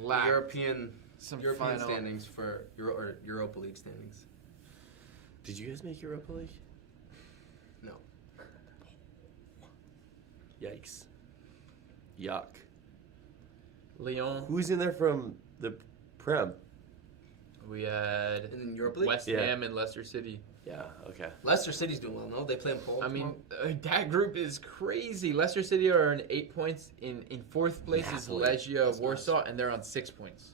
lax. European Some European final. standings for or Europa League standings. Did you guys make Europa League? No. Yikes. Yuck. Lyon. Who's in there from the Prem? We had And then Europa League. West Yeah. Ham and Leicester City. Yeah, okay. Leicester City's doing well. No, they play in Poland. I mean, tomorrow. that group is crazy. Leicester City are on 8 points. In fourth place is Napoli. Legia That's Warsaw, and they're on 6 points.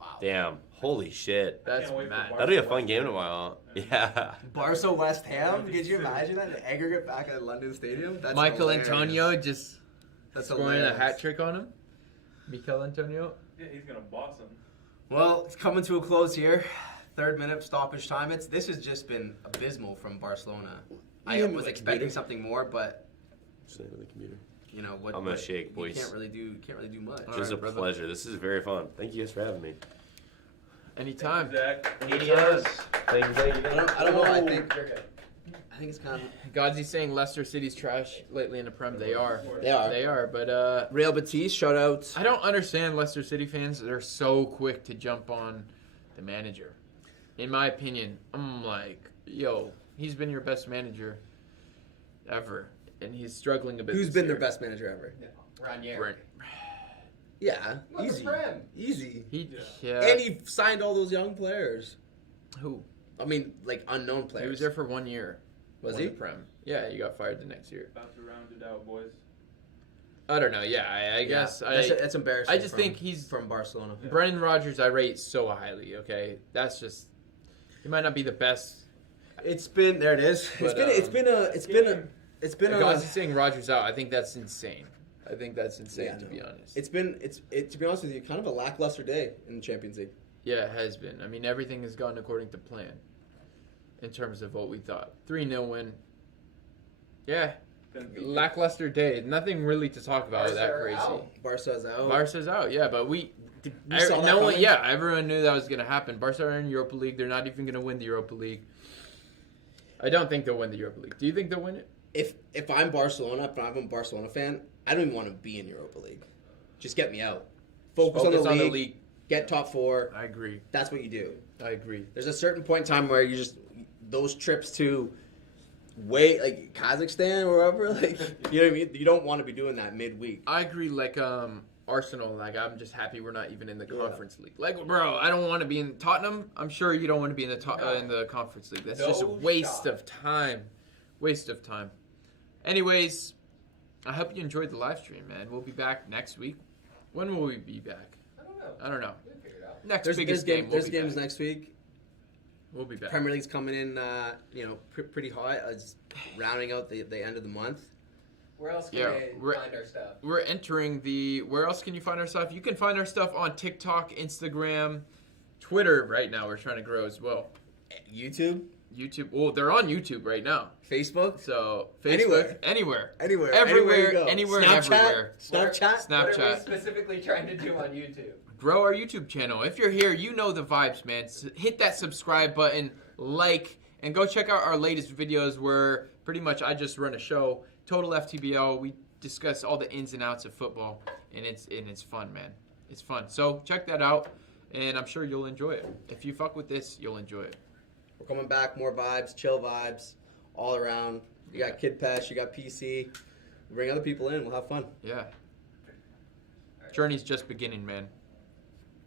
wow. Damn. Holy shit. That's Can't wait for mad. Barca. That'll be a fun game tomorrow. Yeah. Barca West Ham. Could you imagine that? An aggregate back at London Stadium. That's Michael hilarious. Antonio just That's scoring hilarious. a hat trick on him. Mikel Antonio. Yeah, he's gonna boss him. Well, it's coming to a close here. 3rd minute stoppage time. This has just been abysmal from Barcelona. I was expecting something more, but Just name of the computer. you know what? I'm gonna what- shake, you boys. can't really do much. All It was right, a brother. pleasure. This is very fun. Thank you guys for having me. Anytime. Zach. Adios. Thank you. I don't know. I think You're good. it's kind of Godsy's saying Leicester City's trash lately in the Prem. They are. they are. They are, but Real Betis, shout out. I don't understand Leicester City fans. They're so quick to jump on the manager. In my opinion, I'm like, yo, he's been your best manager ever, and he's struggling a bit. Who's this been year. their best manager ever? Ranieri. Right. Yeah, Look, easy, Prem. easy. He, Yeah. yeah. And he signed all those young players. Who? I mean, like unknown players. He was there for 1 year. Was won he? the Prem. Yeah, he got fired the next year. About to round it out, boys. I don't know. Yeah, I guess that's embarrassing. I just from- think he's from Barcelona. Brendan Rodgers. I rate so highly. Okay, that's just he might not be the best. It's been there. It is. But, It's been a. Godsy's saying Rodgers out. I think that's insane. I think that's insane Yeah, to no. be honest. It's been to be honest with you, kind of a lackluster day in the Champions League. Yeah, it has been. I mean, everything has gone according to plan in terms of what we thought. 3-0 win. Yeah, lackluster day. Nothing really to talk about Barca that are crazy. out. Barca's out. Barca's out, yeah, but we saw that no one, coming? yeah, everyone knew that was going to happen. Barca are in Europa League. They're not even going to win the Europa League. I don't think they'll win the Europa League. Do you think they'll win it? If I'm Barcelona, if I'm a Barcelona fan, I don't even want to be in Europa League. Just get me out. Focus on the league. Get top 4. I agree. That's what you do. I agree. There's a certain point in time where you just those trips to like Kazakhstan or wherever, like you know what I mean. You don't want to be doing that midweek. I agree. Like Arsenal, like I'm just happy we're not even in the Yeah. Conference League. Like, bro, I don't want to be in Tottenham. I'm sure you don't want to be in the in the Conference League. That's just a No waste shot. of time. Waste of time. Anyways, I hope you enjoyed the live stream, man. We'll be back next week. When will we be back? I don't know. I don't know. We'll figure it out. Next There's biggest game. We'll There's be games back. next week. We'll be back. Premier League's coming in, pretty hot. It's rounding out the end of the month. Where else can Yeah, they we're- find our stuff? We're entering the. Where else can you find our stuff? You can find our stuff on TikTok, Instagram, Twitter. Right now, we're trying to grow as well. YouTube, YouTube. Well, they're on YouTube right now. Facebook, So Facebook, anywhere, anywhere, everywhere, you go. anywhere, and Snapchat, everywhere. Snapchat. What are we Snapchat. specifically trying to do on YouTube? Grow our YouTube channel. If you're here, you know the vibes, man. Hit that subscribe button, like, and go check out our latest videos where pretty much I just run a show, Total FTBL. We discuss all the ins and outs of football, and it's fun, man. It's fun. So check that out, and I'm sure you'll enjoy it. If you fuck with this, you'll enjoy it. We're coming back, more vibes, chill vibes, all around. You got Kid Pesh, you got PC. Bring other people in, we'll have fun. Yeah. Journey's just beginning, man.